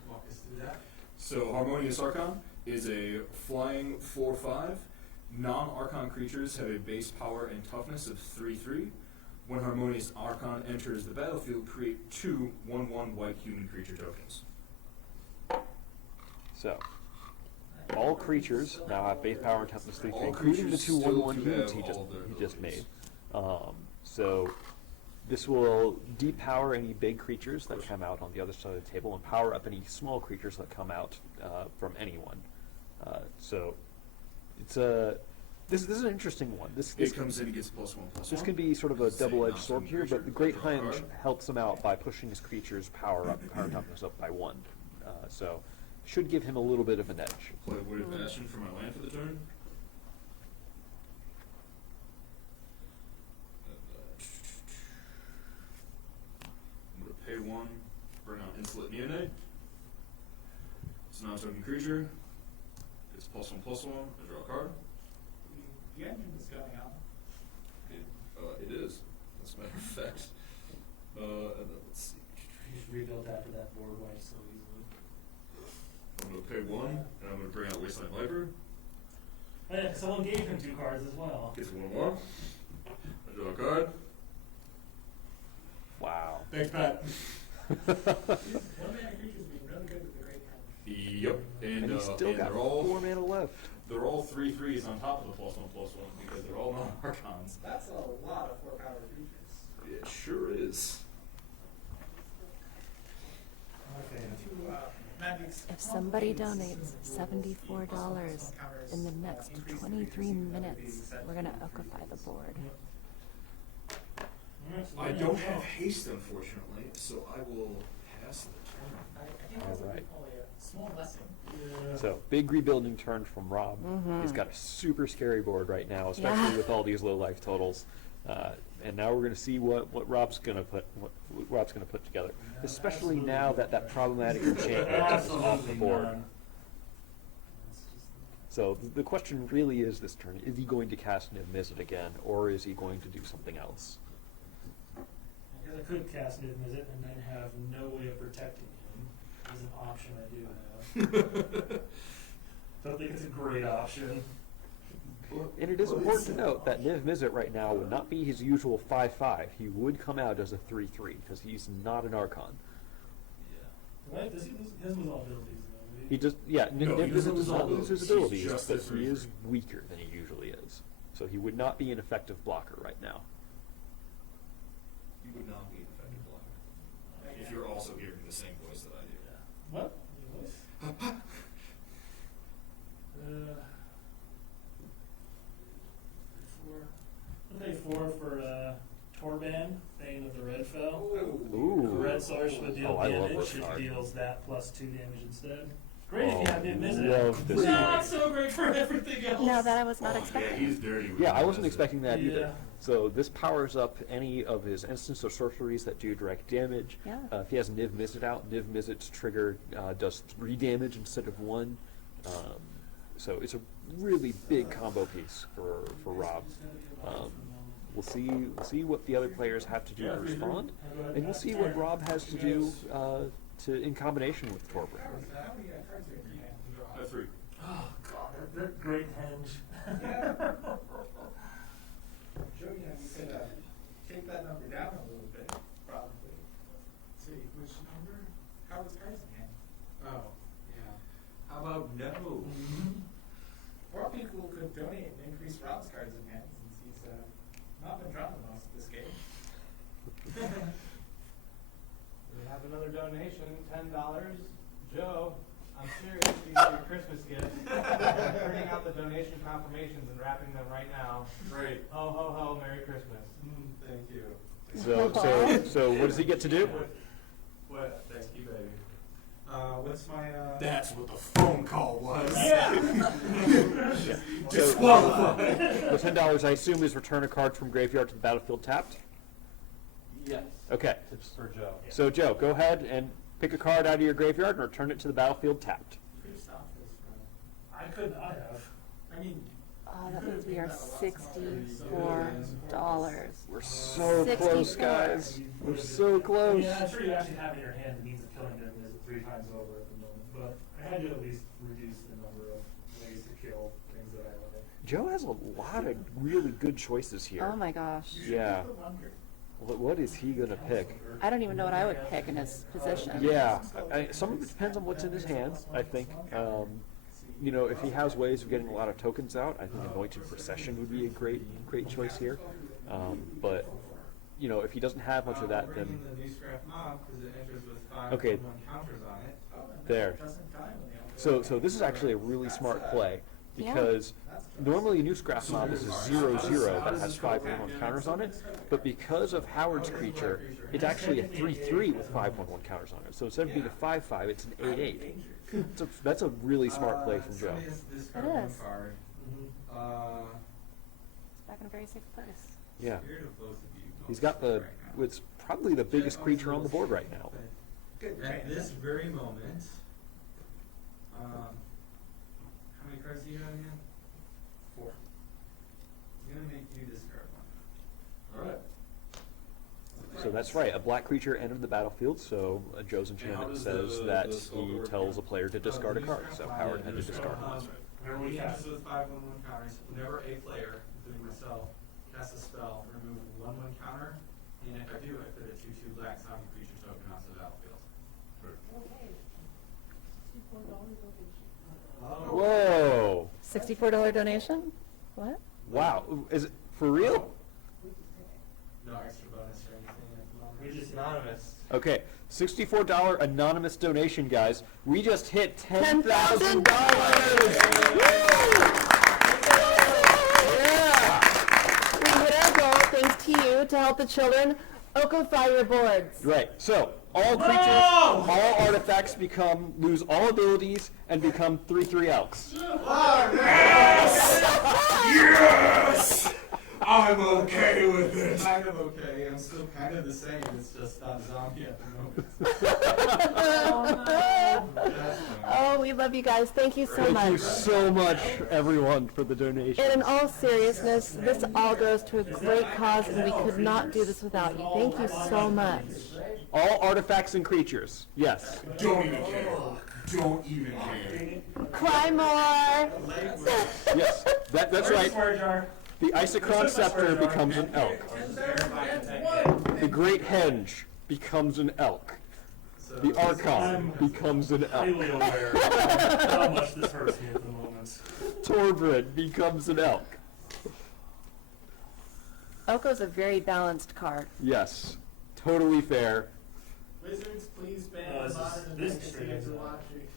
Walk us through that. So Harmonious Archon is a flying 4/5. Non-Archon creatures have a base power and toughness of 3/3. When Harmonious Archon enters the battlefield, create 2 1/1 white human creature tokens. So all creatures now have base power and toughness 3/3, All including the creatures 2 still 1/1 do humans have he all their just abilities. made. So this will depower any big creatures that come out on the other side of the table and power up any small creatures that come out from anyone. So it's a this is an interesting one. This It comes in, it gets +1/+1. This can be sort of a Say double-edged not sword some here, creature, but the Great draw a Henge card. helps him out by pushing his creature's power toughness up by 1. So should give him a little bit of an edge. Play Wooded Bastion for my land for the turn. I'm going to pay 1, bring out Insolent Neonate. It's a non-token creature. It's +1/+1. I draw a card. The engine is going out. It is, as a matter of fact. And then let's see. You just rebuilt after that board wipe so easily. I'm going to pay 1, and I'm going to bring out Wasteland Viper. Oh, yeah, someone gave him 2 cards as well. Gets 1/1. I draw a card. Wow. Thanks, Pat. One-mana creatures being really good with the Great Henge. Yep, And he's still got they're all 4 mana left. They're all 3/3s on top of the +1/+1 because they're all non-Archons. That's a lot of 4-power creatures. It sure is. Okay. Magic's If somebody complicated donates systems will $74 in the next 23 minutes, we're going to occupy the board. I don't have haste, unfortunately, so I will pass the turn. I think All that's right. only a small blessing. So big rebuilding turn from Rob. He's got a super scary board right now, especially Yeah. with all these low life totals. And now we're going to see what Rob's going to put together, especially now that that problematic enchantment is off the board. So the question really is this turn: is he going to cast Niv Mizzet again, or is he going to do something else? Because I could cast Niv Mizzet and then have no way of protecting him. As an option I do have. Don't think it's a great option. And it is important to note that Niv Mizzet right now would not be his usual 5/5. He would come out as a 3/3 because he's not an Archon. Yeah. Right? Does he lose all abilities though? He just Niv he doesn't Mizzet lose does all not lose his abilities. He's abilities, just but a he is 3/3. weaker than he usually is. So he would not be an effective blocker right now. You would not be an effective blocker if you're also hearing the same voice that I do. What? Your voice? I'll pay 4 for Torban, Thane of the Redfell. Ooh. Red source would deal Oh, I love damage. this card. It deals that plus 2 damage instead. Great if you have Niv Mizzet. Love this Not card. so great for everything else. No, that I was not Yeah, expecting. he's dirty. With Yeah, I Niv wasn't Mizzet. expecting that Yeah. either. So this powers up any of his instants or sorceries that do direct damage. Yeah. If he has Niv Mizzet out, Niv Mizzet's trigger does 3 damage instead of 1. So it's a really big combo piece for Rob. We'll see what the other players have to do to respond, and we'll see what Rob has to do in combination with Torbran. How many cards are in your hand? I have 3. Oh god, that great henge. Joe, you could take that number down a little bit, probably. Let's see, which number? Howard's cards in hand. Oh, yeah. How about no? Or people could donate and increase Rob's cards in hand since he's not been drawing the most this game. donation, $10. Joe, I'm serious. You get your Christmas gift. I'm printing out the donation confirmations and wrapping them right now. Great. Ho ho ho! Merry Christmas. Thank you. So what does he get to do? What? Thank you, baby. What's my? That's what the phone call was. Disqualified. The $10, I assume, is return a card from graveyard to the battlefield tapped. Yes. Okay. Tips for Joe. So Joe, go ahead and pick a card out of your graveyard and return it to the battlefield tapped. I could not have. I mean, That means we are $64. We're so close, guys. We're so close. Yeah, I'm sure you actually have in your hand the means of killing them is 3 times over at the moment, but I had to at least reduce the number of ways to kill things that I like. Joe has a lot of really good choices here. Oh my gosh. Yeah. What is he gonna pick? I don't even know what I would pick in his position. Yeah, some of it depends on what's in his hands, I think. You know, if he has ways of getting a lot of tokens out, I think Anointed Procession would be a great choice here. But, you know, if he doesn't have much of that, then... Okay, there. So this is actually a really smart play, because normally a new Scrap Mob is a 0/0 that has 5/1/1 counters on it, but because of Howard's creature, it's actually a 3/3 with 5/1/1 counters on it. So instead of being a 5/5, it's an 8/8. That's a really smart play from Joe. It is. It's back in a very safe place. Yeah. He's got it's probably the biggest creature on the board right now. At this very moment, how many cards do you have again? 4. I'm going to make you discard one. Alright. So that's right, a black creature entered the battlefield, so Joe's enchantment says that he tells a player to discard a card, so Howard had to discard one. This with 5/1/1 counters. Whenever a player, including myself, casts a spell, remove 1/1 counter, and if I do, I put a 2/2 black zombie creature token onto the battlefield. Whoa! $64 donation? What? Wow, is it for real? No extra bonus or anything at the moment. We're just anonymous. Okay, $64 anonymous donation, guys. We just hit $10,000. Yeah! We hit our goal thanks to you to help the children Okify your boards. Right. So all creatures, all artifacts lose all abilities and become 3/3 elks. Yes! I'm okay with it. Kind of okay. I'm still kind of the same. It's just not zombie at the moment. Oh, we love you guys. Thank you so much. Thank you so much, everyone, for the donation. And in all seriousness, this all goes to a great cause, and we could not do this without you. Thank you so much. All artifacts and creatures. Yes. Don't even care. Don't even care. Cry more. Yes. That's right. The Isokron Scepter becomes an elk. The Great Henge becomes an elk. The Archon becomes an elk. Highly aware of how much this hurts me at the moment. Torbrid becomes an elk. Oko's a very balanced card. Yes. Totally fair. Wizards, please ban No, modern this and is legacy straight into up. logic.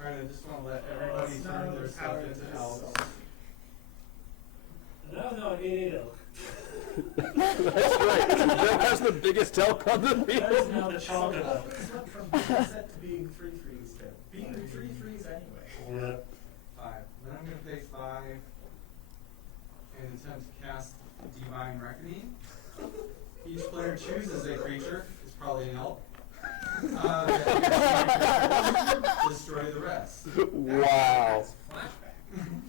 Alright, I just want to let everybody turn their stuff into elves. No, I ate elk. That's right. Joe has the biggest elk on the That is field. now the chocolate elk. This went from being set to being 3/3s to being 3/3s anyway. Yeah. 5. Then I'm going to pay 5 and attempt to cast Divine Reckoning. Each player chooses a creature. It's probably an elk. Destroy the rest. Wow.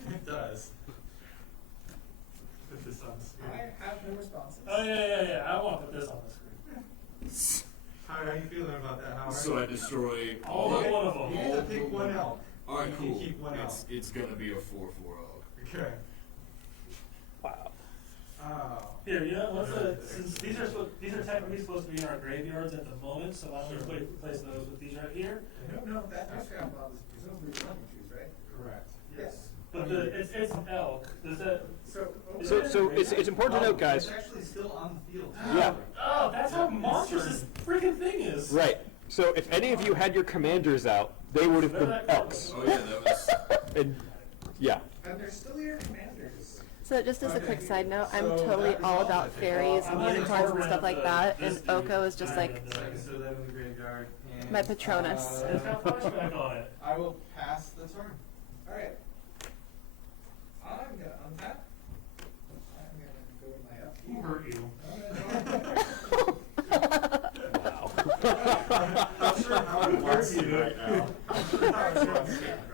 It does. Put this on the screen. I have no responses. Oh, yeah. I want to put this on the screen. How are you feeling about that, Howard? So I destroy All but one of them. You get to pick one elk. Alright, You can cool. keep one elk. It's gonna be a 4/4 elk. Okay. Wow. Oh. Here, since these are technically supposed to be in our graveyards at the moment, so why don't we replace those with these right here? No, that new scrap mob is presumably the one you choose, right? Correct. Yes. But it's elk. Does that? So it's important to note, guys. It's actually still on the field. Yeah. Oh, that's how monstrous this freaking thing is. Right. So if any of you had your commanders out, they would have been elks. Oh yeah, that was. And yeah. And they're still your commanders. So just as a quick side note, I'm totally all about fairies and unicorns and stuff like that, and Oko is just like So I can still live in the graveyard. And, my Patronus. It's got flashback on it. I will pass the turn. Alright. I'm gonna untap. I'm gonna go to my upkeep. Who hurt you? Wow. I'm sure Howard wants you right now.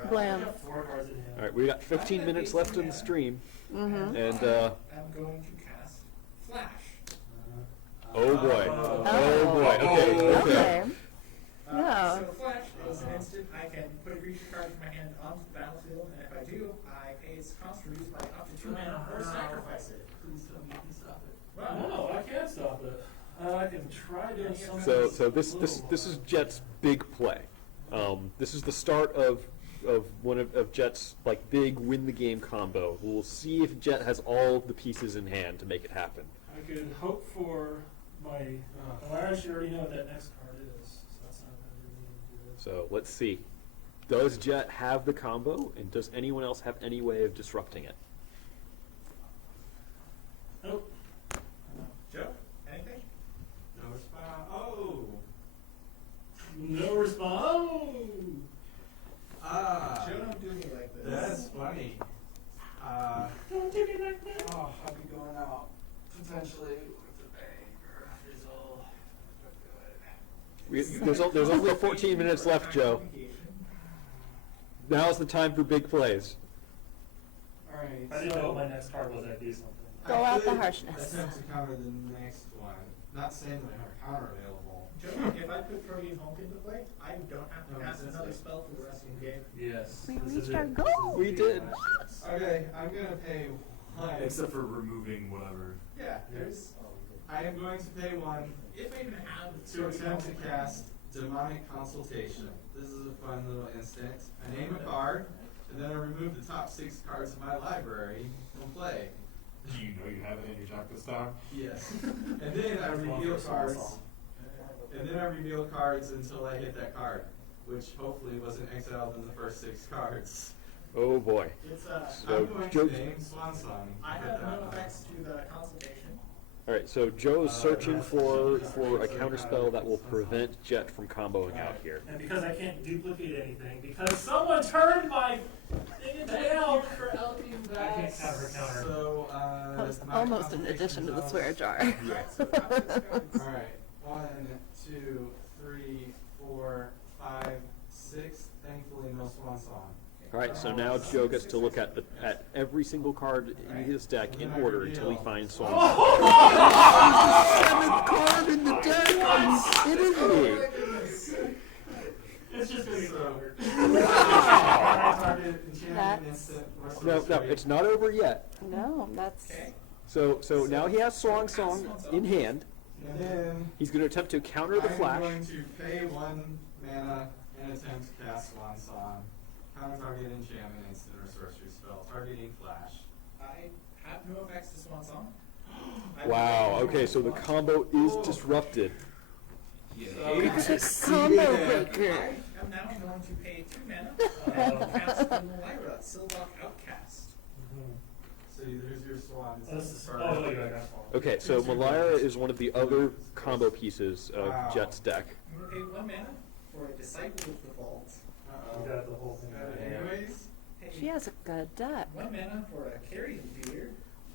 Blam. 4 cards in hand. All right, we got 15 minutes left in the stream, and I'm going to cast Flash. oh boy, oh boy. Okay, okay. Okay. Yeah. So Flash is an instant. I can put a creature card from my hand onto the battlefield, and if I do, I pay its cost reduced by up to 2 mana or sacrifice it. Please tell me you can stop it. Well, No, I can't stop it. I can try doing something. So this is Jet's big play. This is the start of one of Jet's like big win the game combo. We'll see if Jet has all the pieces in hand to make it happen. I could hope for my. I should already know what that next card is. So that's not really good. So let's see. Does Jet have the combo, and does anyone else have any way of disrupting it? Nope. Joe, anything? No response. Oh. No response. Oh! Ah. Joe, don't do me like this. That's funny. Don't do me like that. Oh, I'll be going out potentially with the bang or fizzle. There's only 14 minutes left, Joe. Now's the time for big plays. Alright. I didn't know what my next card was. I'd do something. Go out the harshness. Attempt to counter the next one. Not saying that I have a counter available. Joe, if I put Protean Hulk into play, I don't have to cast another spell for the rest of the game. Yes. We this is reached our it. goal. We did. Okay, I'm gonna pay one. Except for removing whatever. Yeah, there's. I am going to pay one If I even have to attempt to cast Demonic Consultation. This is a fun little instant. I name a card, and then I remove the top 6 cards of my library from play. Do you know you have it in your Jack this time? Yes. And then I reveal cards. And then I reveal cards until I hit that card, which hopefully wasn't exiled in the first 6 cards. Oh boy. It's So I'm going Joe- to name Swan Song. I have no effects to the consultation. All right, so Joe's searching for a counterspell that will prevent Jet from comboing out here. And because I can't duplicate anything, because someone turned my thing down. I can't counter. So, That was my almost an addition to the swear jar. Alright, 1, 2, 3, 4, 5, 6. Thankfully, no Swan Song. All right, so now Joe gets to look at every single card in his deck in order until he finds Swan. Seventh card in the deck? Are you kidding me? It's just gonna get over. No, it's not over yet. No, that's So now he has Swan Song in hand. And then He's going to attempt to counter the flash. I'm going to pay 1 mana and attempt to cast Swan Song. Counter target enchantment, instant or sorcery spell. Targeting flash. I have no effects to Swan Song. Wow. Okay, so the combo is disrupted. combo breaker. I'm now going to pay 2 mana and cast Lyra, Silvok Outcast. So there's your Swan. This is the Oh, card. look at that. Okay, so Malira is one of the other combo pieces of Jet's deck. I'm going to pay 1 mana for a Disciple of the Vault. You got the whole thing. Anyways, She has a good deck. 1 mana for a Carrion Feeder.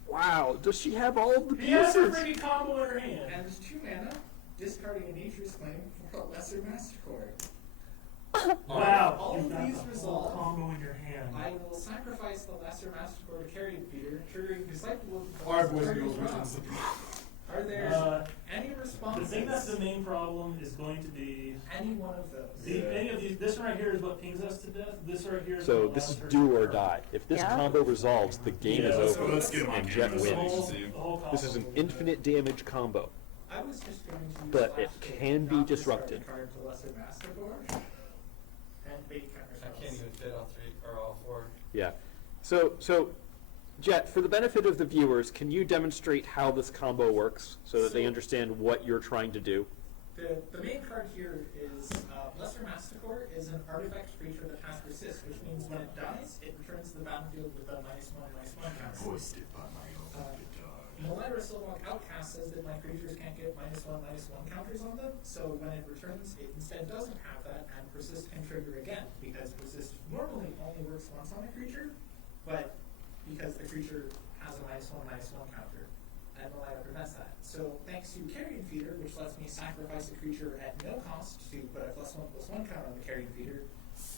Wow, does she have all of the He has a pieces? freaking combo in her hand. And 2 mana, discarding a Nature's Claim for a Lesser Master Chord. Wow. All You've of got these the whole resolve. combo in your hand. I will sacrifice the Lesser Master Chord to Carrion Feeder, triggering Disciple of the Our Vault. boys Target girls drop. returns the Are there any The responses? thing that's the main problem is going to be Any one of those. any of these. This right here is what pings us to death. This right here is So what this is allows her do to or work. die. If this Yeah. combo resolves, the game is Yeah, over, let's get him on and Jet camera. The whole- wins. the whole This is an combo. infinite damage combo. I was just going to use But Flash it to can be not disrupted. discard a card to Lesser Master Chord. And bait counter I can't even fit all 3 or all 4. Yeah. So, Jet, for the benefit of the viewers, can you demonstrate how this combo works so that they understand what you're trying to do? The main card here is Lesser Masticore is an artifact creature that has persist, which means when it dies, it returns to the battlefield with a -1/-1 counter. Voiced by my own guitar. Molara Silvok Outcast says that my creatures can't get -1/-1 counters on them, so when it returns, it instead doesn't have that, and persist can trigger again, because persist normally only works once on a creature, but because the creature has a -1/-1 counter, and Molara prevents that. So thanks to Carrion Feeder, which lets me sacrifice a creature at no cost to put a +1/+1 counter on the Carrion Feeder,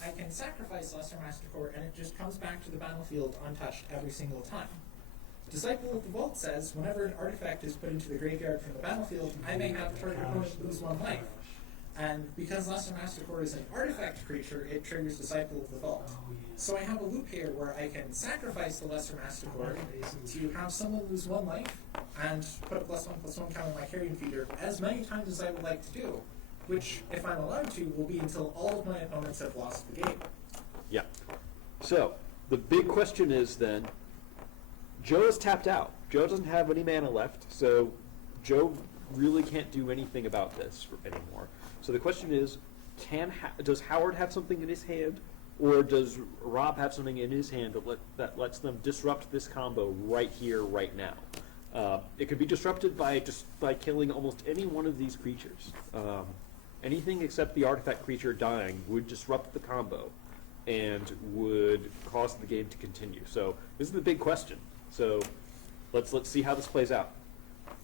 I can sacrifice Lesser Masticore and it just comes back to the battlefield untouched every single time. Disciple of the Vault says, whenever an artifact is put into the graveyard from the battlefield, I may have the target opponent lose 1 life. And because Lesser Masticore is an artifact creature, it triggers Disciple of the Vault. So I have a loop here where I can sacrifice the Lesser Masticore to have someone lose 1 life and put a +1/+1 counter on my Carrion Feeder as many times as I would like to do, which, if I'm allowed to, will be until all of my opponents have lost the game. Yeah. So, the big question is then, Joe is tapped out. Joe doesn't have any mana left, so Joe really can't do anything about this anymore. So the question is, does Howard have something in his hand, or does Rob have something in his hand that lets them disrupt this combo right here, right now? It could be disrupted by killing almost any one of these creatures. Anything except the artifact creature dying would disrupt the combo and would cause the game to continue. So this is the big question. So let's see how this plays out.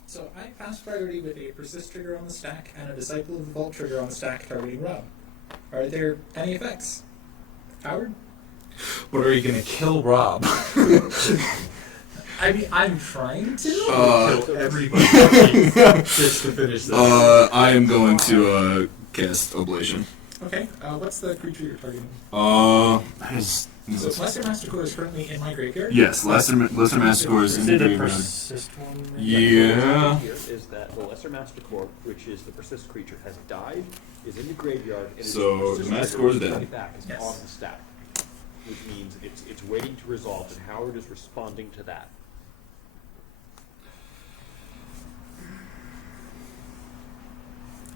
So I pass priority with a persist trigger on the stack and a Disciple of the Vault trigger on the stack targeting Rob. Are there any effects? Howard? But are you gonna kill Rob? I mean, I'm trying to. Kill everybody just to finish this. I am going to cast Oblation. Okay, what's the creature you're targeting? So Lesser Masticore is currently in my graveyard? Yes, Lesser Masticore is in the graveyard. Persist one? Yeah. Here is that the Lesser Masticore, which is the persist creature, has died, is in the graveyard, and So the Masticore is dead. Right back is on the stack, which means it's waiting to resolve, and Howard is responding to that.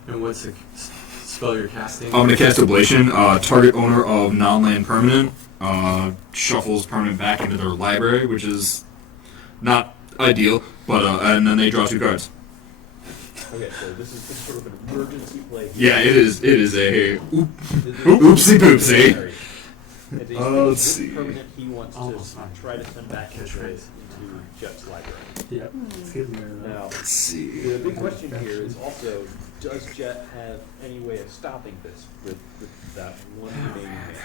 And what's the spell you're casting? I'm going to cast Oblation. Target owner of non-land permanent shuffles permanent back into their library, which is not ideal, but and then they draw 2 cards. Okay, so this is sort of an emergency play. Yeah, it is. It is a oopsie poopsie. Let's see. Permanent he wants to try to send back into Jet's library. Yep. It's getting there though. Now, Let's see. the big question here is also, does Jet have any way of stopping this with that one remaining hand?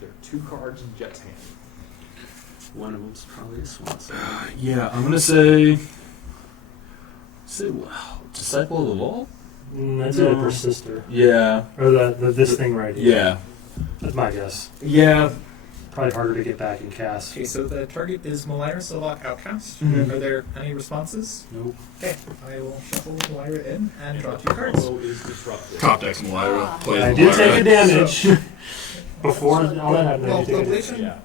There are 2 cards in Jet's hand. One of them's probably a swan song. Yeah, I'm going to say Disciple of the Vault? That's a persister. Yeah. Or this thing right here. Yeah. That's my guess. Yeah. Probably harder to get back and cast. Okay, so the target is Molara Silvok Outcast. Mhm. Are there any responses? Nope. Okay, I will shuffle Molara in and draw 2 cards. Combo is disrupted. Top decks Moira. Plays I did take Moira. a damage. Before all that happened, I Well, did take a damage. Oblation Yeah.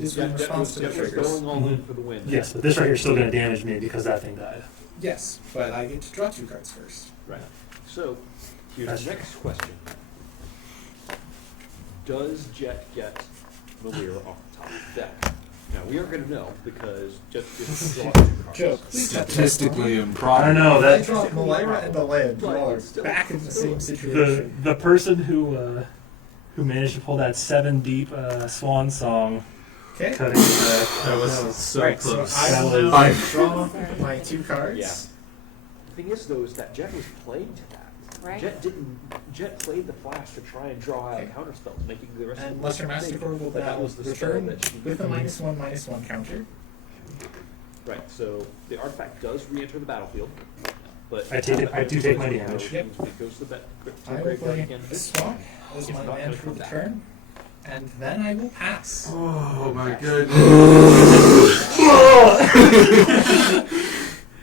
is in response to the Jet was triggers. going all in for the win. Yes, but this right here is still going to damage me because that thing died. Yes, but I get to draw 2 cards first. Right. So, here's That's the next question. Does Jet get Malira off the top of the deck? Now, we aren't going to know because Jet just draw 2 cards. Joe, please touch Statistically I improbable. don't know. I That draw Molara and a land. You Right, all are it's still- back in the same the situation. the person who managed to pull that 7 deep swan song Okay. cutting That was so Right, so close. I will That now was- draw my 2 cards. Yeah. The thing is, though, is that Jet was playing to that. Right. Jet played the flash to try and draw out Okay. counter spells, making the rest And of the Lesser mistake. Masticore will But that now was the spell return that she with a -1/-1 counter. Right, so the artifact does re-enter the battlefield, but I do take my damage. Yep. It goes to the I will graveyard play again. a swamp as It's my not land gonna for come the back. turn, and then I will pass. Oh my goodness.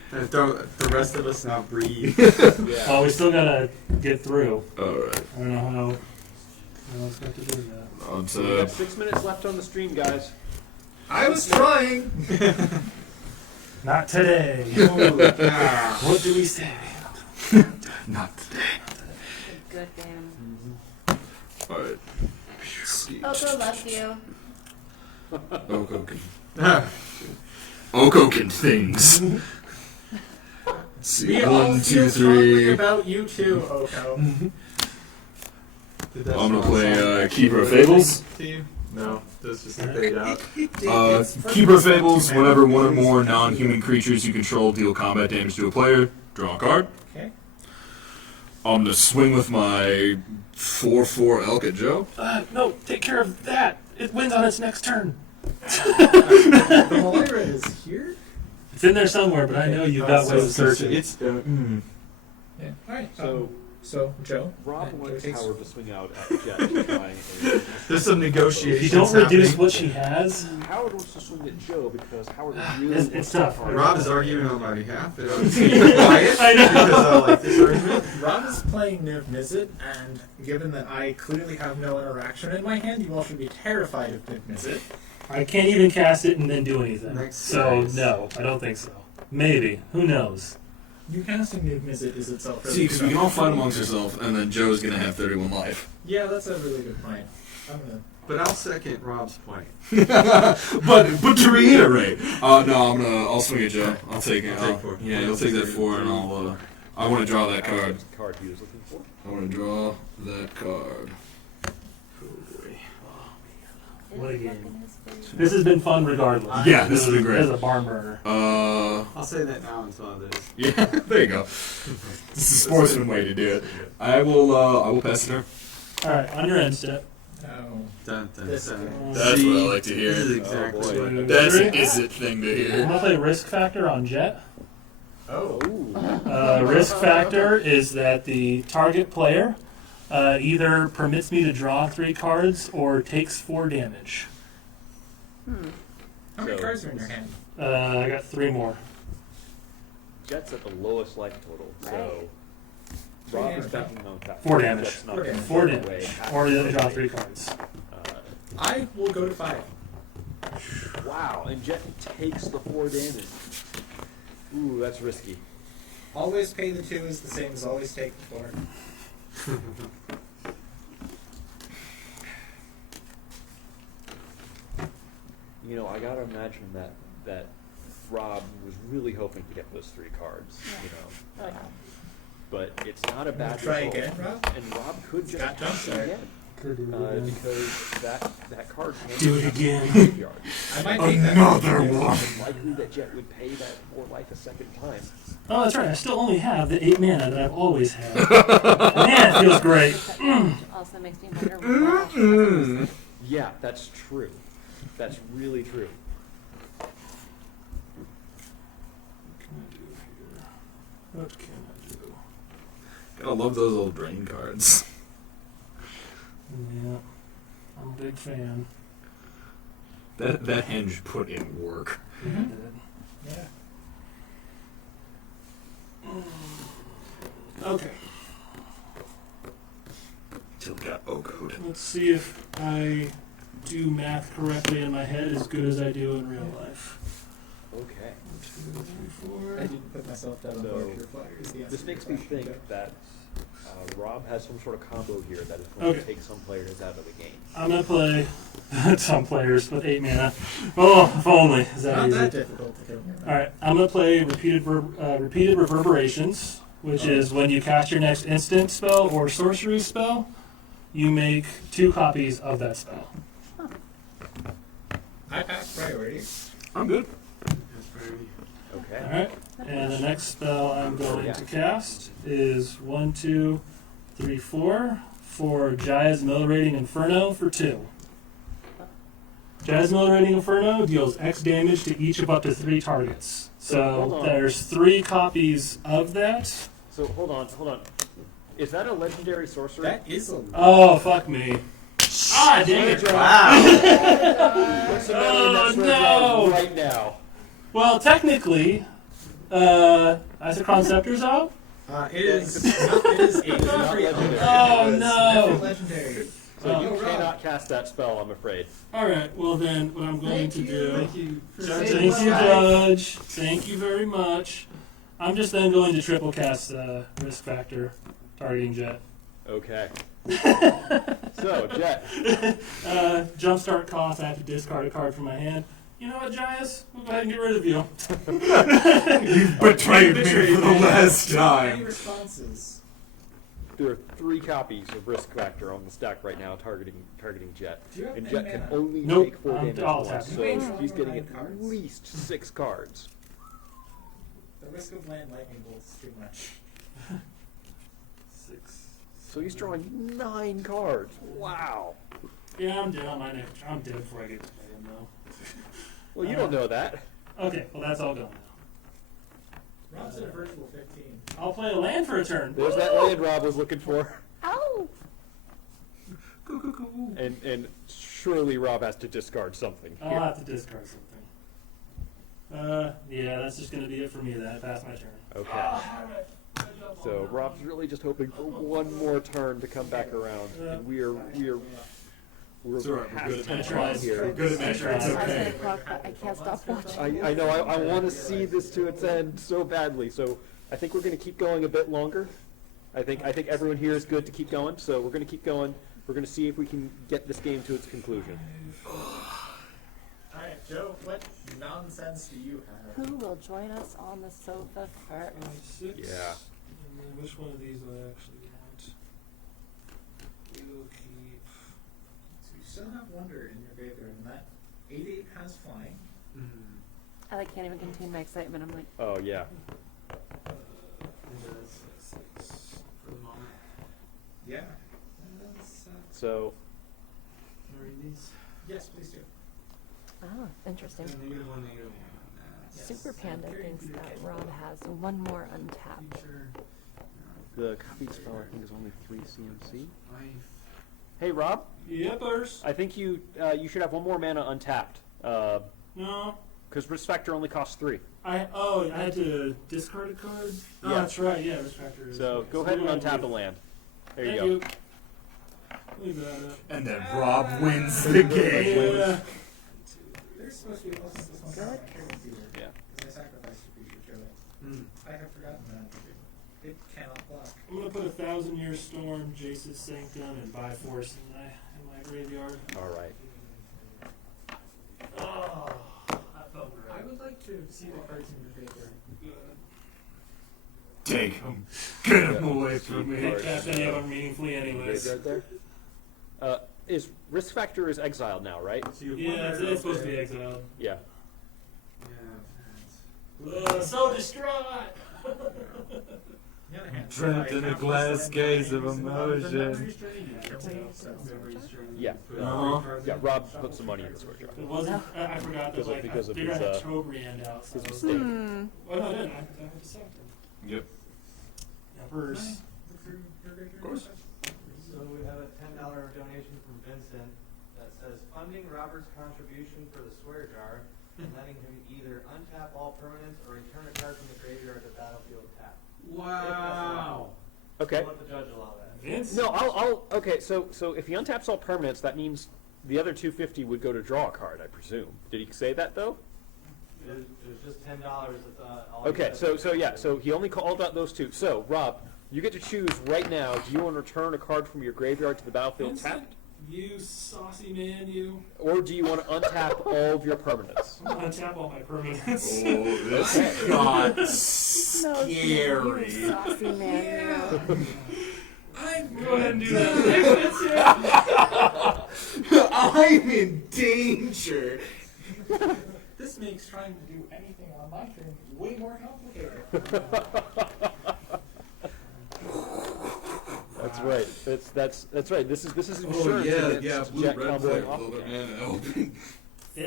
The rest of us now breathe. Well, we still gotta get through. Alright. I don't know how else got to do that. We got 6 minutes left on the stream, guys. I was trying. Not today. What do we say? Not today. Good game. All right. Oko loves you. Okoken. Okoken things. Let's see. We all 1, feel 2, strongly 3. about you too, Oko. I'm gonna play Keeper of Fables. To you? No, that's just a fade out. Keeper of Fables. Whenever one or more non-human creatures you control deal combat damage to a player, draw a card. Okay. I'm gonna swing with my 4/4 elk at Joe. No, take care of that. It wins on its next turn. The Moira is here? It's in there somewhere, but I know you've got ways to search it. It's Yeah. Alright. So, Joe? Rob Joe wants takes- Howard to swing out at Jet to try and... There's some negotiations. If you don't reduce happening. what she has, Howard wants to swing at Joe because Howard really it's wants tough. to target Rob is Joe. arguing on my behalf, but I'm keeping quiet I know. because I like this argument. Rob is playing Niv Mizzet, and given that I clearly have no interaction in my hand, you all should be terrified of Niv Mizzet. I can't even cast it and then do anything. Next So, phase. no, I don't think so. Maybe. Who knows? You casting Niv Mizzet is itself really See, because we can all fight productive. amongst ourselves, and then Joe's gonna have 31 life. Yeah, that's a really good point. I'm gonna... But I'll second Rob's point. but to reiterate, I'll swing at Joe. I'll take it. I'll take 4. Yeah, you'll take that 4, and I want to draw that card. That's the card he was looking for. I want to draw that card. What a game. This has been fun regardless. Yeah, this has been great. This is a barn burner. I'll say that now until others. Yeah, there you go. This is a sportsman way to do it. I will pass it her. Alright, on your end step. Oh. Dun, dun, This dun. That's what I like to This is hear. exactly Oh, boy. what I That's an is-it thing to I'm hear. gonna play Risk Factor on Jet. Oh. Risk Factor is that the target player either permits me to draw 3 cards or takes 4 damage. How many So- cards are in your hand? I got 3 more. Jet's at the lowest life total, so... Rob is backing on tap. 4 damage. Jet's not 4 gonna damage. 4 throw damage. away half Or the draw damage. 3 cards. I will go to 5. Wow, and Jet takes the 4 damage. Ooh, that's risky. Always pay the 2 is the same as always take the 4. You know, I gotta imagine that Rob was really hoping to get those 3 cards, you know. But it's not a bad Try result. again, Rob? And Rob could just Got pass it jumpstart. again. Because that card can't Do it be again. in the graveyard. I might take that. Another one. It's likely that Jet would pay that 4 life a second time. Oh, that's right. I still only have the 8 mana that I've always had. Man, it feels great. Also makes me wonder. Yeah, that's true. That's really true. What can I do? Gotta love those old drain cards. Yeah, I'm a big fan. That hand should put in work. Yeah. Okay, Till it got O-code. let's see if I do math correctly in my head as good as I do in real life. Okay. 1, 2, 3, 4. I didn't put myself down on So, board your flyers. The answer This to makes your me question, think Joe. that Rob has some sort of combo here that is going Okay. to take some players out of the game. I'm gonna play some players with 8 mana. Oh, if only. Is that Not easy? that difficult to kill me. Alright, I'm going to play repeated reverberations, which is when you cast your next instant spell or sorcery spell, you make 2 copies of that spell. I pass priority. I'm good. Okay. Alright, and the next spell I'm going to cast is 1, 2, 3, 4 for Jaya's Milerating Inferno for 2. Jaya's Milerating Inferno deals X damage to each of up to 3 targets. Hold So on. there's 3 copies of that. So hold on. Is that a legendary sorcery? That is a Oh, fuck me. Ah, dang it. What's the matter with that Oh, sword no. right now? Well, technically, Isocron Scepter's out. It is. It is a Not legendary. Oh, It is no. never legendary. So you Rob. cannot cast cast that spell, I'm afraid. All right. Well, then, what I'm going to do. Thank you. Thank you, Judge. Thank you very much. I'm just then going to triple cast risk factor, targeting Jet. Okay. So, Jet. Jumpstart cost. I have to discard a card from my hand. You know what, Jaius? We'll go ahead and get rid of you. You've betrayed me for the last Any time. responses? There are 3 copies of Risk Factor on the stack right now targeting Jet. Do you have And any Jet can mana? only Nope, take 4 I'm damage all once, tapping. so Wait, he's for getting 9 at cards? least 6 cards. The risk of land lightning bolts is too much. 6. So he's drawing 9 cards. Wow. Yeah, I'm dead on my next. I'm dead before I get to play him, though. Well, you don't know that. Okay, well, that's all gone now. Rob's at a virtual 15. I'll play a land for a turn. There's that land Rob was looking for. Ow! And surely Rob has to discard something. I'll here. have to discard something. Yeah, that's just going to be it for me then. I passed my turn. Okay. So Rob's really just hoping for one more turn to come back around, and we're It's all right, we're past good at 10 match o'clock race. here. We're good at match race, it's okay. I can't stop watching. I know. I want to see this to its end so badly. So I think we're going to keep going a bit longer. I think everyone here is good to keep going. So we're going to keep going. We're going to see if we can get this game to its conclusion. Alright, Joe, what nonsense do you have? Who will join us on the sofa first? 6. Yeah. And then which one of these do I actually want? We'll keep. So you still have Wonder in your graveyard, and that 8/8 has flying. I can't even contain my excitement. I'm like, Oh yeah. Six for the moment. Yeah. So Can I read these? Yes, please do. oh, interesting. -1, -1. Yes. Super Panda thinks that Rob has one more untapped. the copied spell I think is only 3 CMC. Life. Hey Rob, Yippers. I think you should have one more mana untapped. No. Because Risk Factor only costs 3. I had to discard a card? Oh, Yeah. that's right. Yeah, Risk Factor is. So go ahead and untap a land. There you Thank go. Leave that up. And then Rob wins the game. Yeah. There's supposed to be also this one card here. Yeah. Because I sacrificed a creature to it. I have forgotten that. It cannot block. I'm gonna put 1,000-Year Storm, Jace's Sanctum, and Bifrost in my graveyard. All right. Oh, that felt I great. would like to see the cards in your graveyard. Take him. Get him away from We me. didn't cast any of them meaningfully, anyways. Graveyard there. Is Risk Factor is exiled now, right? So you have Yeah, Wonder, it's supposed to okay. be exiled. Yeah. Yeah. So distraught! On the other hand, Trapped in a glass case of emotion. Yeah. Uh-huh. Yeah. Rob put some money in this word. It wasn't. I forgot that. Like, Because I of figured I had his, Tobriand out. So his I was mistake. like, well, no, I didn't. I had to sack him. Yep. First. Of course. So we have a $10 donation from Vincent that says funding Robert's contribution for the swear jar and letting him either untap all permanents or return a card from the graveyard to battlefield tap. Wow. Okay. I'll let the judge allow that. Vince? No, I'll. Okay. So if he untaps all permanents, that means the other 250 would go to draw a card, I presume. Did he say that though? There's just $10. That's all. Okay. So he only called out those 2. So Rob, you get to choose right now. Do you want to return a card from your graveyard to the battlefield Vincent, tapped, you saucy man, you. or do you want to untap all of your permanents? I'm gonna tap all my permanents. Oh, this got scary. You saucy man. Go ahead and do that. I'm in danger. This makes trying to do anything on my turn way more complicated. That's right. That's right. This is Oh insurance yeah, against yeah. Blue Jack red Comboing flag. off Blue again. man open.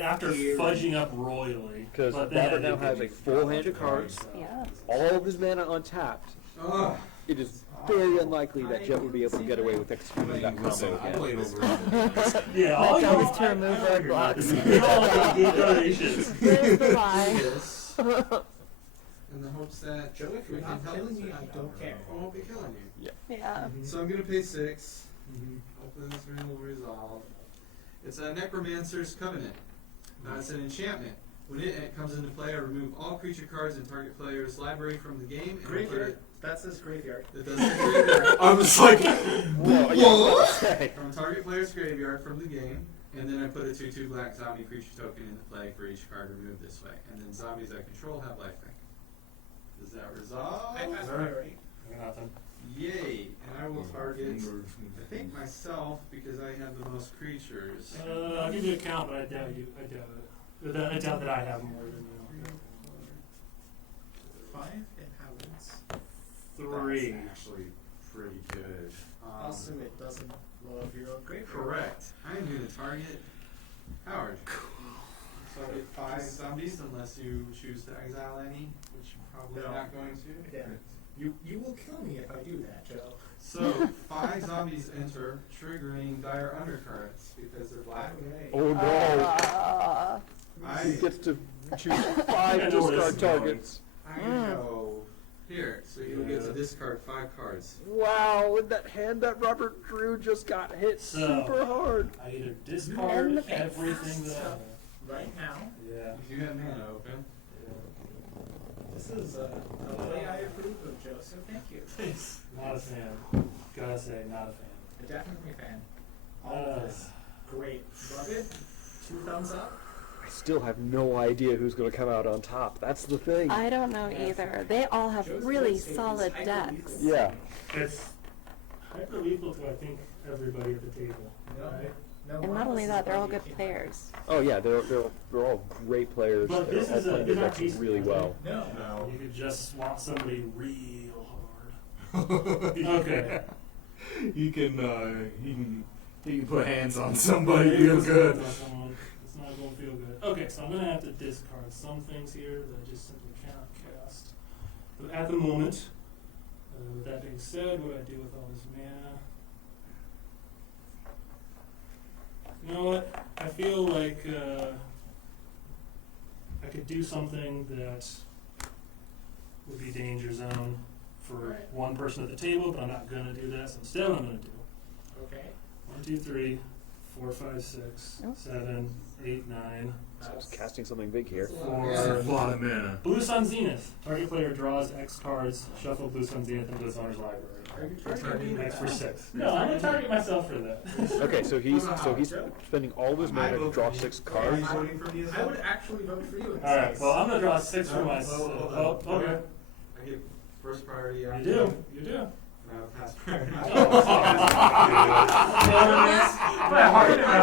After fudging up royally. Because But then I Robert now did has get a full hand of cards, Yeah. all of his mana untapped. Oh. It is very unlikely that Jet would be able to get away with executing that Listen, combo I again. played over. Yeah, My all job you is to remove roadblocks. all good donations. There's the lie. This. In the hopes that Joe, if we you're can not help killing this me, I don't care. I won't be killing you. Yeah. So I'm gonna pay 6. Hopefully this ring will resolve. It's a Necromancer's Covenant. It's an enchantment. When it comes into play, I remove all creature cards in target player's library from the game. And Graveyard. That says graveyard. It does say graveyard. I was like, Whoa! From target player's graveyard from the game. And then I put a 2/2 black zombie creature token into play for each card removed this way. And then zombies I control have lifelink. Does that resolve? I passed priority. Nothing. Yay! And I will target, I think, myself because I have the most creatures. I'll give you a count, but I doubt you. I doubt it. I doubt that I have more than you. 5 inhabitants. 3. That's actually pretty good. Also, it doesn't blow up your own graveyard. Correct. I'm going to target Howard. So I get 5 zombies unless you choose to exile any, which you're probably No. not going to. Yeah. You will kill me if I do that, Joe. So 5 zombies enter, triggering dire undercurrents because they're black. Okay. Oh no! He gets to choose 5 discard targets. I go here, so you'll get to discard 5 cards. Wow, with that hand that Robert drew just got hit super hard. I either discard everything that I have. Right now. Yeah. You have mana open. This is a play I approve of, Joe, so thank you. Not a fan. Gotta say, not a fan. A definitely fan. All of this. Great. Love it. 2 thumbs up. I still have no idea who's going to come out on top. That's the thing. I don't know either. They all have really solid decks. Yeah. It's hyper lethal to, I think, everybody at the table. Right? And not only that, they're all good players. Oh yeah, they're all great players. But They're this all is a playing their different decks piece. really well. No. You could just swap somebody real hard. Okay. He can put hands on somebody real good. It's not going to feel good. Okay, so I'm going to have to discard some things here that I just simply cannot cast. But at the moment, with that being said, what do I do with all this mana? You know what? I feel like I could do something that would be danger zone for one person at the table, but I'm not going to do that. So instead, what I'm going to do. Okay. 1, 2, 3, 4, 5, 6, 7, 8, 9. So I was casting something big here. For a lot of mana. Blue Sun Zenith. Target player draws X cards, shuffle Blue Sun Zenith into its owner's library. Are you targeting X for 6. No, I'm going to target myself for that. Okay, so he's spending all his mana to draw 6 cards. I would actually vote for you in this Alright, case. well, I'm going to draw 6 for myself. Oh, okay. I get first priority. You do. You do. Pass priority. My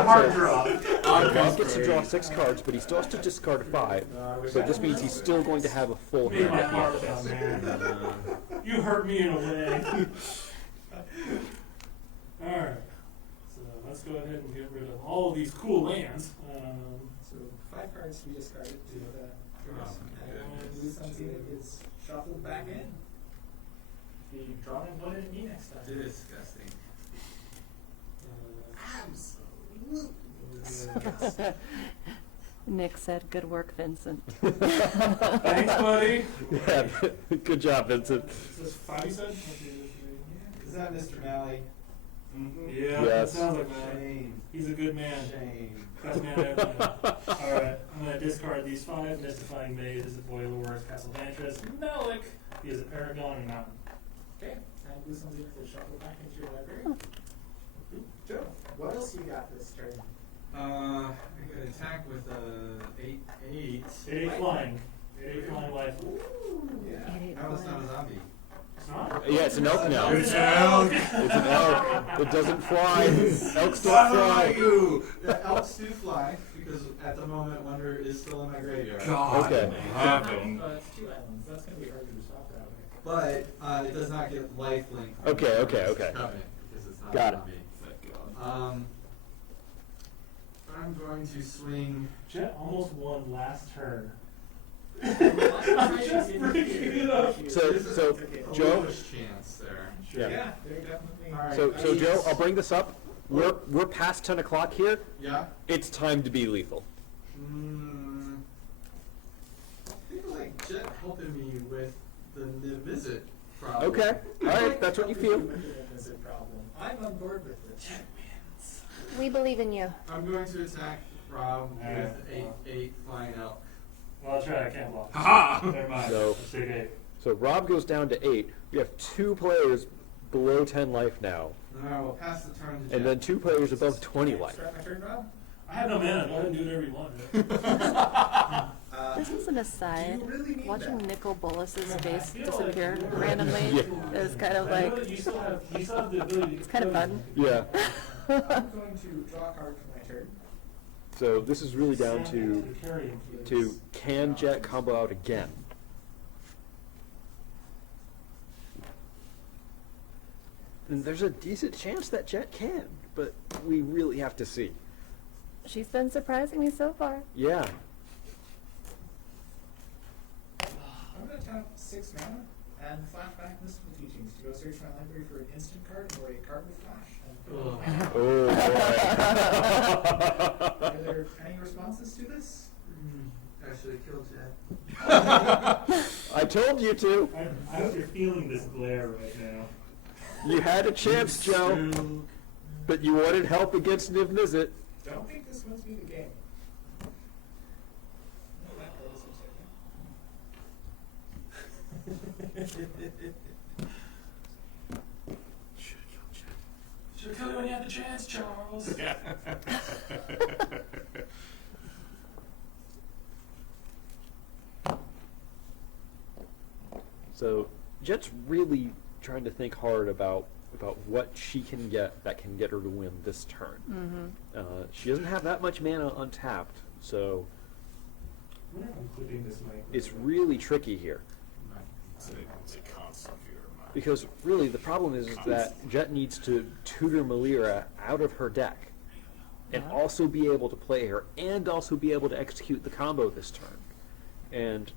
heart dropped. He gets to draw 6 cards, but he still has to discard 5. So this means he's still going to have a full Made my hand. heart down, man. You hurt me in a way. Alright. So let's go ahead and get rid of all of these cool lands. So 5 cards to be discarded to the Blue Sun Zenith is shuffled back in. The drawing what did it mean next time? Disgusting. Absolutely. Nick said, "Good work, Vincent." Thanks, buddy. Yeah, good job, Vincent. Is this 5 you said? Is that Mr. Malley? Yeah, Yes. that sounds like that. Shame. He's a good man. Shame. Best man ever. Alright, I'm going to discard these 5. Mystifying Maze is a Boiler Wars, Castle Vantress, Melik. He is a Paragon and Mountain. Okay, and Blue Sun Zenith is shuffled back into your library. Joe, what else you got this turn? I could attack with a 8/8. 8 flying. 8 flying life. Yeah. How is not a zombie? It's not? Yeah, it's an elk now. It's an elk. It's an elk. It doesn't fly. Elks don't fly. The elks do fly because at the moment Wonder is still in my graveyard. God, Okay. happened. It's 2 islands. That's going to be hard to stop that way. But it does not get lifelink. Okay. Covenant because it's not Got a it. zombie. I'm going to swing. Jet almost won last turn. So Joe. Chance there. Yeah, they're definitely. All right. So Joe, I'll bring this up. We're past 10 o'clock here. Yeah. It's time to be lethal. I feel like Jet helping me with the visit problem. Okay. All right. That's what you feel. Is a problem. I'm on board with this. We believe in you. I'm going to attack Rob with 8 flying elk. Well, that's right, I can't block. Ha! Never mind. So- Let's take 8. So Rob goes down to 8. We have 2 players below 10 life now, Then I will pass the turn to Jet. and then 2 players above 20 life. Start my turn, Rob? I have no mana. Go ahead and do whatever you want. This is an aside. do you really need Watching that? Nicol Bolas's face feel like- disappear randomly is kind of like, You still have the ability. it's kind of fun. Yeah. I'm going to draw a card for my turn. So this is really down to can Jet combo out again? And there's a decent chance that Jet can, but we really have to see. She's been surprising me so far. Yeah. I'm going to tap 6 mana and flash back Mystical Teachings to go search my library for an instant card or a card with flash. And put it in my hand. Oh boy. Are there any responses to this? I should have killed Jet. I told you to. I hope you're feeling this glare right now. You had a chance, Joe, but you wanted help against Niv Mizzet. Don't think this wins me the game. No, that card is Should have killed you when you had the chance, Charles. So Jet's really trying to think hard about what she can get that can get her to win this turn. She doesn't have that much mana untapped, so We're not including this mic. it's really tricky here. It's a constant fear of mine. Because really the problem is that Jet needs to tutor Melira out of her deck and also be able to play her and also be able to execute the combo this turn. And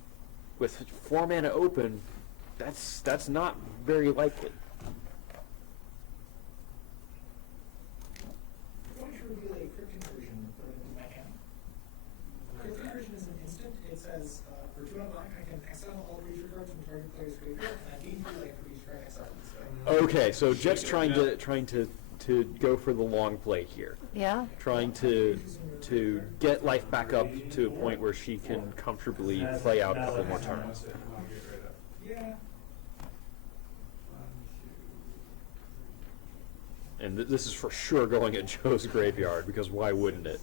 with 4 mana open, that's not very likely. I'm going to reveal a Cryptic version and put it into my hand. Cryptic version is an instant. It says, for 2 and a black, I can exile all creature cards from target player's graveyard, and I gain 2 life for each card exiled this way. Okay, so Jet's trying to go for the long play here. Yeah. Trying to get life back up to a point where she can comfortably play out a couple more turns. Yeah. And this is for sure going at Joe's graveyard, because why wouldn't it?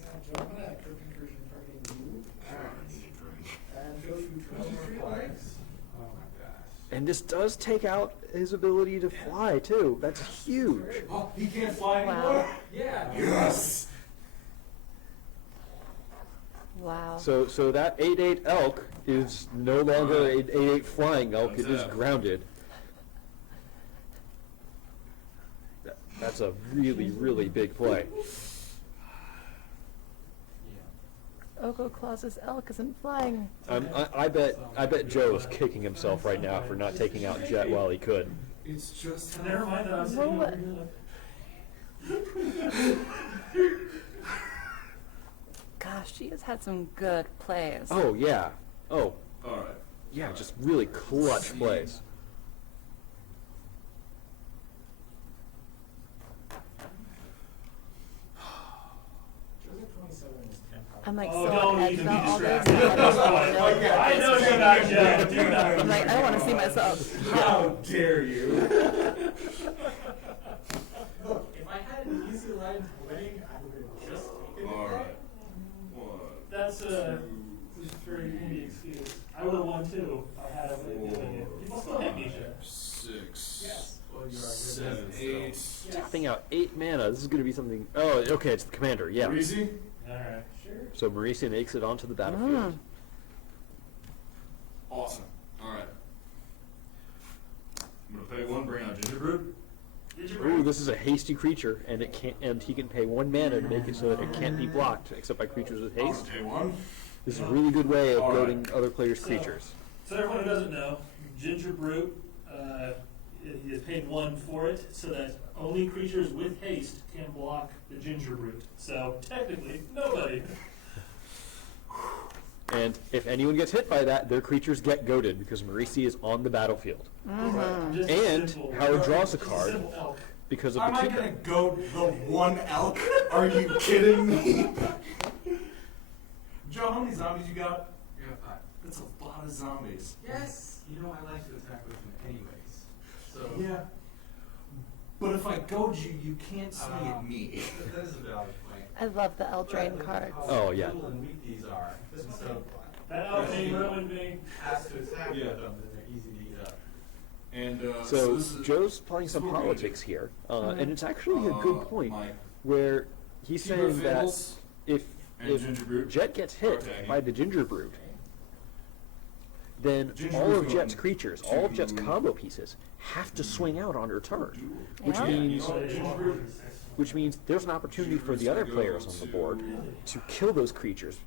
Yeah, Joe, I'm going to Cryptic version targeting you. And show you 23 lives. Oh my gosh. And this does take out his ability to fly, too. That's huge. Oh, he can't fly Wow. anymore? Yeah. Yes! Wow. So that 8/8 elk is no longer an 8/8 flying elk. It is grounded. That's a really, really big play. Oko Claus's elk isn't flying. I bet Joe is kicking himself right now for not taking out Jet while he could. It's just Never mind that I was sitting over here. Gosh, she has had some good plays. Oh yeah. Oh All right. yeah, just really clutch plays. Joe's at 27 is 10 power. I'm like Oh, so don't ahead need to about be all this. distracted. I don't know. I know you're not Joe. Do not. I'm like, I don't want to see myself. How dare you? Look, if I had an easy line to winning, I would have just taken it. All there. right. 1, That's a very easy excuse. I would have won too if I had a way of doing it. People still hate me, Joe. 6, Yes. Well, you are 7, good. 8. Tapping out 8 mana. This is going to be something. Oh, okay. It's the commander. Yeah. Easy. Alright. Sure. So Marisa makes it onto the battlefield. Awesome. All right. I'm gonna pay 1, bring out Gingerbread. Ooh, this is a hasty creature, and it can't. And he can pay 1 mana to make it so that it can't be blocked, except by creatures with haste. Pay 1. This is a really good way of All right. goading other players' creatures. So everyone who doesn't know, Ginger Brute, he has paid 1 for it, so that only creatures with haste can block the Ginger Brute. So technically, nobody. And if anyone gets hit by that, their creatures get goaded because Marisi is on the battlefield. Just And simple- Howard draws a just card. simple elk. because of Am the I two. gonna go the one elk? Are you kidding me? Joe, how many zombies you got? You have 5. That's a lot of zombies. Yes. You know I like to attack with them anyways. So Yeah. But if I goad you, you can't swing at me. That is a valid point. I love the Eldraine cards. Oh, yeah. Little and weak these are. And so That Eldraine ruined me. has to attack Yeah. with them, then they're easy to eat up. And So this is Joe's playing some what we're gonna politics do. here, and it's actually a good point my where he's Keeper saying that Fables if and Ginger Brute Jet gets hit Okay. by the Ginger Brute, then Ginger all Brute's of Jet's going creatures, all of Jet's to- combo pieces, have to swing out on her turn, which Yeah. means Ginger Brute. which means there's an opportunity for the other players on the board to kill those creatures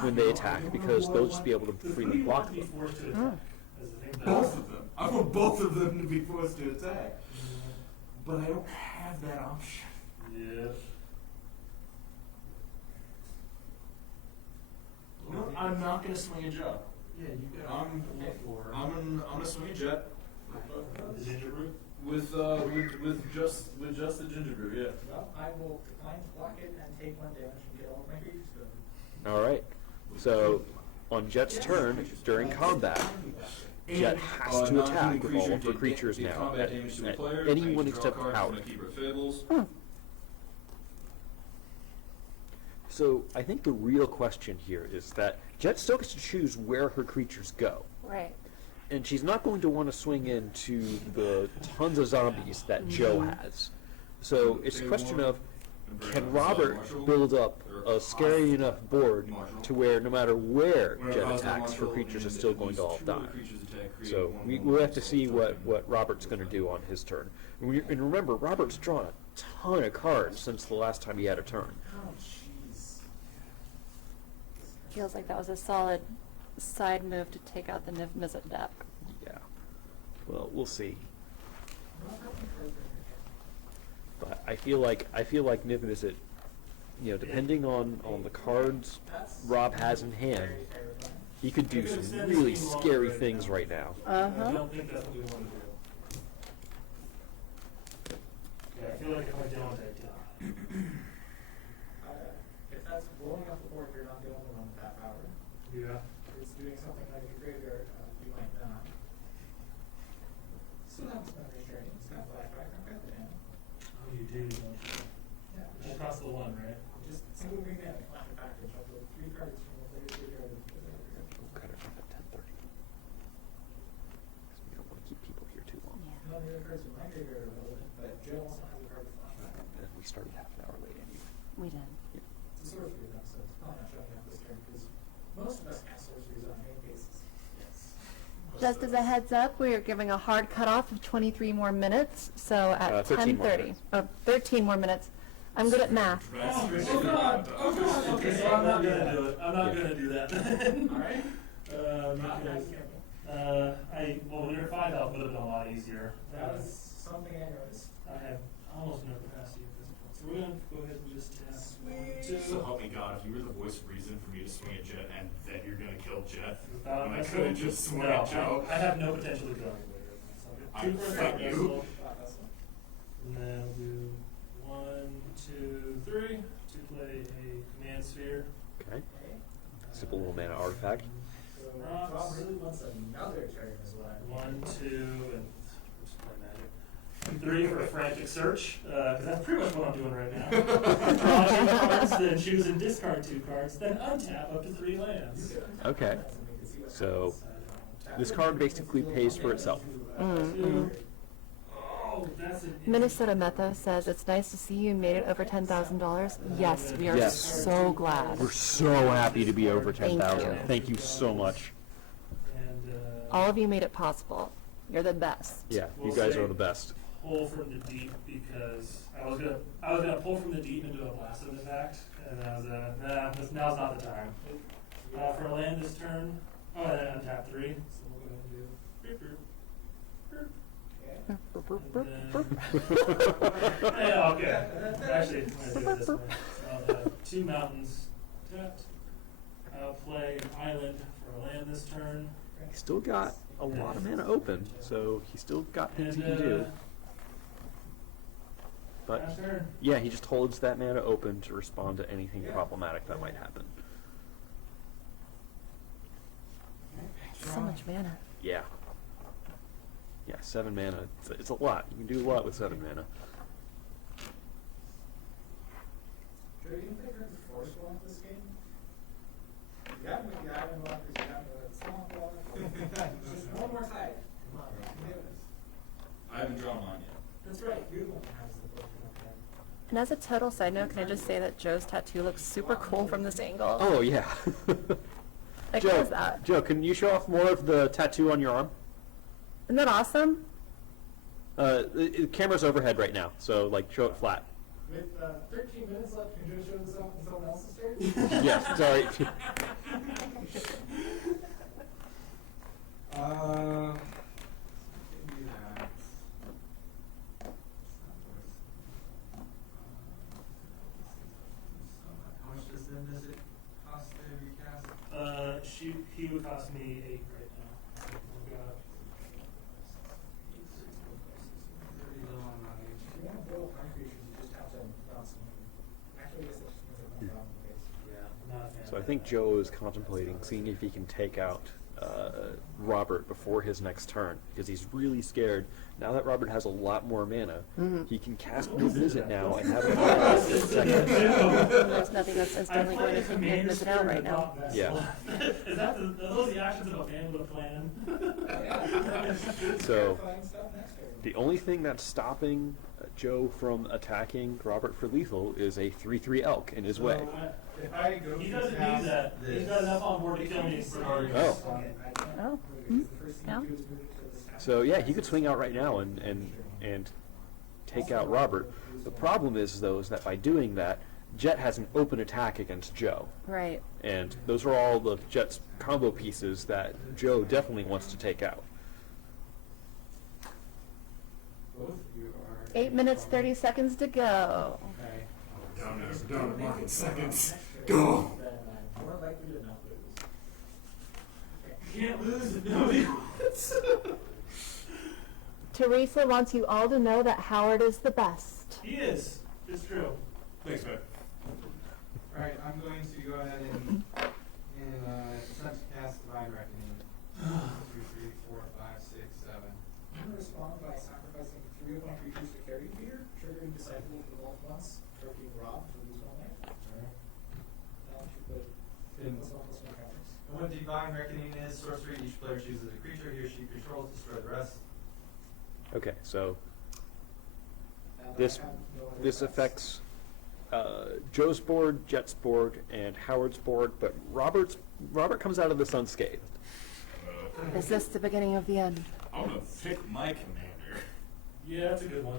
when they attack because they'll just be able to freely block To be them. forced to attack. Is the thing that- Both of them. I want both of them to be forced to attack. But I don't have that option. Yes. No, I'm not gonna swing a Joe. Yeah, you got I'm gonna swing a Jet The Ginger Brute? with just the Ginger Brute, yeah. Well, I will decline to block it and take 1 damage and get all of my creatures going. All right. So on Jet's turn during combat, Jet has to attack with all of her creatures now at anyone except Howard. So I think the real question here is that Jet still gets to choose where her creatures go. Right. And she's not going to want to swing into the tons of zombies that Joe has. So it's a question of, can Robert build up a scary enough board to where no matter where Jet attacks, her creatures are still going to all die? So we'll have to see what Robert's going to do on his turn. And remember, Robert's drawn a ton of cards since the last time he had a turn. Oh, jeez. Feels like that was a solid side move to take out the Niv Mizzet deck. Yeah. Well, we'll see. But I feel like Niv Mizzet, depending on the cards Rob has in hand, he could do some really scary things right now. I don't think that's what we want to do. Yeah, I feel like if I don't, I die. If that's blowing up the board, you're not the only one with that power. Yeah. If it's doing something like a graveyard, you might not. So that was my restraining. It's not flashback. I've got the hand. Oh, you do, don't you? Yeah. We'll cross the one, right? Just single green mana, flash it backwards. I'll put 3 cards from the player's graveyard. We'll cut it off at 10:30. We don't want to keep people here too long. None of the other cards in my graveyard are relevant, but Joe also has a card with flashback. And we started half an hour late anyway. We did. It's a sorcery though, so it's probably not showing up this turn because most of us cast sorceries on main cases. Just as a heads up, we are giving a hard cutoff of 23 more minutes. So at 13 more 10:30, minutes. 13 more minutes. I'm good at math. Oh, God. Oh, God. Okay, so I'm not going to do it. I'm not going to do that. Alright? Because, when you're 5 health, it would have been a lot easier. That was something I noticed. I have almost no capacity at this point. So we're going to go ahead and just tap 1, 2. So help me God, if you were the voice of reason for me to swing at Jet and then you're gonna kill Jet, Without and I a could have missile? just swung No, at Joe. I have no potential to kill anybody right now. So I I'll get 2 for a fight thought you. missile. And then I'll do 1, 2, 3 to play a command sphere. Okay. Simple little mana artifact. So Rob really wants another turn as well. 1, 2, and just play magic. 3 for a frantic search, because that's pretty much what I'm doing right now. Draw 2 cards, then choose and discard 2 cards, then untap up to 3 lands. Okay. So this card basically pays for itself. Oh, that's an Minnesota Metho says it's nice to see you made it over $10,000. Yes, we are Yes. so glad. We're so happy to be over Thank 10,000. you. Thank you so much. And All of you made it possible. You're the best. Yeah, you We'll guys say are the best. pull from the deep because I was gonna pull from the deep into a blasted attack, and I was now's not the time. For a land this turn, and then untap 3. So we'll go ahead and do. Yeah, okay. Actually, I'm gonna do it this way. So I'll have 2 mountains tapped. I'll play an island for a land this turn. He's still got a lot of mana open, so he's still got things he can do. But Pass turn. yeah, he just holds that mana open to respond to anything problematic that might happen. So much mana. Yeah. Yeah, 7 mana. It's a lot. You can do a lot with 7 mana. Joe, you think there's a force one this game? You got me with the iron blockers, you got me with the swamp block. Just one more time. Come on, bro. Give it us. I haven't drawn mine yet. That's right. You're the one that has the book. Okay. And as a total side note, can I just say that Joe's tattoo looks super cool from this angle? Oh, yeah. Like, Joe, what is that? Joe, can you show off more of the tattoo on your arm? Isn't that awesome? The camera's overhead right now, so, like, show it flat. With 13 minutes left, can Joe show this off in someone else's turn? Yes, sorry. Maybe that. How much does it cost to recast? He would cost me 8 right now. I've got Pretty low on money. If you want to build high creatures, you just have to bounce them. Actually, I guess that's just one problem in the base. yeah, not a fan So I of think that. Joe is contemplating seeing if he can take out Robert before his next turn, because he's really scared. Now that Robert has a lot more mana, he can cast Mid Visit now and have a second. There's nothing that's instantly going to take Mid Visit out right now. Yeah. Is that are those the actions of a man with a plan? So the only thing that's stopping Joe from attacking Robert for lethal is a 3/3 elk in his way. If I go He to doesn't cast need that. He's got enough on board to kill me. Oh. Oh. Yeah. So yeah, he could swing out right now and take out Robert. The problem is though is that by doing that, Jet has an open attack against Joe. Right. And those are all the Jet's combo pieces that Joe definitely wants to take out. both of you are 8 minutes, 30 seconds to go. okay. Down to market seconds. Go! More likely to not lose. You can't lose if nobody wins. Teresa wants you all to know that Howard is the best. He is. It's true. Thanks, man. Alright, I'm going to go ahead and attempt to cast Divine Reckoning. 2, 3, 4, 5, 6, 7. I'm going to respond by sacrificing 3 of my creatures to carry Peter, triggering Disciple for both once, stroking Rob to lose 1 life. Now you put +1/+1 counters. And what Divine Reckoning is, sorcery, each player chooses a creature he or she controls, destroy the rest. Okay, so And this I have no other this effects. affects Joe's board, Jet's board, and Howard's board, but Robert comes out of this unscathed. Is this the beginning of the end? I'm gonna pick my commander. Yeah, that's a good one.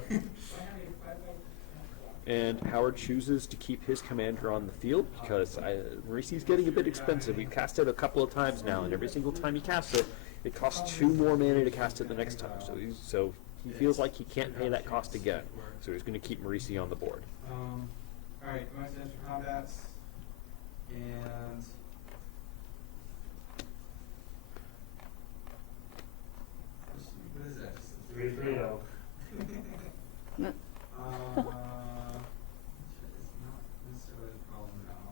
And Howard chooses to keep his commander on the field because Maurice's getting a bit expensive. We've cast it a couple of times now, and every single time he casts it, it costs 2 more mana to cast it the next time. So he feels like he can't pay that cost again. So he's going to keep Maurice on the board. Alright, I'm going to enter combats. And what is that? Just a 3/3 elk. No. Which is not necessarily the problem now.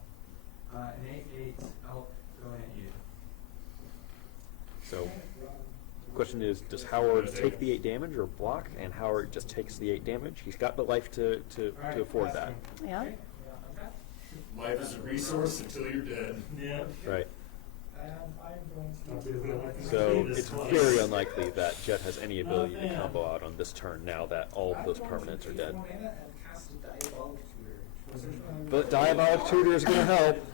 An 8/8 elk going at you. So the question is, does Howard take the 8 damage or block? And Howard just takes the 8 damage. He's got the life to afford that. Yeah. Life is a resource until you're dead. Yeah. Right. I'm going to So it's very unlikely that Jet has any ability to combo out on this turn now that all of those permanents are dead. But Diabolic Tutor is going to help.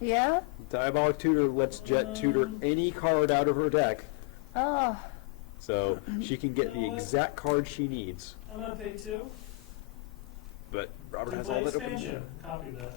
Yeah? Diabolic Tutor lets Jet tutor any card out of her deck, Oh. so she can get the exact card she needs. I'm gonna pay 2. But Robert has Play all that open. expansion. Copy that.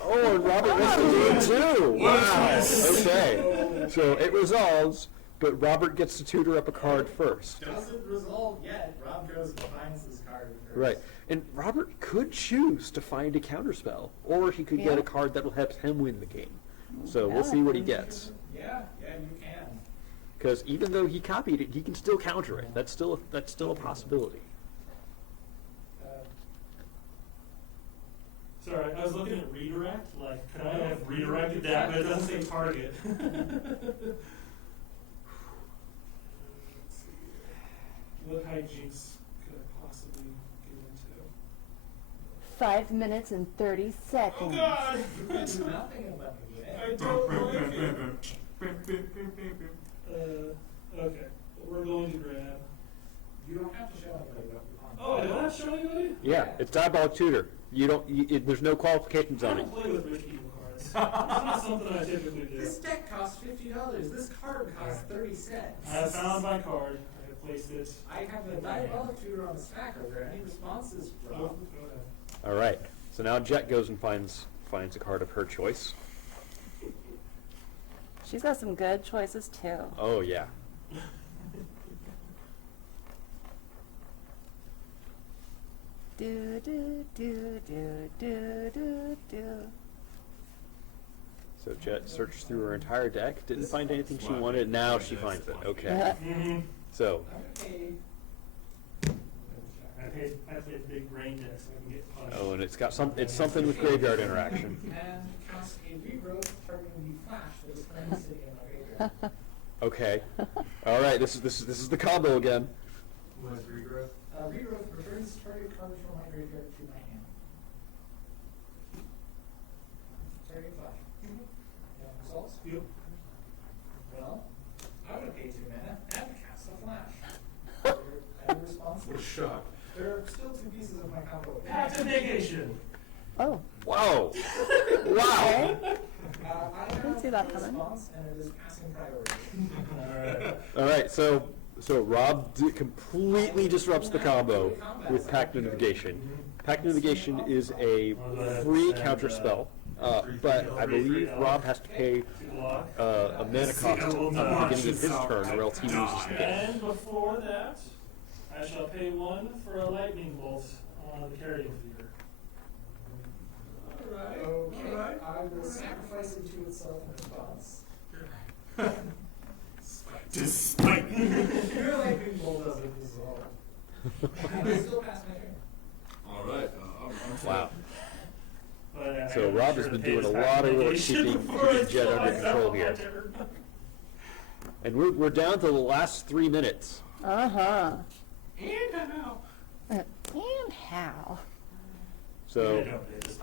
Oh, and Robert wants to do it too! Wow! Yes. Okay. So it resolves, but Robert gets to tutor up a card first. Doesn't resolve yet. Rob goes and finds his card first. Right. And Robert could choose to find a counterspell, or he could get Yeah. a card that'll help him win the game. So we'll see what he gets. Yeah, you can. Because even though he copied it, he can still counter it. That's still a possibility. I was looking at redirect, like, could I have redirected that, but it doesn't say target. What hijinks could I possibly get into? 5 minutes and 30 seconds. Oh God! There's nothing about it. I don't like it. Okay, we're going to grab. You don't have to show anybody what you're on. Oh, I don't have to show anybody? Yeah, it's Diabolic Tutor. You don't. There's no qualifications I on it. don't play with rich people cards. It's not something I typically do. This deck costs $50. This card costs 30 cents. I found my card. I have placed it. I have a Diabolic Tutor on the stack. Are there any responses, Oh, Rob? go ahead. All right. So now Jet goes and finds a card of her choice. She's got some good choices too. Oh yeah. Do do do do do do do. So Jet searched through her entire deck, didn't find anything she wanted. Now she finds it. Okay. Mm-hmm. So I played big brain deck so I can get punched. oh, and it's something with graveyard interaction. And cast a regrowth targeting the flash that is currently sitting in my graveyard. Okay. All right. This is the combo again. What is regrowth? Regrowth returns target card from my graveyard to my hand. Target flash. Results? Yep. Well, I would have paid 2 mana and cast a flash. Any response? What a shock. There are still 2 pieces of my combo. Path of negation. Oh. Whoa. Okay. Wow. I didn't see that coming. response, and it is passing priority. All right. All right. So Rob completely disrupts the combo with Pact of Negation. Pact of Negation is a free counter spell, but I believe Rob has to pay a mana cost at the beginning of his turn, or else he loses the game. And before that, I shall pay 1 for a lightning bolt on the carrying feeder. Alright. Okay. I will sacrifice it to itself in response. Despite. Your lightning bolt doesn't dissolve. And I still pass my turn. All right. Wow. But, So Rob has been doing a lot of work keeping Jet under control here. And we're down to the last 3 minutes. Uh-huh. And how? And how? So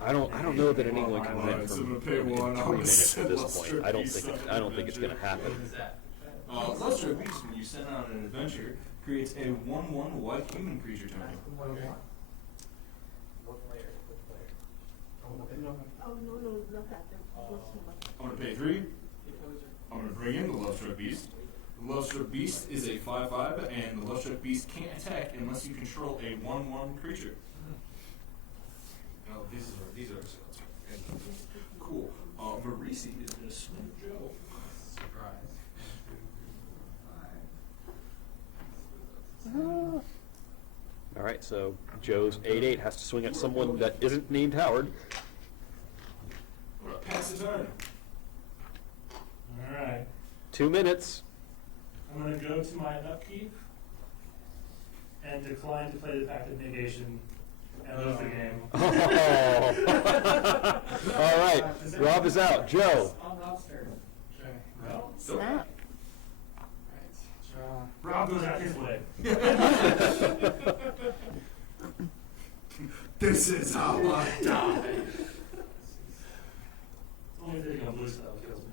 I don't know that anyone can win So I'm from gonna pay 1 3 on the minutes at this Luster point. I don't Beast. think it's going to happen. Luster Beast, when you send out an adventure, creates a 1/1 white human creature token. What player? Oh, no, not that. I'm gonna pay 3. I'm gonna bring in the Luster Beast. The Luster Beast is a 5/5, and the Luster Beast can't attack unless you control a 1/1 creature. Now these are cool. Marisi is gonna swing Joe. Surprise. Oh. All right, so Joe's 8/8 has to swing at someone that isn't named Howard. I'm gonna pass the turn. All right. 2 minutes. I'm going to go to my upkeep and decline to play the Pact of Negation and lose the game. All right, Rob is out. Joe. On Rob's turn. Okay. Well, Snap. Rob goes out his way. This is how I die. Only thing on blue stuff kills me.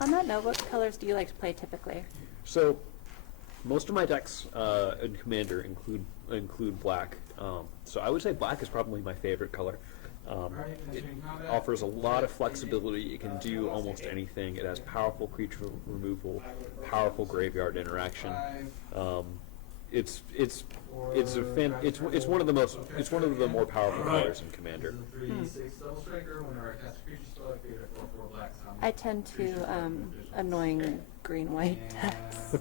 On that note, what colors do you like to play typically? So, most of my decks in Commander include black. So I would say black is probably my favorite color. It offers a lot of flexibility. It can do almost anything. It has powerful creature removal, powerful graveyard interaction. It's one of the more powerful colors in Commander. 3/6 double striker. Whenever I cast a creature spell, I create a 4/4 black zombie. I tend to annoying green-white decks.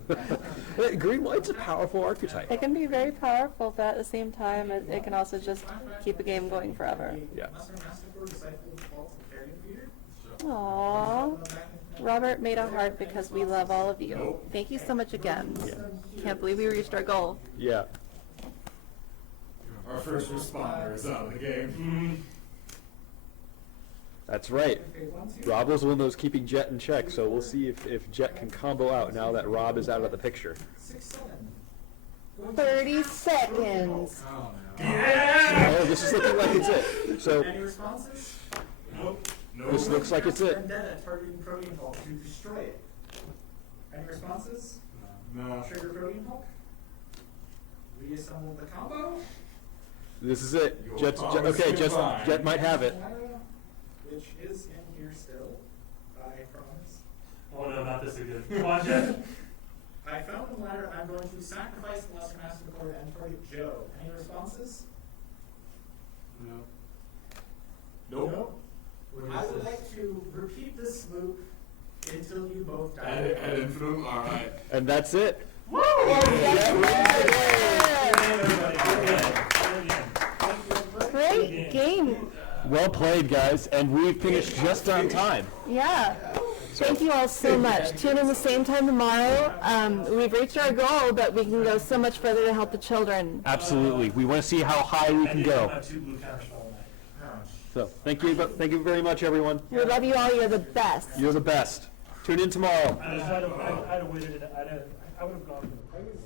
Green white's a powerful archetype. It can be very powerful, but at the same time, it can also just keep a game going forever. Yeah. Aww. Robert made a heart because we love all of you. Thank you so much again. Can't believe we reached our goal. Yeah. Our first responder is out of the game. That's right. Okay, 1, 2. Rob was the one that was keeping Jet in check, so we'll see if Jet can combo out now that Rob is out of the picture. 6, 7. 30 seconds. Oh, no. Oh, this is looking like it's it. So Any responses? Nope. this looks like it's it. Vendetta targeting Protein Hulk to destroy it. Any responses? No. Trigger Protein Hulk. Reassemble the combo. This is it. Your Jet, power okay, is just divine. Jet might have it. Which is in here still. I promise. Oh no, not this again. Come on, Jet. I found the ladder. I'm going to sacrifice the Lesser Master Core and target Joe. Any responses? No. Nope. I would like to repeat this loop until you both die. Ad infinitum. All right. And that's it. Great game. Well played, guys, and we finished just on time. Yeah. Thank you all so much. Tune in the same time tomorrow. We've reached our goal, but we can go so much further to help the children. Absolutely. We want to see how high we can go. Two blue counters all night. So thank you very much, everyone. We love you all. You're the best. You're the best. Tune in tomorrow. I'd have waited. I would have gone for the